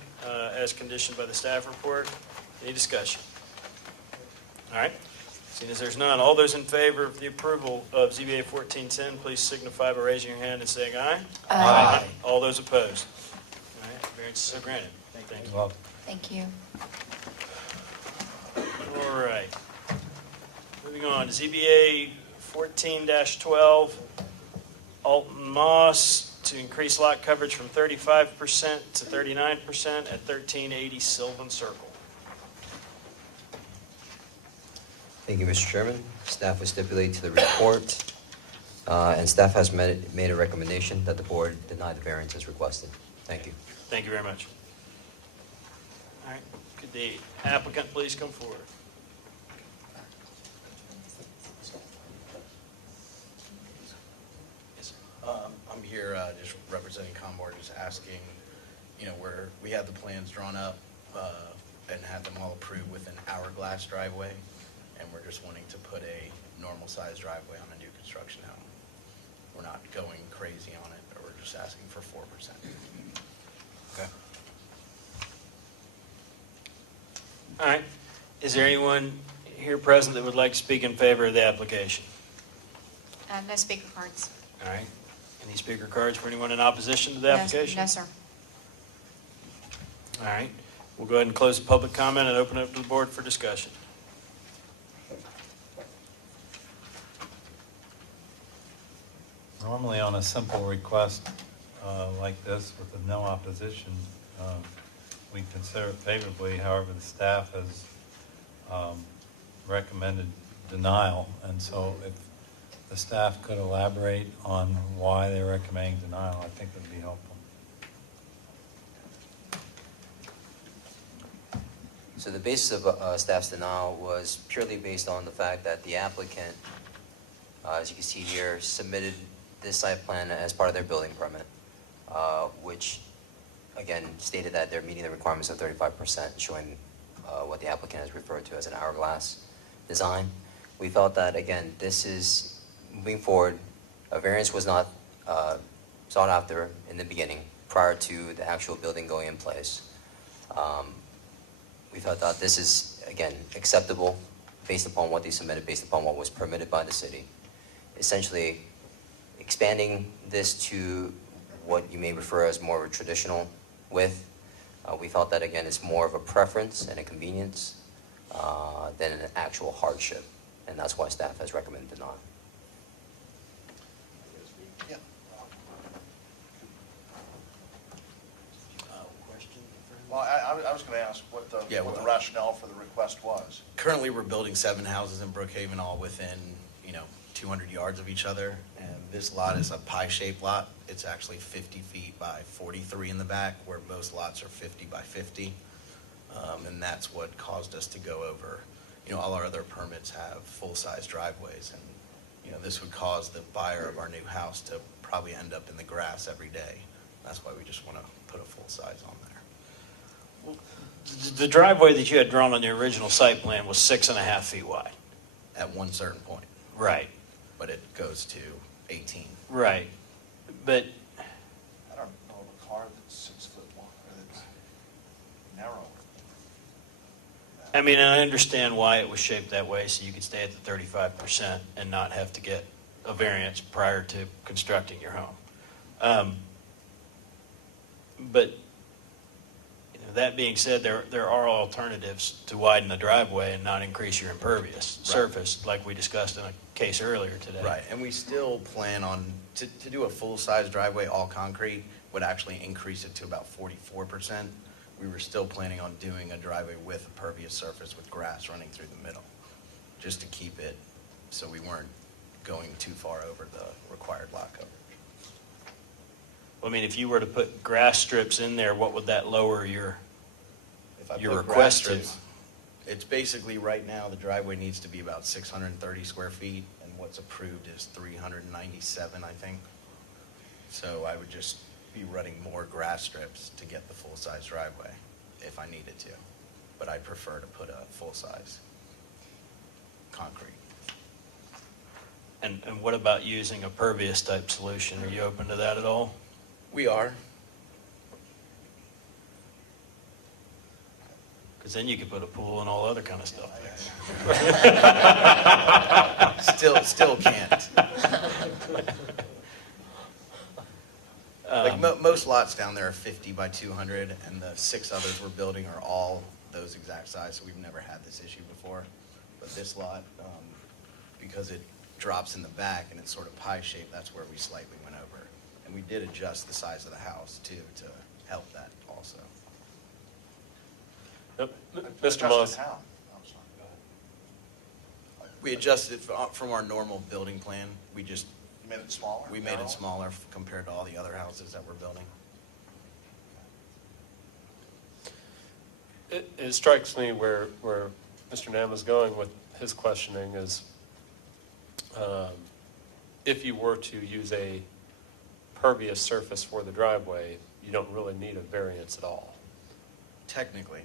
as conditioned by the staff report. Any discussion? All right, seeing as there's none, all those in favor of the approval of ZBA 14-10, please signify by raising your hand and saying aye. Aye. All those opposed? All right, variance is so granted. Thank you. Well, Thank you. All right. Moving on, ZBA 14-12, Alton Moss to increase lot coverage from 35% to 39% at 1380 Sylvan Circle. Thank you, Mr. Chairman. Staff will stipulate to the report, and staff has made a recommendation that the board deny the variance as requested. Thank you. Thank you very much. All right, could the applicant please come forward? I'm here just representing Commodore, just asking, where we have the plans drawn up and have them all approved with an hourglass driveway, and we're just wanting to put a normal sized driveway on a new construction home. We're not going crazy on it, but we're just asking for 4%. Okay. All right, is there anyone here present that would like to speak in favor of the application? No speaker cards. All right, any speaker cards for anyone in opposition to the No- application? No, sir. All right, we'll go ahead and close the public comment and open it up to the board for discussion. normally on a simple request like this with a no opposition, we consider it favorably. However, the staff has recommended denial, and so if the staff could elaborate on why they're recommending denial, I think it would be helpful. So the basis of staff's denial was purely based on the fact that the applicant, as you can see here, submitted this site plan as part of their building permit, which again stated that they're meeting the requirements of 35%, showing what the applicant has referred to as an hourglass design. We felt that, again, this is moving forward. A variance was not sought after in the beginning, prior to the actual building going in place. We thought that this is, again, acceptable based upon what they submitted, based upon what was permitted by the city. Essentially, expanding this to what you may refer as more of a traditional width, we felt that, again, it's more of a preference and a convenience than an actual hardship, and that's why staff has recommended denial. Yeah. Well, I was going to ask what the rationale for the request was. Currently, we're building 7 houses in Brookhaven, all within, 200 yards of each other. And this lot is a pie-shaped lot. It's actually 50 feet by 43 in the back, where most lots are 50 by 50. And that's what caused us to go over. All our other permits have full-size driveways. And, this would cause the buyer of our new house to probably end up in the grass every day. That's why we just want to put a full-size on there. The driveway that you had drawn on the original site plan was 6.5 feet wide. At one certain point. Right. But it goes to 18. Right. But I don't know of a car that's 6 foot long or that's narrow. I mean, I understand why it was shaped that way, so you could stay at the 35% and not have to get a variance prior to constructing your home. But that being said, there are alternatives to widen the driveway and not increase your impervious surface, like we discussed in a case earlier today. Right, and we still plan on, to do a full-size driveway, all concrete, would actually increase it to about 44%. We were still planning on doing a driveway with a pervious surface with grass running through the middle, just to keep it so we weren't going too far over the required lot coverage. I mean, if you were to put grass strips in there, what would that lower your If I your put grass request to? strips, it's basically, right now, the driveway needs to be about 630 square feet, and what's approved is 397, I think. So I would just be running more grass strips to get the full-size driveway if I needed to. But I prefer to put a full-size concrete. And what about using a pervious type solution? Are you open to that at all? We are. Because then you could put a pool and all other kind of stuff there. Still can't. Like most lots down there are 50 by 200, and the 6 others we're building are all those exact size, so we've never had this issue before. But this lot, because it drops in the back and it's sort of pie shaped, that's where we slightly went over. And we did adjust the size of the house too to help that also. Mr. Moss. We adjusted from our normal building plan. We just You made it smaller? We made it smaller compared to all the other houses that we're building. It strikes me where Mr. Nam is going with his questioning is, if you were to use a pervious surface for the driveway, you don't really need a variance at all. Technically,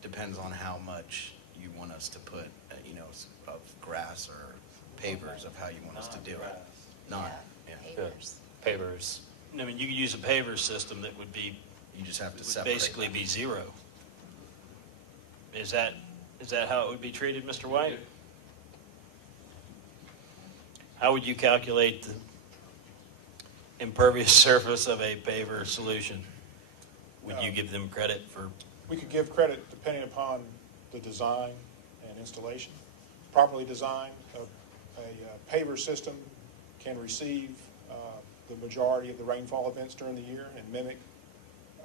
depends on how much you want us to put, of grass or pavers, of how you want us to do it. Pavers. Pavers. I mean, you could use a paver system that would be, You just have to would separate. basically be zero. Is that how it would be treated, Mr. White? How would you calculate the impervious surface of a paver solution? Would you give them credit for? We could give credit depending upon the design and installation. Properly designed, a paver system can receive the majority of the rainfall events during the year and mimic,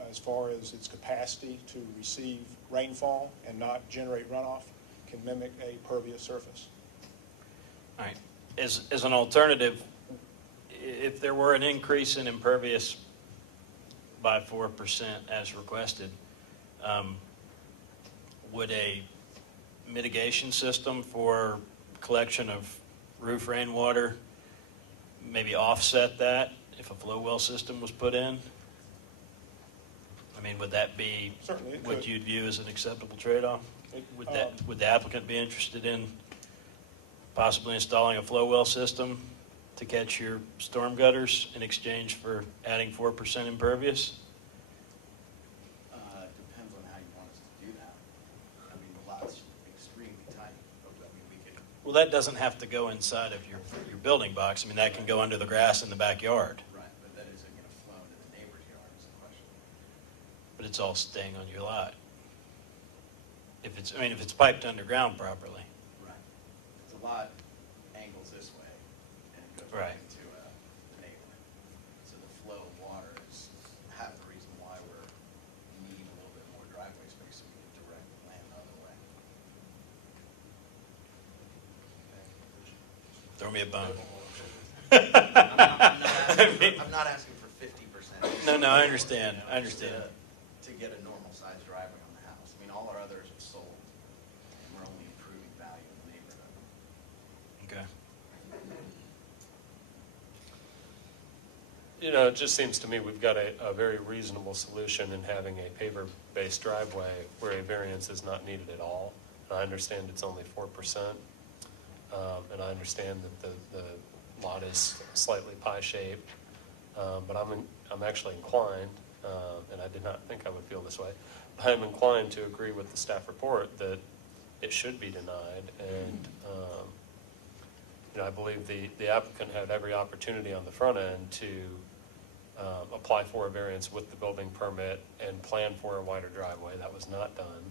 as far as its capacity to receive rainfall and not generate runoff, can mimic a pervious surface. All right. As an alternative, if there were an increase in impervious by 4% as requested, would a mitigation system for collection of roof rainwater maybe offset that if a flow well system was put in? I mean, would that be Certainly it what could. you'd view as an acceptable trade-off? Would the applicant be interested in possibly installing a flow well system to catch your storm gutters in exchange for adding 4% impervious? Depends on how you want us to do that. I mean, the lot's extremely tight. I mean, we could. Well, that doesn't have to go inside of your building box. I mean, that can go under the grass in the backyard, Right, but that isn't going to flow into the neighbor's yard is the question. but it's all staying on your lot. If it's piped underground properly. Right. The lot angles this way and it goes Right. right into the neighbor. So the flow of water is half the reason why we're needing a little bit more driveway space so we can direct the land the other way. Throw me a bone. I'm not asking for 50%. No, I understand. I understand. To get a normal sized driveway on the house. I mean, all our others are sold, and we're only improving value in the neighborhood. Okay. It just seems to me we've got a very reasonable solution in having a paver-based driveway where a variance is not needed at all. And I understand it's only 4%, and I understand that the lot is slightly pie-shaped, but I'm actually inclined, and I did not think I would feel this way, but I'm inclined to agree with the staff report that it should be denied, and I believe the applicant had every opportunity on the front end to apply for a variance with the building permit and plan for a wider driveway. That was not done.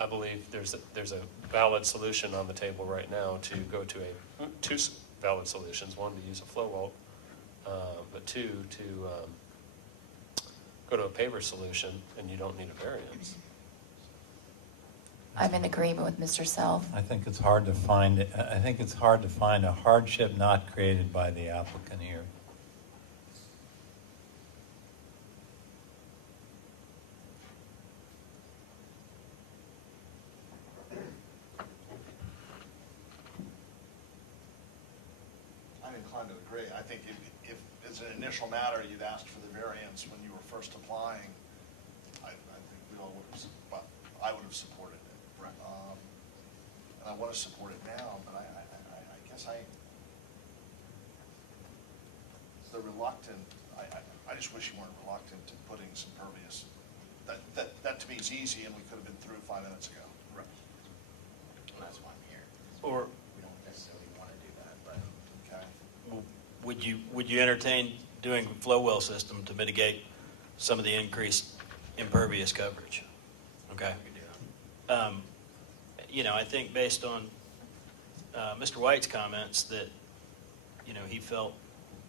I believe there's a valid solution on the table right now to go to two valid solutions. One, to use a flow vault, but two, to go to a paver solution, and you don't need a variance. I'm in agreement with Mr. Self. I think it's hard to find a hardship not created by the applicant here. I'm inclined to agree. I think as an initial matter, you'd asked for the variance when you were first applying, I think we all would have, well, I would have supported it. Right. And I want to support it now, but I guess the reluctant, I just wish you weren't reluctant to putting some pervious. That to me is easy, and we could have been through 5 minutes ago. Right. And that's why I'm here. Or We don't necessarily want to do that, but. Okay. would you entertain doing a flow well system to mitigate some of the increased impervious coverage? Okay. I think based on Mr. White's comments that, he felt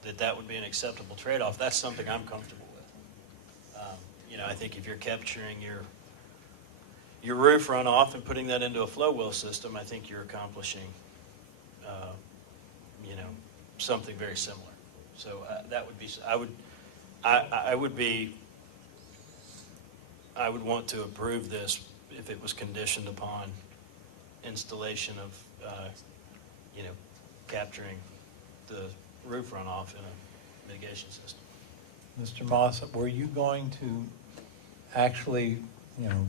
that would be an acceptable trade-off. That's something I'm comfortable with. I think if you're capturing your roof runoff and putting that into a flow well system, I think you're accomplishing, something very similar. So that would be, I would want to approve this if it was conditioned upon installation of, capturing the roof runoff in a mitigation system. Mr. Moss, were you going to actually,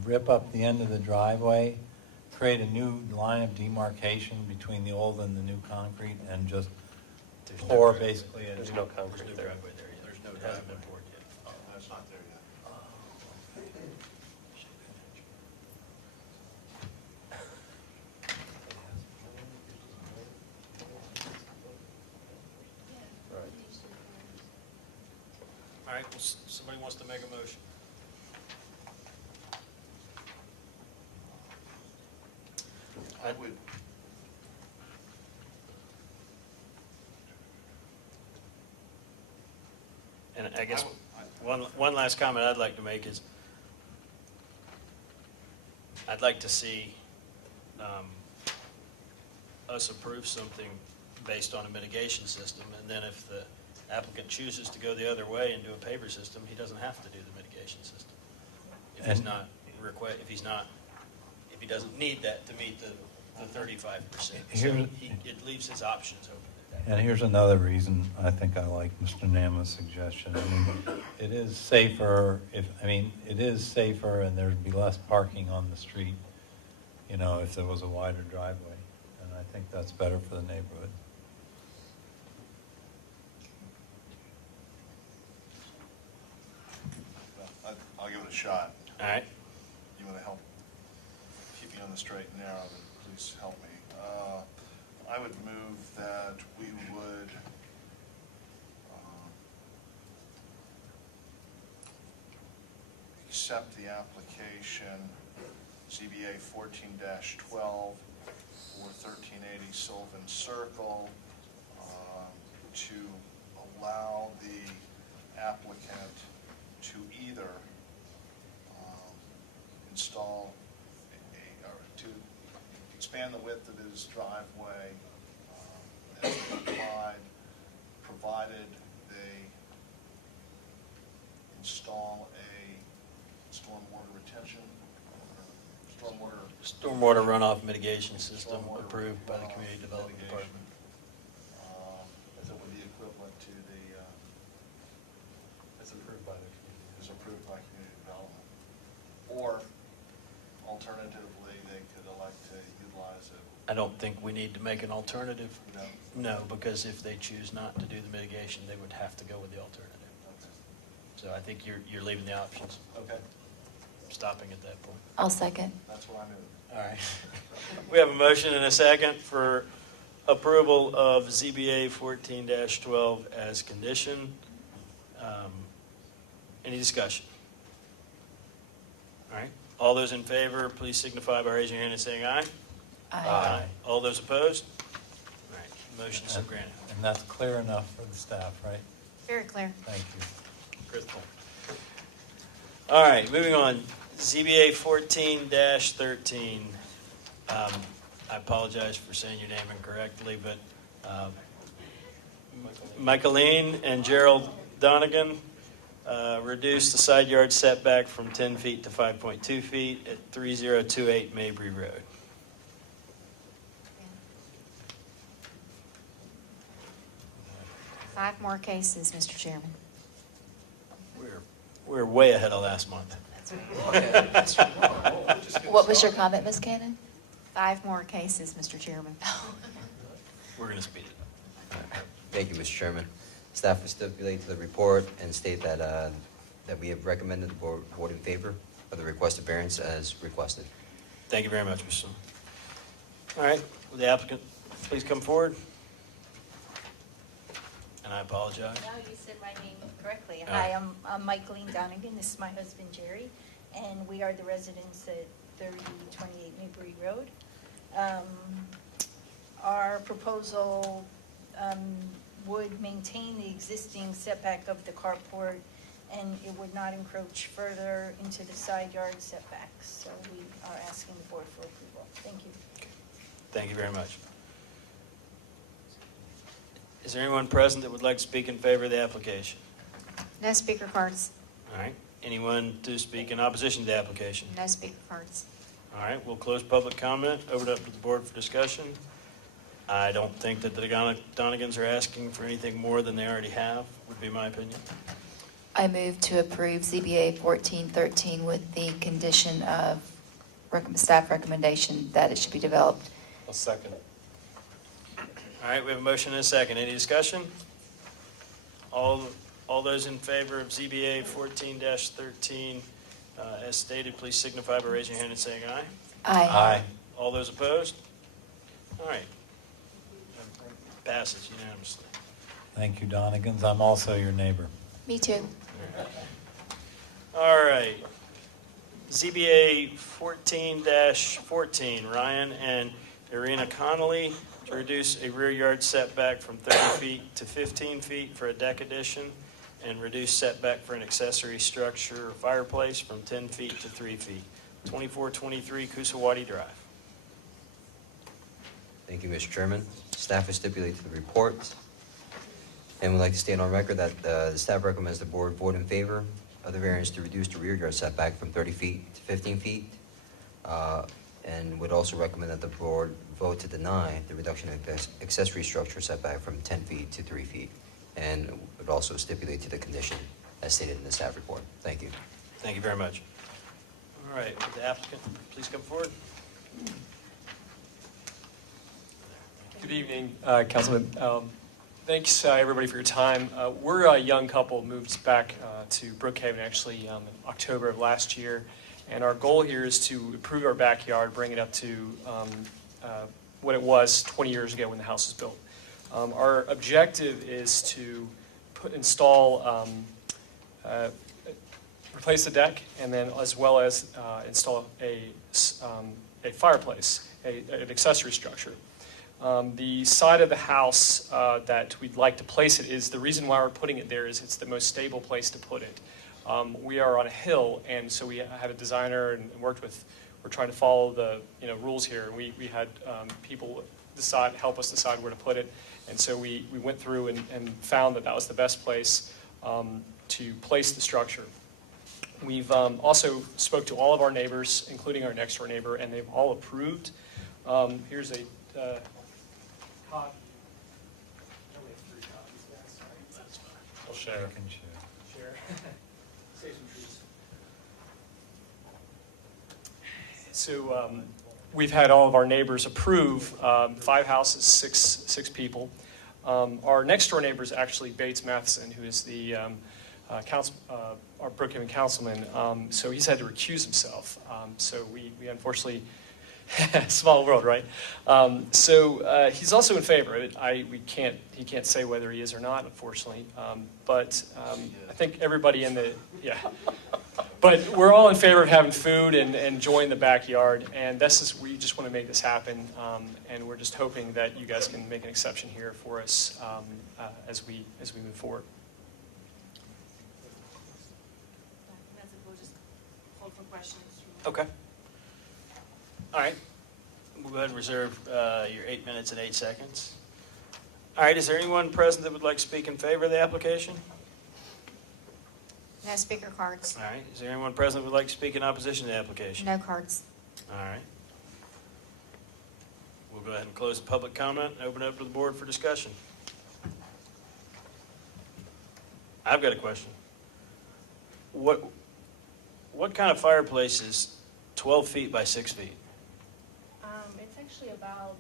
rip up the end of the driveway, create a new line of demarcation between the old and the new concrete, and just pour basically a There's new... no concrete there. Driveway there yet. There's no It hasn't driveway. been poured yet. Oh, that's not there yet. All right, well, somebody wants to make a motion. I would, And I guess one last comment I'd like to make is, I'd like to see us approve something based on a mitigation system, and then if the applicant chooses to go the other way and do a paver system, he doesn't have to do the mitigation system. If he's And- not if he doesn't need that to meet the 35%. So Here- it leaves his options open. And here's another reason I think I like Mr. Nama's suggestion. I mean, it is safer and there'd be less parking on the street, if there was a wider driveway. And I think that's better for the neighborhood. I'll give it a shot. All right? You want to help keep me on the straight and narrow, then please help me. I would move that we would accept the application ZBA 14-12 for 1380 Sylvan Circle to allow the applicant to either install or to expand the width of his driveway as applied, provided they install a stormwater retention, Stormwater runoff mitigation system stormwater approved by the runoff Community Development mitigation, Department. As it would be equivalent to the, It's approved by the community. is approved by community development. Or alternatively, they could elect to utilize it. I don't think we need to make an alternative. No. No, because if they choose not to do the mitigation, they would have to go with the alternative. Okay. So I think you're leaving the options, Okay, stopping at that point. I'll second. that's what I knew. All right. We have a motion and a second for approval of ZBA 14-12 as condition. Any discussion? All right. All those in favor, please signify by raising your hand and saying aye. Aye. All those opposed? All right, motion so granted. And that's clear enough for the staff, right? Very clear. Thank you. Crystal. All right, moving on. ZBA 14-13. I apologize for saying your name incorrectly, but Michaeline and Gerald Donegan reduced the side yard setback from 10 feet to 5.2 feet at 3028 Mabry Road. 5 more cases, Mr. Chairman. We're way ahead of last month. What was your comment, Ms. Cannon? 5 more cases, Mr. Chairman. We're going to speed it. Thank you, Mr. Chairman. Staff will stipulate to the report and state that, that we have recommended the board vote in favor of the requested variance as requested. Thank you very much, Mr. Song. All right, will the applicant please come forward? And I apologize. Now you said my name correctly. All right. Hi, I'm Michaeline Donegan. This is my husband Jerry, and we are the residents at 3028 Newbury Road. Our proposal would maintain the existing setback of the carport, and it would not encroach further into the side yard setbacks. So we are asking the board for approval. Thank you. Thank you very much. Is there anyone present that would like to speak in favor of the application? No speaker cards. All right. Anyone to speak in opposition to the application? No speaker cards. All right, we'll close public comment, open it up to the board for discussion. I don't think that the Donegans are asking for anything more than they already have, would be my opinion. I move to approve ZBA 1413 with the condition of staff recommendation that it should be developed. I'll second. All right, we have a motion and a second. Any discussion? All those in favor of ZBA 14-13 as stated, please signify by raising your hand and saying aye. Aye. All those opposed? All right. Passes unanimously. Thank you, Donegans. I'm also your neighbor. Me too. All right. ZBA 14-14, Ryan and Irina Connolly to reduce a rear yard setback from 30 feet to 15 feet for a deck addition and reduce setback for an accessory structure or fireplace from 10 feet to 3 feet. 2423 Kusawati Drive. Thank you, Mr. Chairman. Staff has stipulated to the report and would like to state on record that the staff recommends the board vote in favor of the variance to reduce the rear yard setback from 30 feet to 15 feet, and would also recommend that the board vote to deny the reduction of accessory structure setback from 10 feet to 3 feet, and would also stipulate to the condition as stated in the staff report. Thank you. Thank you very much. All right, would the applicant please come forward? Good evening, Councilman. Thanks, everybody, for your time. We're a young couple, moved back to Brookhaven actually in October of last year, and our goal here is to improve our backyard, bring it up to what it was 20 years ago when the house was built. Our objective is to replace the deck, and then as well as install a fireplace, an accessory structure. The side of the house that we'd like to place it is, the reason why we're putting it there is it's the most stable place to put it. We are on a hill, and so we had a designer and worked with, we're trying to follow the rules here. We had people help us decide where to put it, and so we went through and found that that was the best place to place the structure. We've also spoke to all of our neighbors, including our next door neighbor, and they've all approved. Here's a copy. We have 3 copies, guys. That's fine. I'll share. Share. Save some trees. So we've had all of our neighbors approve 5 houses, six people. Our next door neighbor is actually Bates Matheson, who is the our Brookhaven councilman. So he's had to recuse himself. So we unfortunately, small world, right? So he's also in favor of it. He can't say whether he is or not, unfortunately. But I think everybody but we're all in favor of having food and enjoying the backyard, and we just want to make this happen, and we're just hoping that you guys can make an exception here for us as we move forward. We'll just hold for questions. Okay. All right. We'll go ahead and reserve your 8 minutes and 8 seconds. All right. Is there anyone present that would like to speak in favor of the application? No speaker cards. All right. Is there anyone present that would like to speak in opposition to the application? No cards. All right. We'll go ahead and close the public comment and open it up to the board for discussion. I've got a question. What kind of fireplace is 12 feet by 6 feet? It's actually about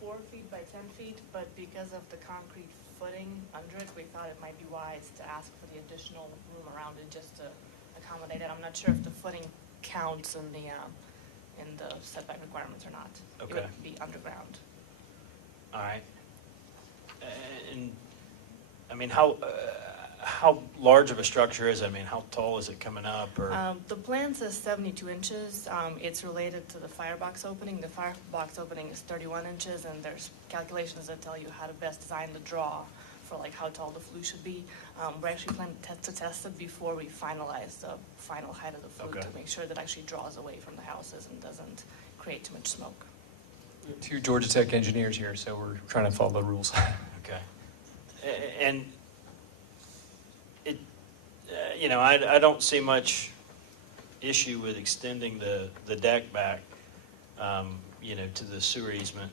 4 feet by 10 feet, but because of the concrete footing under it, we thought it might be wise to ask for the additional room around it just to accommodate it. I'm not sure if the footing counts in the setback requirements or not. Okay. It would be underground. All right. And, I mean, how large of a structure is it? I mean, how tall is it coming up, or? The plan says 72 inches. It's related to the firebox opening. The firebox opening is 31 inches, and there's calculations that tell you how to best design the draw for like how tall the flue should be. We're actually planning to test it before we finalize the final height of the flue Okay. to make sure that it actually draws away from the houses and doesn't create too much smoke. Two Georgia Tech engineers here, so we're trying to follow the rules. Okay. And it, I don't see much issue with extending the deck back, to the sewer easement.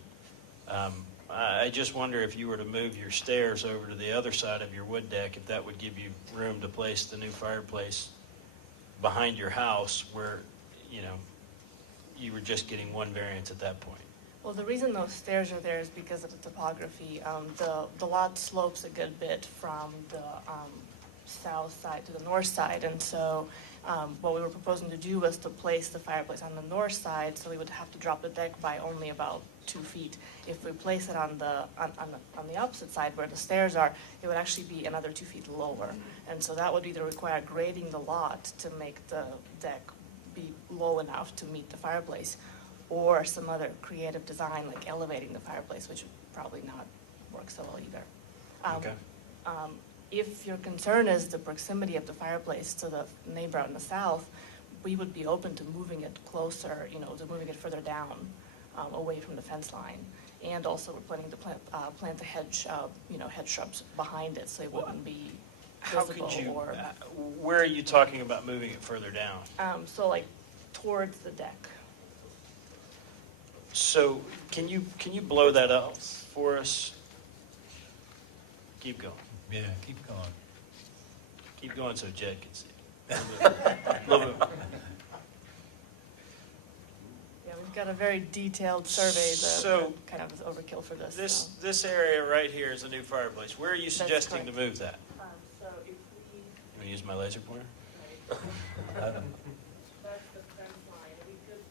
I just wonder if you were to move your stairs over to the other side of your wood deck, if that would give you room to place the new fireplace behind your house where, you were just getting one variance at that point. Well, the reason those stairs are there is because of the topography. The lot slopes a good bit from the south side to the north side, and so what we were proposing to do was to place the fireplace on the north side, so we would have to drop the deck by only about 2 feet. If we place it on the opposite side where the stairs are, it would actually be another 2 feet lower, and so that would either require grading the lot to make the deck be low enough to meet the fireplace, or some other creative design like elevating the fireplace, which would probably not work so well either. Okay. If your concern is the proximity of the fireplace to the neighbor on the south, we would be open to moving it closer, to moving it further down, away from the fence line. And also we're planning to plant the hedge shrubs behind it, so it wouldn't be How visible could you, or, where are you talking about moving it further down? so like towards the deck. So can you blow that up for us? Keep going. Yeah, keep going. Keep going so Jed can see. A little bit. Yeah, we've got a very detailed survey So- that kind of is overkill for this. This area right here is a new fireplace. Where are you suggesting to correct. move that? So if we, You want to use my laser pointer? that's the fence line, we could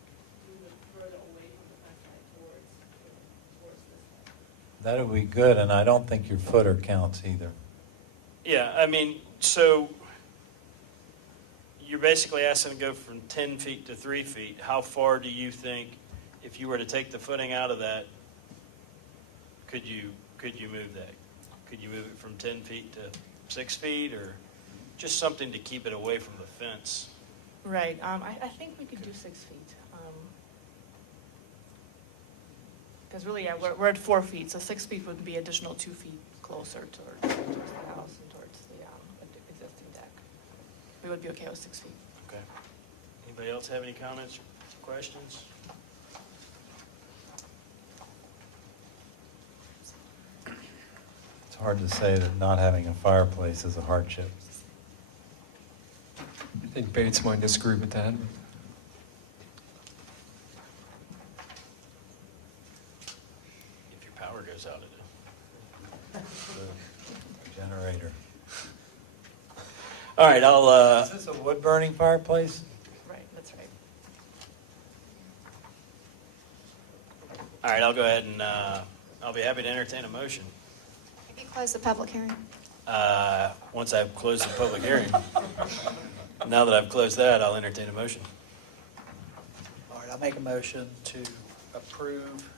move it further away from the fence line towards this side. That would be good, and I don't think your footer counts either. Yeah, I mean, so you're basically asking to go from 10 feet to 3 feet. How far do you think, if you were to take the footing out of that, could you move that? Could you move it from 10 feet to 6 feet, or just something to keep it away from the fence? Right, I think we could do 6 feet. Because really, yeah, we're at 4 feet, so 6 feet would be additional 2 feet closer towards the house and towards the existing deck. We would be okay with 6 feet. Okay. Anybody else have any comments or questions? It's hard to say that not having a fireplace is a hardship. I think Bates might disagree with that. If your power goes out, it Generator. All right, Is this a wood-burning fireplace? Right, that's right. all right, I'll go ahead and I'll be happy to entertain a motion. Have you closed the public hearing? Once I've closed the public hearing. Now that I've closed that, I'll entertain a motion. All right, I'll make a motion to approve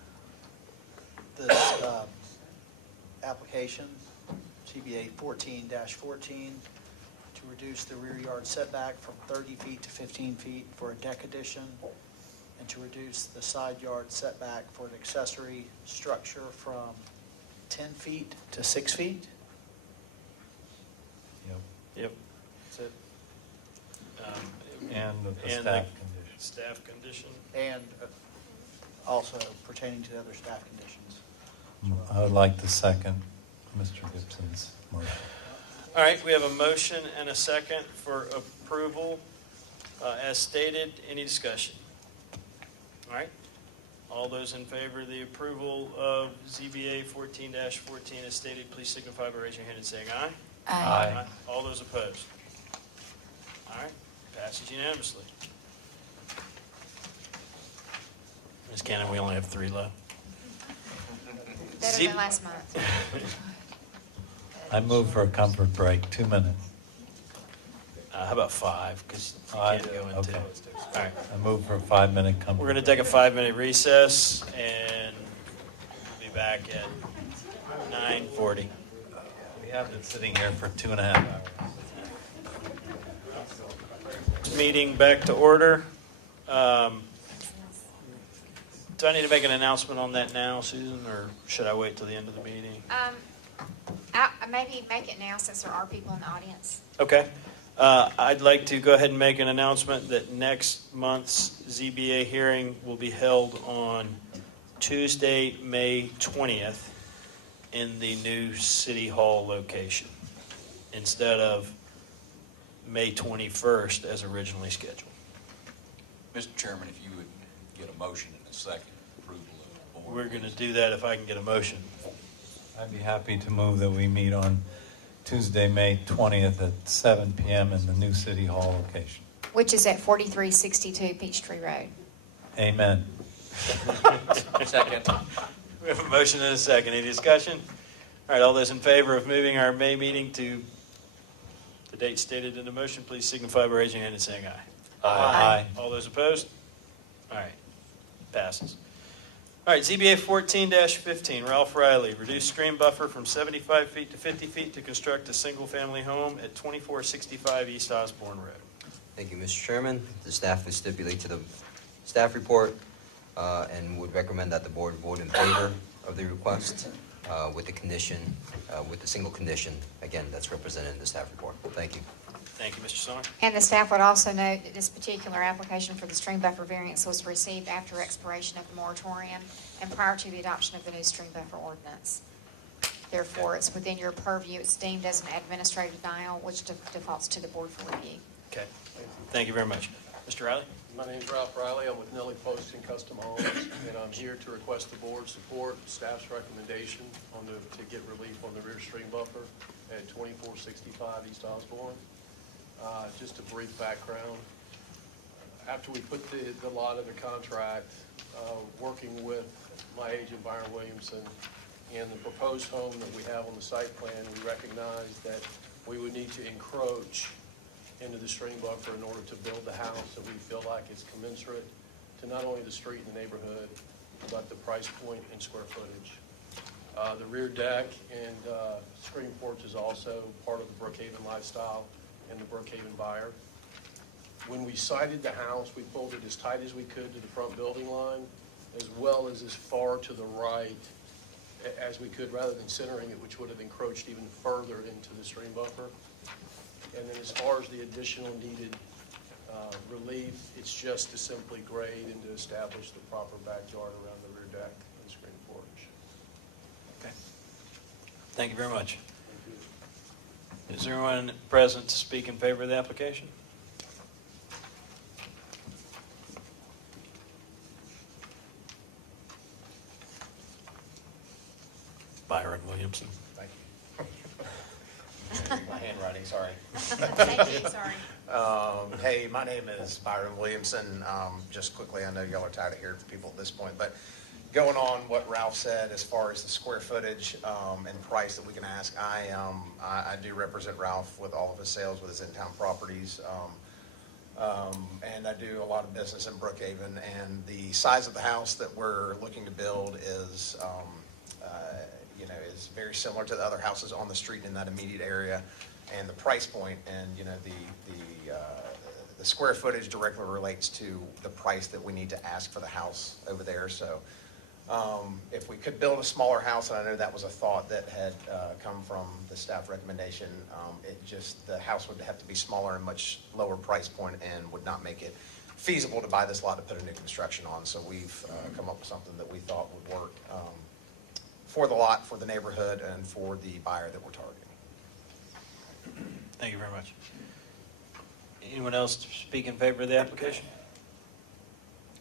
this application, ZBA 14-14, to reduce the rear yard setback from 30 feet to 15 feet for a deck addition, and to reduce the side yard setback for an accessory structure from 10 feet to 6 feet. Yep. That's it. And with the and staff the condition. Staff condition. And also pertaining to other staff conditions. I would like to second Mr. Gibson's motion. All right, we have a motion and a second for approval as stated. Any discussion? All right. All those in favor of the approval of ZBA 14-14 as stated, please signify by raising your hand and saying aye. Aye. All those opposed? All right, passes unanimously. Ms. Cannon, we only have 3 left. Better than last month. I move for a comfort break, 2 minutes. How about 5? Because you Five? can't go into. Okay. All right. I move for a 5-minute comfort. We're going to take a 5-minute recess and we'll be back at 9:40. We have been sitting here for 2.5 hours. Meeting back to order. Do I need to make an announcement on that now, Susan, or should I wait till the end of the meeting? Maybe make it now since there are people in the audience. Okay. I'd like to go ahead and make an announcement that next month's ZBA hearing will be held on Tuesday, May 20th in the new City Hall location instead of May 21st as originally scheduled. Mr. Chairman, if you would get a motion in a second, approval of the board. We're going to do that if I can get a motion. I'd be happy to move that we meet on Tuesday, May 20th at 7 p.m. in the new City Hall location. Which is at 4362 Peachtree Road. Amen. Second. We have a motion and a second. Any discussion? All right, all those in favor of moving our May meeting to the date stated in the motion, please signify by raising your hand and saying aye. Aye. All those opposed? All right, passes. All right, ZBA 14-15, Ralph Riley, reduce stream buffer from 75 feet to 50 feet to construct a single-family home at 2465 East Osborne Road. Thank you, Mr. Chairman. The staff would stipulate to the staff report and would recommend that the board vote in favor of the request with the condition, with the single condition, again, that's represented in the staff report. Thank you. Thank you, Mr. Sommer. And the staff would also note that this particular application for the stream buffer variance was received after expiration of the moratorium and prior to the adoption of the new stream buffer ordinance. Therefore, it's within your purview. It's deemed as an administrative denial, which defaults to the board for review. Okay, thank you very much. Mr. Riley? My name's Ralph Riley. I'm with Nellie Posting Custom Homes, and I'm here to request the board support staff's recommendation to get relief on the rear stream buffer at 2465 East Osborne. Just a brief background. After we put the lot in the contract, working with my agent Byron Williamson and the proposed home that we have on the site plan, we recognized that we would need to encroach into the stream buffer in order to build the house that we feel like is commensurate to not only the street and the neighborhood, but the price point and square footage. The rear deck and screen porch is also part of the Brookhaven lifestyle and the Brookhaven buyer. When we sited the house, we pulled it as tight as we could to the front building line, as well as far to the right as we could, rather than centering it, which would have encroached even further into the stream buffer. And then as far as the additional needed relief, it's just to simply grade and to establish the proper backyard around the rear deck and screen porch. Okay. Thank you very much. Is there anyone present to speak in favor of the application? Byron Williamson. Thank you. My handwriting, sorry. Thank you, sorry. Hey, my name is Byron Williamson. Just quickly, I know y'all are tired of hearing from people at this point, but going on what Ralph said as far as the square footage and price that we can ask, I do represent Ralph with all of his sales with his in-town properties. And I do a lot of business in Brookhaven, and the size of the house that we're looking to build is is very similar to the other houses on the street in that immediate area, and the price point and the square footage directly relates to the price that we need to ask for the house over there. So if we could build a smaller house, and I know that was a thought that had come from the staff recommendation, the house would have to be smaller and much lower price point and would not make it feasible to buy this lot to put a new construction on. So we've come up with something that we thought would work for the lot, for the neighborhood, and for the buyer that we're targeting. Thank you very much. Anyone else to speak in favor of the application?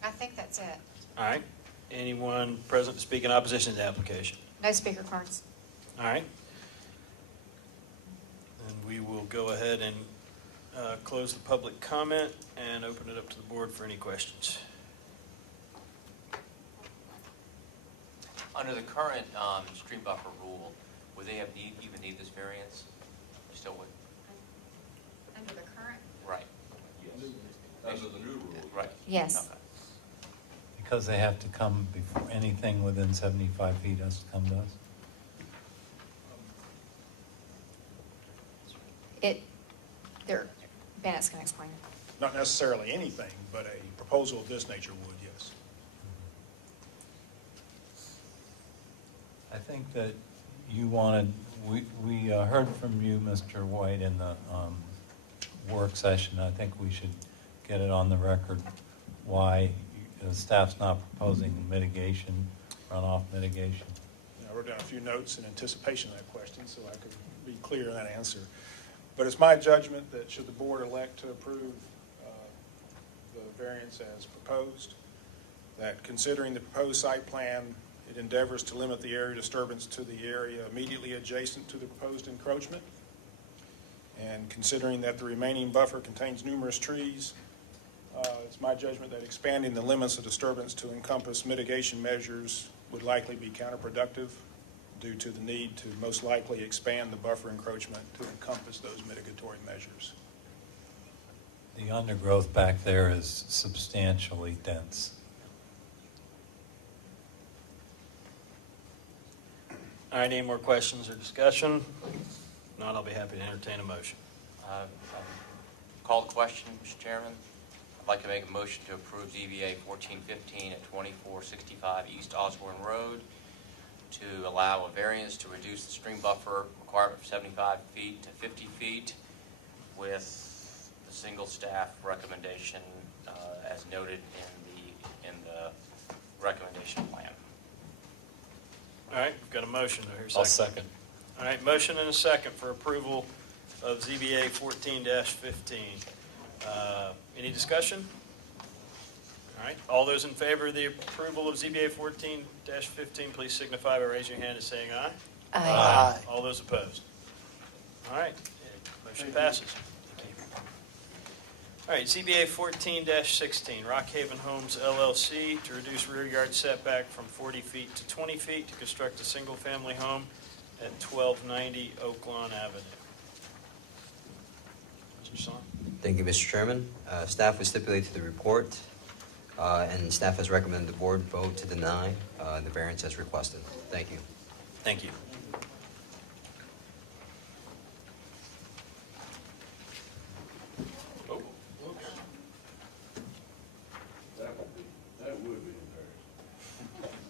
I think that's it. All right. Anyone present to speak in opposition to the application? No speaker cards. All right. Then we will go ahead and close the public comment and open it up to the board for any questions. Under the current stream buffer rule, would they even need this variance? Still would? Under the current? Right. Yes. Under the new rule. Right. Yes. Okay. Because they have to come before, anything within 75 feet has to come to us? Bennett's going to explain it. Not necessarily anything, but a proposal of this nature would, yes. I think that you wanted, we heard from you, Mr. White, in the work session. I think we should get it on the record why the staff's not proposing mitigation, runoff mitigation. I wrote down a few notes in anticipation of that question so I could be clear in that answer. But it's my judgment that should the board elect to approve the variance as proposed, that considering the proposed site plan, it endeavors to limit the area disturbance to the area immediately adjacent to the proposed encroachment. And considering that the remaining buffer contains numerous trees, it's my judgment that expanding the limits of disturbance to encompass mitigation measures would likely be counterproductive due to the need to most likely expand the buffer encroachment to encompass those mitigatory measures. The undergrowth back there is substantially dense. All right, any more questions or discussion? If not, I'll be happy to entertain a motion. Call the question, Mr. Chairman. I'd like to make a motion to approve ZBA 1415 at 2465 East Osborne Road to allow a variance to reduce the stream buffer requirement from 75 feet to 50 feet with the single staff recommendation as noted in the recommendation plan. All right, we've got a motion. Do I hear a second? I'll second. All right, motion and a second for approval of ZBA 14-15. Any discussion? All right, all those in favor of the approval of ZBA 14-15, please signify by raising your hand and saying aye. Aye. All those opposed? All right, motion passes. Thank you. All right, ZBA 14-16, Rock Haven Homes LLC to reduce rear yard setback from 40 feet to 20 feet to construct a single-family home at 1290 Oaklawn Avenue. Mr. Song? Thank you, Mr. Chairman. Staff was stipulated to the report, and staff has recommended the board vote to deny the variance as requested. Thank you. Thank you. Oh, That would be embarrassing.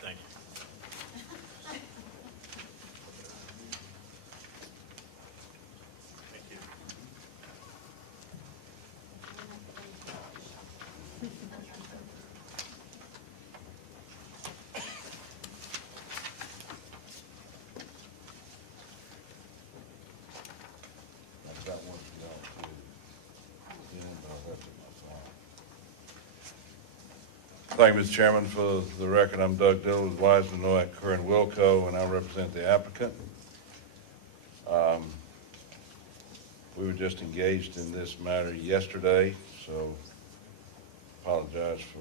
Thank you. Thank you. I've got one for y'all too. Thank you, Mr. Chairman. For the record, I'm Doug Dill with Wiseman, Noack, Kerr, and Wilco, and I represent the applicant. We were just engaged in this matter yesterday, so apologize for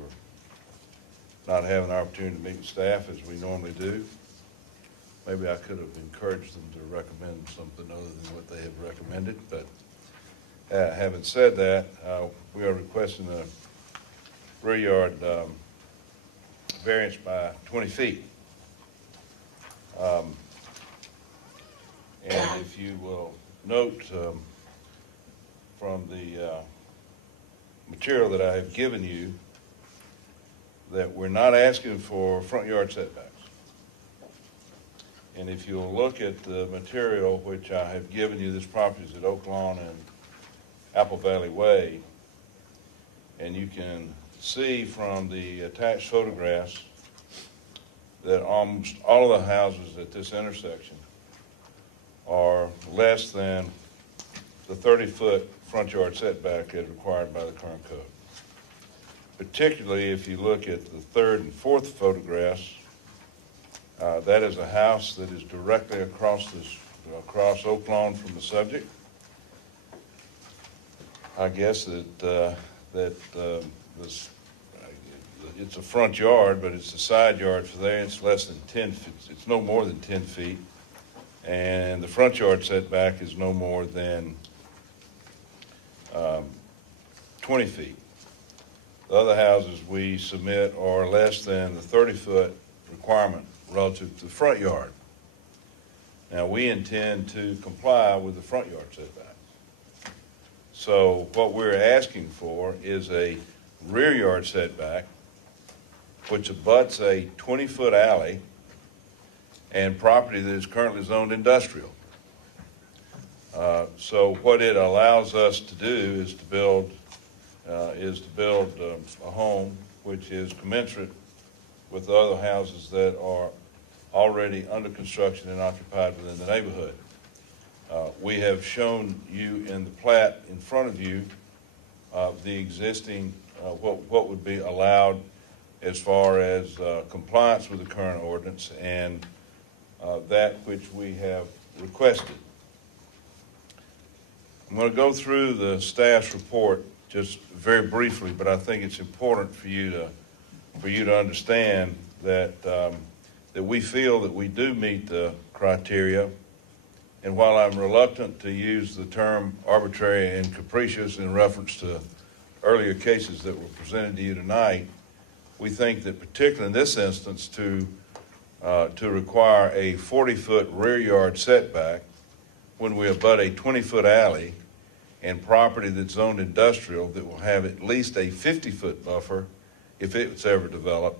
not having an opportunity to meet with staff as we normally do. Maybe I could have encouraged them to recommend something other than what they have recommended, but having said that, we are requesting a rear yard variance by 20 feet. And if you will note from the material that I have given you that we're not asking for front yard setbacks. And if you'll look at the material which I have given you, this property is at Oak Lawn and Apple Valley Way, and you can see from the attached photographs that almost all of the houses at this intersection are less than the 30-foot front yard setback as required by the current code. Particularly if you look at the third and fourth photographs, that is a house that is directly across Oak Lawn from the subject. I guess that it's a front yard, but it's a side yard for there. It's less than 10 feet. It's no more than 10 feet. And the front yard setback is no more than 20 feet. The other houses we submit are less than the 30-foot requirement relative to the front yard. Now, we intend to comply with the front yard setback. So what we're asking for is a rear yard setback which abuts a 20-foot alley and property that is currently zoned industrial. So what it allows us to do is to build a home which is commensurate with the other houses that are already under construction and occupied within the neighborhood. We have shown you in the plat in front of you the existing, what would be allowed as far as compliance with the current ordinance and that which we have requested. I'm going to go through the staff's report just very briefly, but I think it's important for you to understand that that we feel that we do meet the criteria. And while I'm reluctant to use the term arbitrary and capricious in reference to earlier cases that were presented to you tonight, we think that particularly in this instance to require a 40-foot rear yard setback when we abut a 20-foot alley and property that's zoned industrial that will have at least a 50-foot buffer if it's ever developed,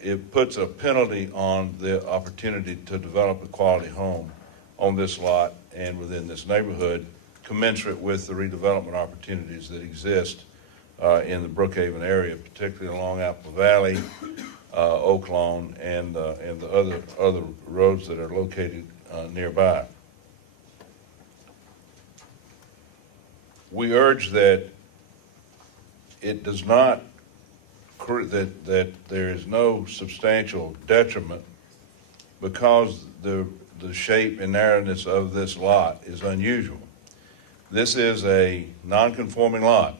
it puts a penalty on the opportunity to develop a quality home on this lot and within this neighborhood, commensurate with the redevelopment opportunities that exist in the Brookhaven area, particularly along Apple Valley, Oak Lawn, and the other roads that are located nearby. We urge that it does not, that there is no substantial detriment because the shape and narrowness of this lot is unusual. This is a non-conforming lot.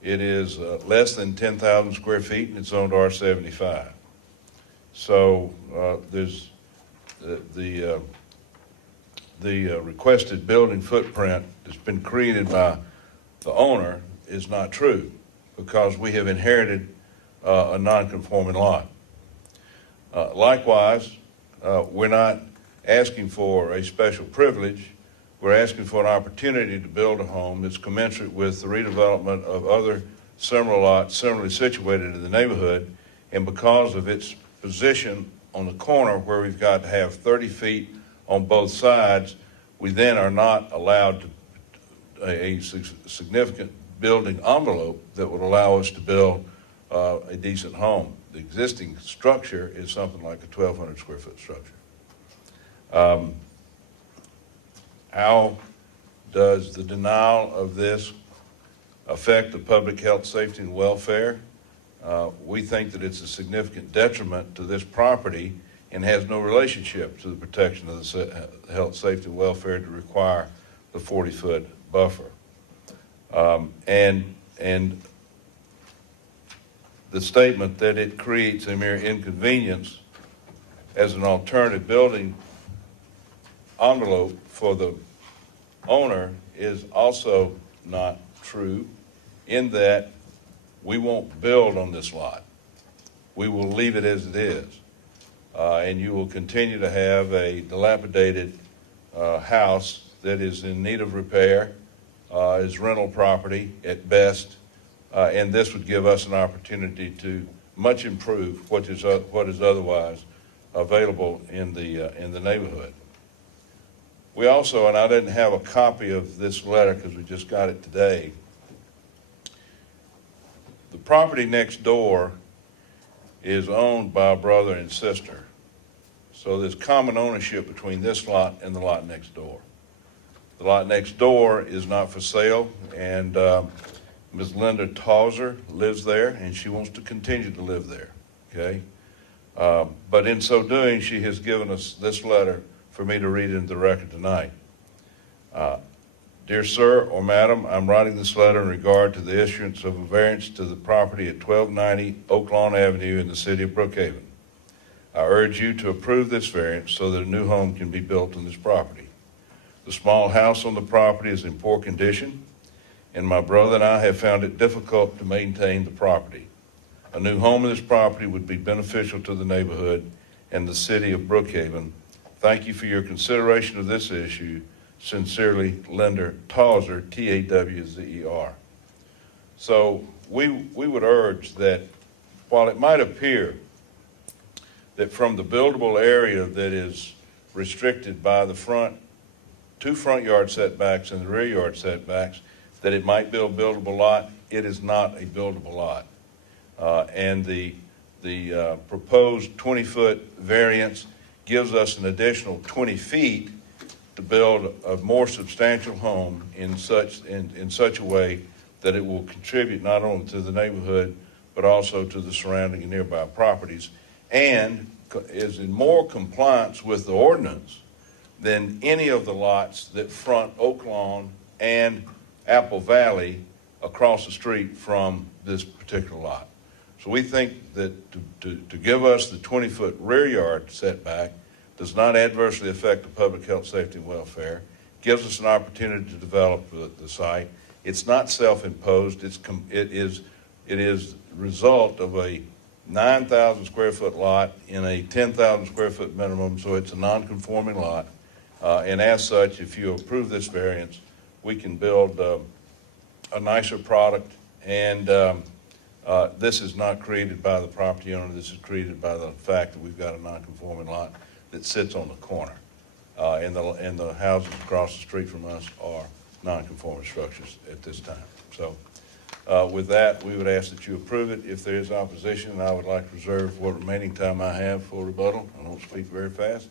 It is less than 10,000 square feet and it's zoned R75. So there's the requested building footprint that's been created by the owner is not true because we have inherited a non-conforming lot. Likewise, we're not asking for a special privilege. We're asking for an opportunity to build a home that's commensurate with the redevelopment of other similar lots similarly situated in the neighborhood, and because of its position on the corner where we've got to have 30 feet on both sides, we then are not allowed a significant building envelope that would allow us to build a decent home. The existing structure is something like a 1,200 square foot structure. How does the denial of this affect the public health, safety, and welfare? We think that it's a significant detriment to this property and has no relationship to the protection of the health, safety, and welfare to require the 40-foot buffer. And the statement that it creates a mere inconvenience as an alternative building envelope for the owner is also not true, in that we won't build on this lot. We will leave it as it is. And you will continue to have a dilapidated house that is in need of repair, is rental property at best, and this would give us an opportunity to much improve what is otherwise available in the neighborhood. We also, and I didn't have a copy of this letter because we just got it today, the property next door is owned by a brother and sister. So there's common ownership between this lot and the lot next door. The lot next door is not for sale, and Ms. Linda Tauser lives there, and she wants to continue to live there, okay? But in so doing, she has given us this letter for me to read into the record tonight. Dear sir or madam, I'm writing this letter in regard to the issuance of a variance to the property at 1290 Oak Lawn Avenue in the city of Brookhaven. I urge you to approve this variance so that a new home can be built on this property. The small house on the property is in poor condition, and my brother and I have found it difficult to maintain the property. A new home on this property would be beneficial to the neighborhood and the city of Brookhaven. Thank you for your consideration of this issue. Sincerely, Linda Tauser, T-A-W-Z-E-R. So we would urge that while it might appear that from the buildable area that is restricted by the two front yard setbacks and the rear yard setbacks, that it might be a buildable lot, it is not a buildable lot. And the proposed 20-foot variance gives us an additional 20 feet to build a more substantial home in such a way that it will contribute not only to the neighborhood, but also to the surrounding and nearby properties, and is in more compliance with the ordinance than any of the lots that front Oak Lawn and Apple Valley across the street from this particular lot. So we think that to give us the 20-foot rear yard setback does not adversely affect the public health, safety, and welfare, gives us an opportunity to develop the site. It's not self-imposed. It is the result of a 9,000 square foot lot in a 10,000 square foot minimum, so it's a non-conforming lot. And as such, if you approve this variance, we can build a nicer product. And this is not created by the property owner. This is created by the fact that we've got a non-conforming lot that sits on the corner. And the houses across the street from us are non-conforming structures at this time. So with that, we would ask that you approve it. If there is opposition, I would like to reserve what remaining time I have for rebuttal. I don't speak very fast,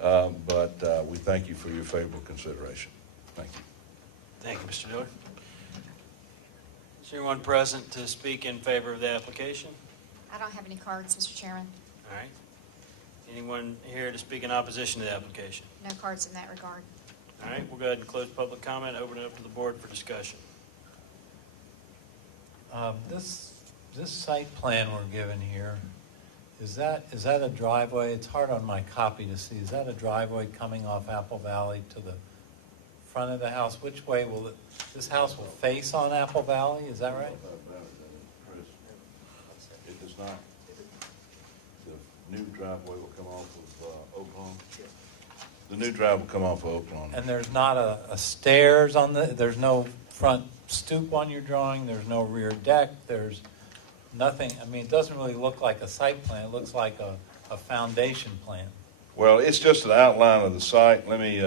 but we thank you for your favorable consideration. Thank you. Thank you, Mr. Dillard. Is there anyone present to speak in favor of the application? I don't have any cards, Mr. Chairman. All right. Anyone here to speak in opposition to the application? No cards in that regard. All right, we'll go ahead and close public comment, open it up to the board for discussion. This site plan we're given here, is that a driveway? It's hard on my copy to see. Is that a driveway coming off Apple Valley to the front of the house? Which way will this house will face on Apple Valley? Is that right? It does not. The new driveway will come off of Oak Lawn. The new drive will come off of Oak Lawn. And there's not a stairs on there's no front stoop on your drawing, there's no rear deck, there's nothing. I mean, it doesn't really look like a site plan. It looks like a foundation plan. Well, it's just an outline of the site. Let me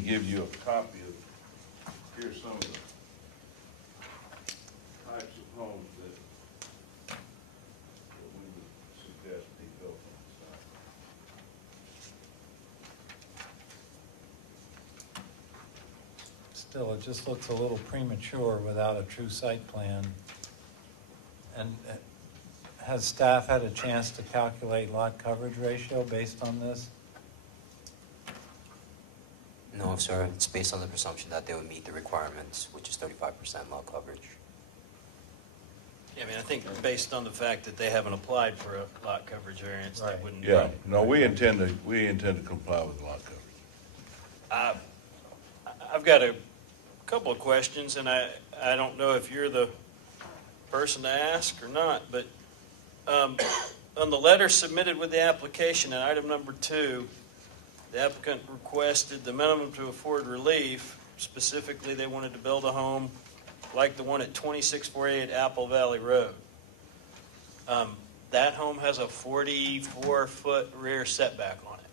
give you a copy of, here's some of the types of homes that we would suggest be built on the site. Still, it just looks a little premature without a true site plan. And has staff had a chance to calculate lot coverage ratio based on this? No, sir. It's based on the presumption that they would meet the requirements, which is 35% lot coverage. Yeah, I mean, I think based on the fact that they haven't applied for a lot coverage variance, they wouldn't. Yeah, no, we intend to comply with lot coverage. I've got a couple of questions, and I don't know if you're the person to ask or not, but on the letter submitted with the application in item number 2, the applicant requested the minimum to afford relief. Specifically, they wanted to build a home like the one at 2648 Apple Valley Road. that home has a 44-foot rear setback on it.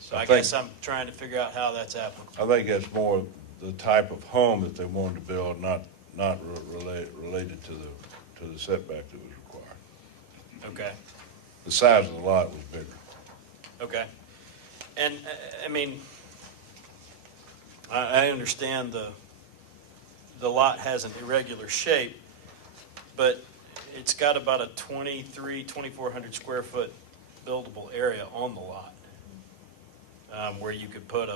So I guess I'm trying to figure out how that's applicable. I think that's more the type of home that they wanted to build, not related to the setback that was required. Okay, The size of the lot was bigger. okay. And, I mean, I understand the lot has an irregular shape, but it's got about a 2,400 square foot buildable area on the lot, where you could put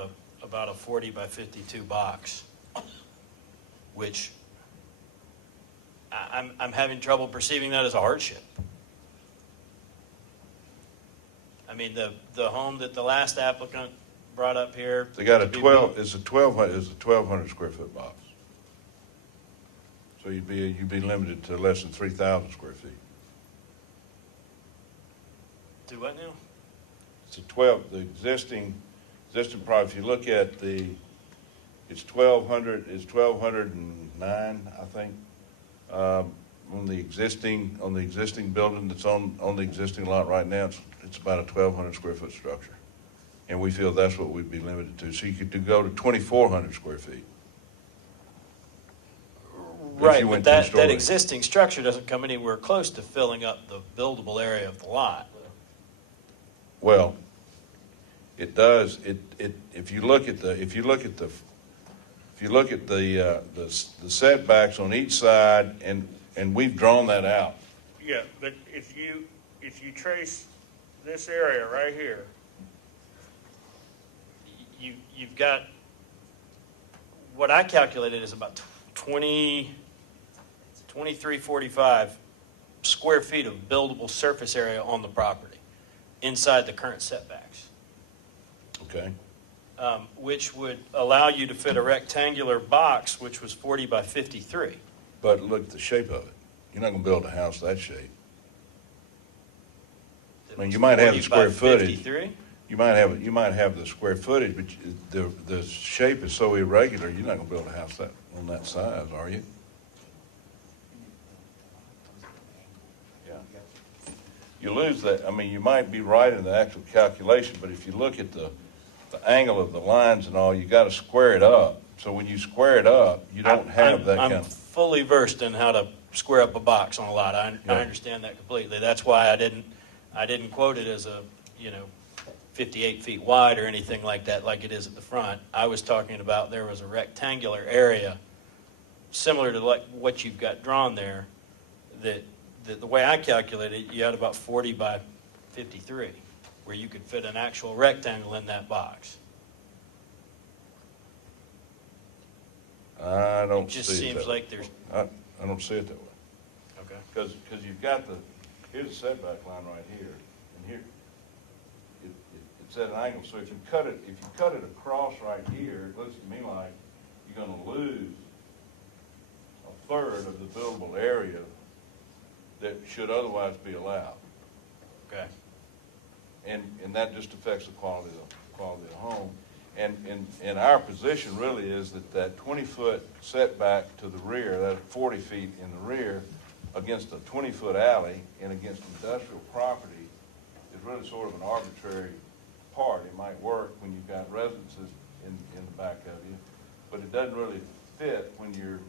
about a 40 by 52 box, which I'm having trouble perceiving that as a hardship. I mean, the home that the last applicant brought up here. They got to be built- it's a 1,200 square foot box. So you'd be limited to less than 3,000 square feet. Do what now? It's the existing product, if you look at it's 1,209, I think, on the existing building that's on the existing lot right now, it's about a 1,200 square foot structure. And we feel that's what we'd be limited to. So you could go to 2,400 square feet. Right, but that existing structure doesn't come anywhere close to filling up the buildable area of the lot. Well, it does. If you look at the setbacks on each side, and we've drawn that out. Yeah, but if you trace this area right here, You've got, what I calculated is about 2345 square feet of buildable surface area on the property inside the current setbacks. Okay. Which would allow you to fit a rectangular box, which was 40 by 53. But look at the shape of it. You're not going to build a house that shape. I mean, you might have the square footage. 53? You might have the square footage, but the shape is so irregular, you're not going to build a house on that size, are you? Yeah. You lose that. I mean, you might be right in the actual calculation, but if you look at the angle of the lines and all, you got to square it up. So when you square it up, you don't have that kind I'm of. fully versed in how to square up a box on a lot. I understand that completely. That's why I didn't quote it as a, 58 feet wide or anything like that, like it is at the front. I was talking about there was a rectangular area similar to like what you've got drawn there, that the way I calculated it, you had about 40 by 53, where you could fit an actual rectangle in that box. I don't It just see it seems that like way. there's. I don't see it that way. Okay. Because you've got here's the setback line right here, and here. It's at an angle, so if you cut it across right here, it looks to me like you're gonna lose a third of the buildable area that should otherwise be allowed. Okay. And that just affects the quality of the home. And our position really is that 20-foot setback to the rear, that 40 feet in the rear, against a 20-foot alley and against industrial property is really sort of an arbitrary part. It might work when you've got residences in the back of you, but it doesn't really fit when you're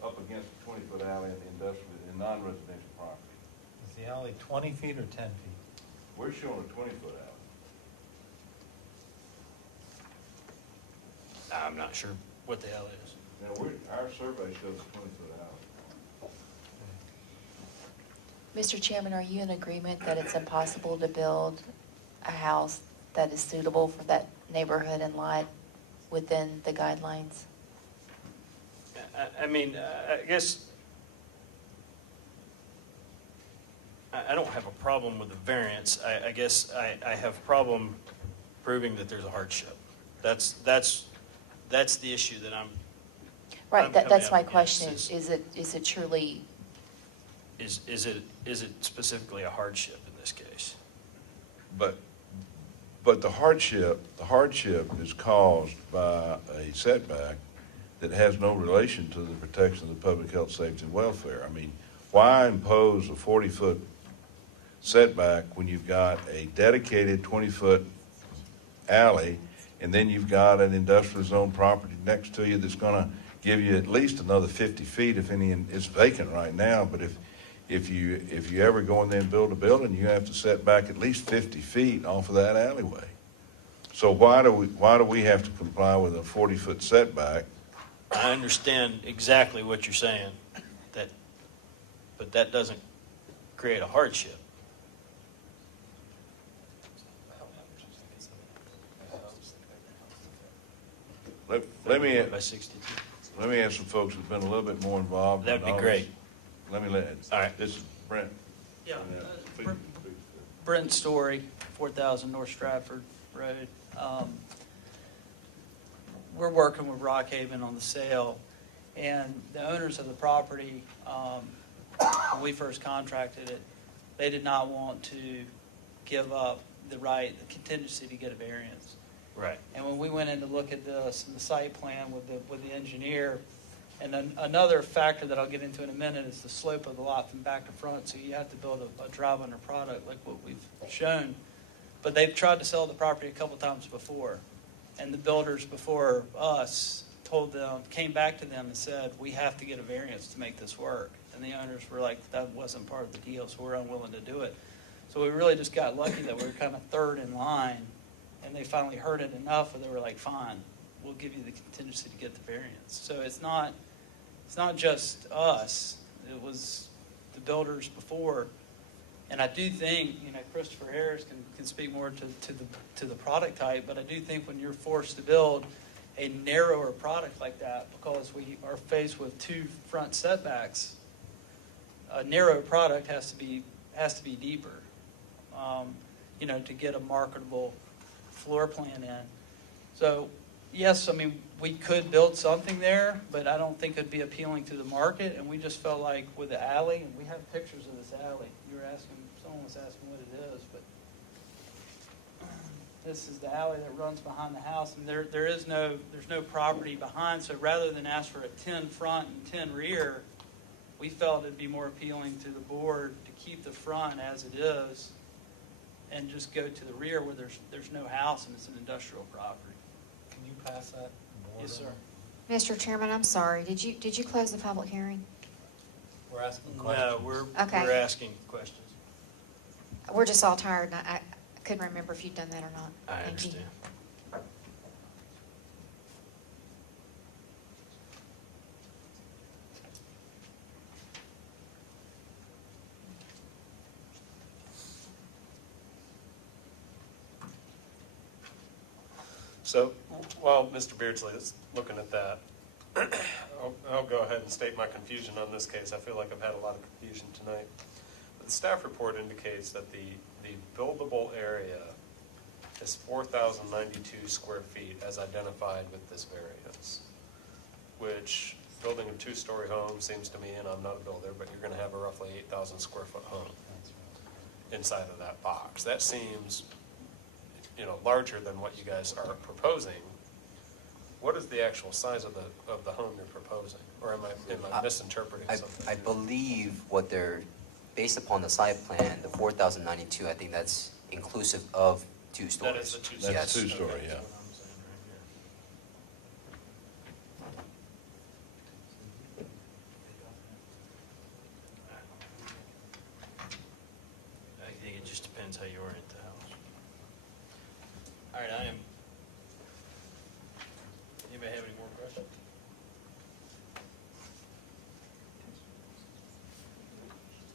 up against a 20-foot alley in the industrial and non-residential property. Is the alley 20 feet or 10 feet? We're showing a 20-foot alley. I'm not sure what the hell it is. Now, our survey shows a 20-foot alley. Mr. Chairman, are you in agreement that it's impossible to build a house that is suitable for that neighborhood and lot within the guidelines? I mean, I guess I don't have a problem with the variance. I guess I have a problem proving that there's a hardship. That's the issue that I'm. Right, I'm coming that's up my against question. Is it truly? Is it specifically a hardship in this case? But the hardship is caused by a setback that has no relation to the protection of the public health, safety, and welfare. I mean, why impose a 40-foot setback when you've got a dedicated 20-foot alley, and then you've got an industrial zone property next to you that's gonna give you at least another 50 feet, if any, and it's vacant right now, but if you ever go in there and build a building, you have to set back at least 50 feet off of that alleyway. So why do we have to comply with a 40-foot setback? I understand exactly what you're saying, but that doesn't create a hardship. Let me By 62. Let me ask some folks who've been a little bit more involved. That'd be in all great. this. All right. This is Brent. Yeah, Please. Brent Story, 4,000 North Stratford Road. We're working with Rockhaven on the sale, and the owners of the property, when we first contracted it, they did not want to give up the contingency to get a variance. Right. And when we went in to look at this, and the site plan with the engineer, and then another factor that I'll get into in a minute is the slope of the lot from back to front, so you have to build a drive-under product like what we've shown. But they've tried to sell the property a couple times before, and the builders before us came back to them and said, we have to get a variance to make this work. And the owners were like, that wasn't part of the deal, so we're unwilling to do it. So we really just got lucky that we were kind of third in line, and they finally heard it enough where they were like, fine, we'll give you the contingency to get the variance. So it's not just us, it was the builders before. And I do think, Christopher Harris can speak more to the product type, but I do think when you're forced to build a narrower product like that, because we are faced with two front setbacks, a narrow product has to be deeper, to get a marketable floor plan in. So yes, we could build something there, but I don't think it'd be appealing to the market. And we just felt like with the alley, and we have pictures of this alley. Someone was asking what it is, but this is the alley that runs behind the house, and there's no property behind. So rather than ask for a 10 front and 10 rear, we felt it'd be more appealing to the board to keep the front as it is, and just go to the rear where there's no house and it's an industrial property. Can you pass that? Yes, sir. Mr. Chairman, I'm sorry. Did you close the public hearing? We're asking questions. No, we're Okay. asking questions. We're just all tired, and I couldn't remember if you'd done that or not. I Thank you. understand. So while Mr. Beardsley is looking at that, I'll go ahead and state my confusion on this case. I feel like I've had a lot of confusion tonight. The staff report indicates that the buildable area is 4,092 square feet as identified with this variance, which building a two-story home seems to me, and I'm not a builder, but you're going to have a roughly 8,000 square foot home inside of that box. That seems larger than what you guys are proposing. What is the actual size of the home you're proposing? Or am I misinterpreting something? I believe what they're, based upon the site plan, the 4,092, I think that's inclusive of 2 stories. That is the 2 That's Yes. 2-story, yeah. I think it just depends how you orient the house. All right, anybody have any more questions?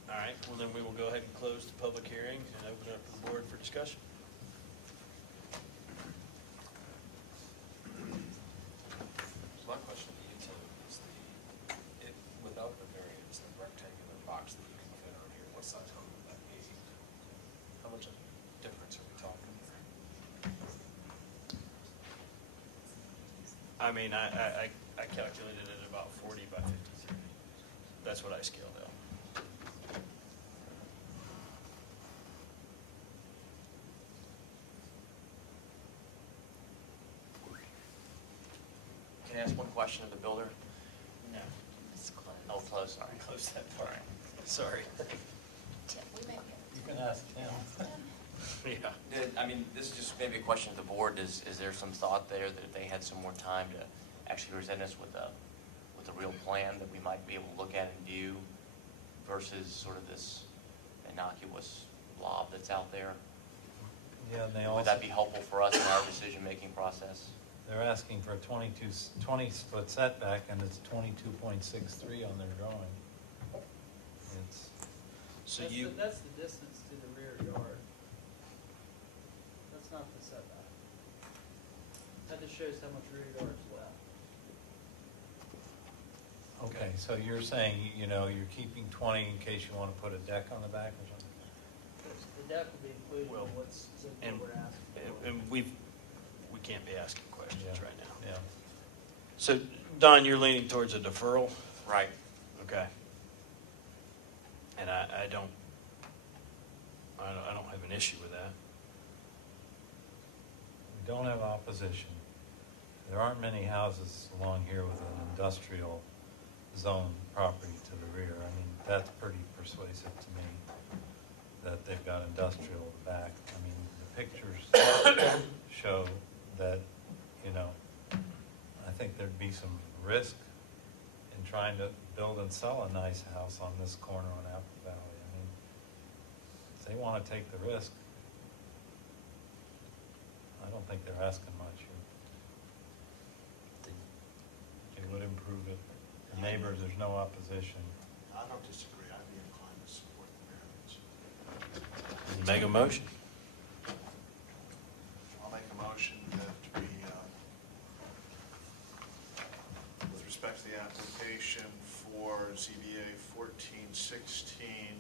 All right, well then we will go ahead and close the public hearing and open it up to the board for discussion. My question to you, Tim, is without the variance, the rectangular box that you can fit on here, what size home would that be? How much of a difference are we talking there? I calculated it at about 40 by 53. That's what I scaled out. Can I ask one question of the builder? No. Oh, close, sorry. Close that part. Sorry. You can ask him. Yeah. This is just maybe a question to the board. Is there some thought there that if they had some more time to actually present us with a real plan that we might be able to look at and view versus sort of this innocuous blob that's out there? Yeah, and they Would also, that be helpful for us in our decision-making process? they're asking for a 20-foot setback, and it's 22.63 on their drawing. It's, So That's you, the- That's the distance to the rear yard. That's not the setback. That just shows how much rear yard is left. okay, so you're saying, you're keeping 20 in case you want to put a deck on the back or something? The deck will be included Well, in what's, and- what we're asking for. and we can't be asking questions Yeah. right now. Yeah. So, Don, you're leaning towards a deferral? Right. Okay. And I don't have an issue with that. We don't have opposition. There aren't many houses along here with an industrial zone property to the rear. I mean, that's pretty persuasive to me, that they've got industrial at the back. I mean, the pictures show that, I think there'd be some risk in trying to build and sell a nice house on this corner on Apple Valley. I mean, if they want to take the risk, I don't think they're asking much here. It would improve it. The neighbors, there's no opposition. I don't disagree. I'd be inclined to support the variance. Make a motion. I'll make a motion that we, with respect to the application for ZBA 1416,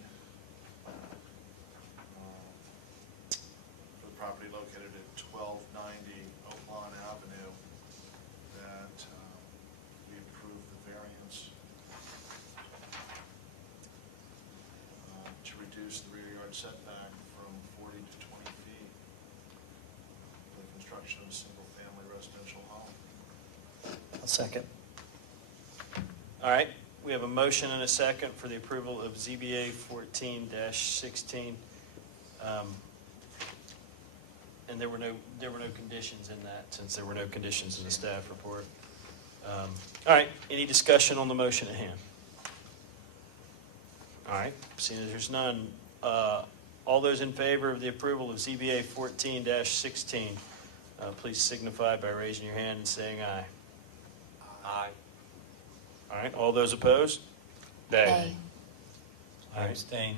for the property located at 1290 Oak Lawn Avenue, that we approve the variance to reduce the rear yard setback from 40 to 20 feet for the construction of a single-family residential home. I'll second. All right, we have a motion and a second for the approval of ZBA 14-16. And there were no conditions in that, since there were no conditions in the staff report. All right, any discussion on the motion at hand? All right, seeing as there's none, all those in favor of the approval of ZBA 14-16, please signify by raising your hand and saying aye. Aye. All right, all those opposed? Nay. I abstain.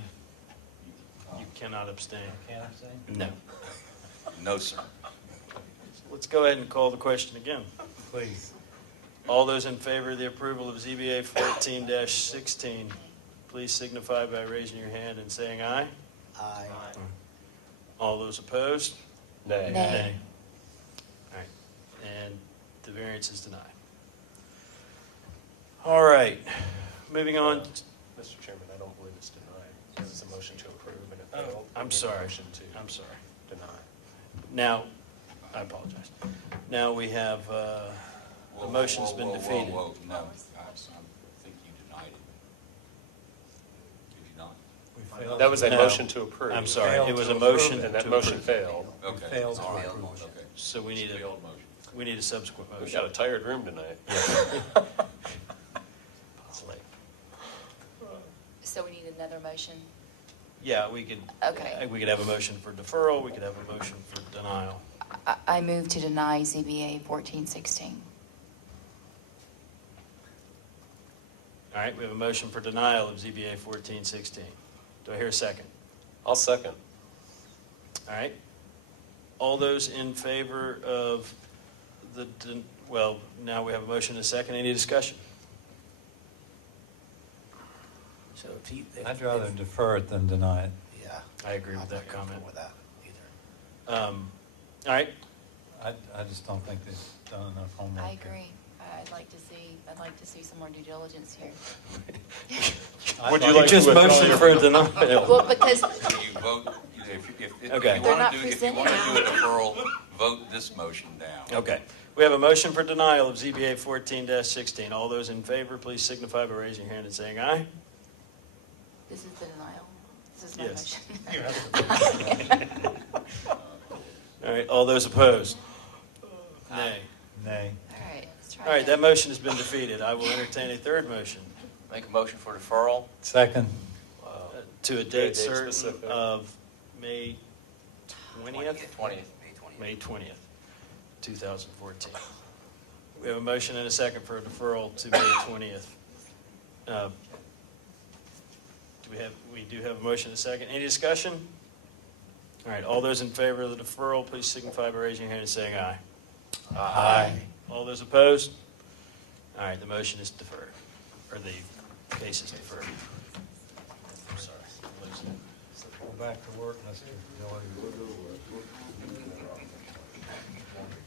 You cannot abstain. Can't abstain? No. No, sir. Let's go ahead and call the question again. Please. All those in favor of the approval of ZBA 14-16, please signify by raising your hand and saying aye. Aye. All those opposed? Nay. Nay. All right, and the variance is denied. All right, moving on. Mr. Chairman, I don't believe it's denied. This is a motion to approve, and it failed. I'm We need a sorry. motion to I'm sorry. deny. Now, I apologize. Now we have, the motion's been defeated. Whoa, no, I think you denied it. Did you not? We failed. That was a No. motion to approve. I'm sorry, Failed it was to a approve, motion And that to motion approve. failed. Okay. failed to all right, approve. okay. So we need Failed motion. we need a subsequent We motion. got a tired room tonight. It's late. So we need another motion? Yeah, we could. Okay. We could have a motion for deferral, we could have a motion for denial. I move to deny ZBA 1416. All right, we have a motion for denial of ZBA 14-16. Do I hear a second? I'll second. All right. All those in favor of well, now we have a motion and a second. Any discussion? So if you. if- I'd rather if- defer it than deny it. Yeah. I agree with I'm that not comfortable comment. with that either. All right, I just don't think they've done enough homework. I here. agree. I'd like to see some more due diligence here. Would you you like to just withdraw motioned your- for a denial. Well, because You vote, if Okay. you They're want not to do, if you want to do a deferral, vote this motion down. Okay, we have a motion for denial of ZBA 14-16. All those in favor, please signify by raising your hand and saying aye. This is the denial. This is my Yes. motion. All right, all those opposed? Nay. Nay. All right, let's try All right, again. that motion has been defeated. I will entertain a third motion Make a motion for deferral. Second. to a Date date certain specific. of May 20th? 20th. May 20th, 2014. We have a motion and a second for a deferral to May 20th. We do have a motion and a second. Any discussion? All right, all those in favor of the deferral, please signify by raising your hand and saying aye. Aye. All those opposed? All right, the motion is deferred, or the case is deferred. I'm sorry. I'm losing it. Go back to work, Mr.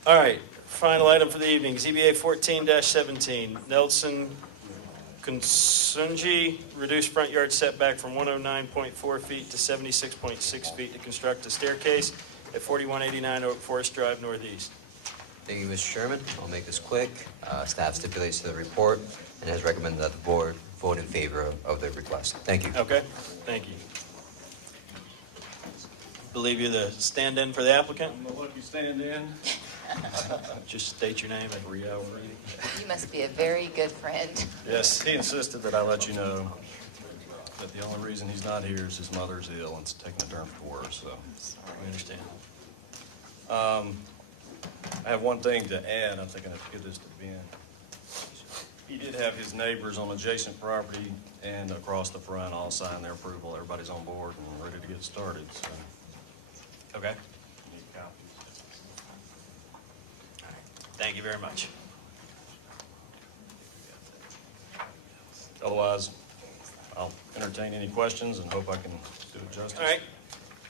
All right, final item for the evening, ZBA 14-17, Nelson Kunsunji, reduced front yard setback from 109.4 feet to 76.6 feet to construct a staircase at 4189 Oak Forest Drive Northeast. Thank you, Mr. Chairman. I'll make this quick. Staff stipulates to the report and has recommended that the board vote in favor of the request. Thank you. Okay, thank you. Believe you're the stand-in for the applicant? I'm the lucky stand-in. Just state your name and Rio. You must be a very good friend. Yes, he insisted that I let you know that the only reason he's not here is his mother's ill and taking a turn for worse, so. We understand. I have one thing to add. I think I have to give this to Ben. He did have his neighbors on adjacent property and across the front all sign their approval. Everybody's on board and ready to get started, so. Okay, Need copies. thank you very much. Otherwise, I'll entertain any questions and hope I can do it justice. All right,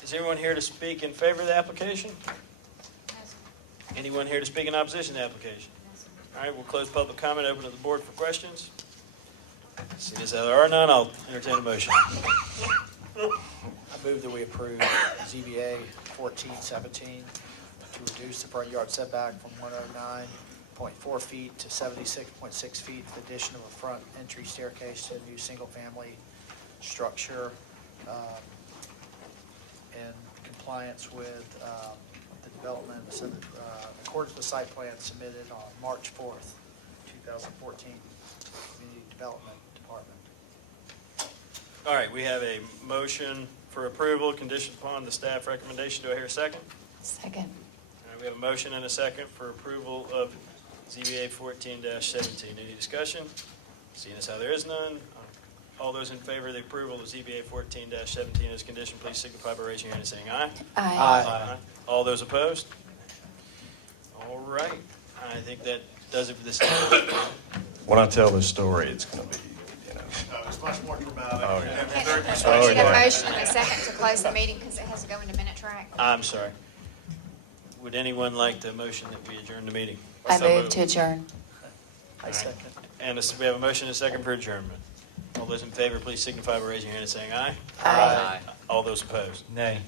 is everyone here to speak in favor of the application? Anyone here to speak in opposition to the application? All right, we'll close public comment, open to the board for questions. Seeing as there are none, I'll entertain a motion. I move that we approve ZBA 1417 to reduce the front yard setback from 109.4 feet to 76.6 feet with the addition of a front entry staircase to a new single-family structure in compliance with the development, in accordance with site plan submitted on March 4th, 2014, Community Development Department. All right, we have a motion for approval, conditioned upon the staff recommendation. Do I hear a second? Second. All right, we have a motion and a second for approval of ZBA 14-17. Any discussion? Seeing as how there is none, all those in favor of the approval of ZBA 14-17 as conditioned, please signify by raising your hand and saying aye. Aye. All those opposed? All right, I think that does it for this. When I tell this story, it's going to be, It's much more dramatic. Oh, yeah. Can we get a motion and a second to close the meeting because it has to go into minute track? I'm sorry. Would anyone like to motion that we adjourn the meeting? I move to adjourn. I second. And we have a motion and a second for adjournment. All those in favor, please signify by raising your hand and saying aye. Aye. All those opposed? Nay.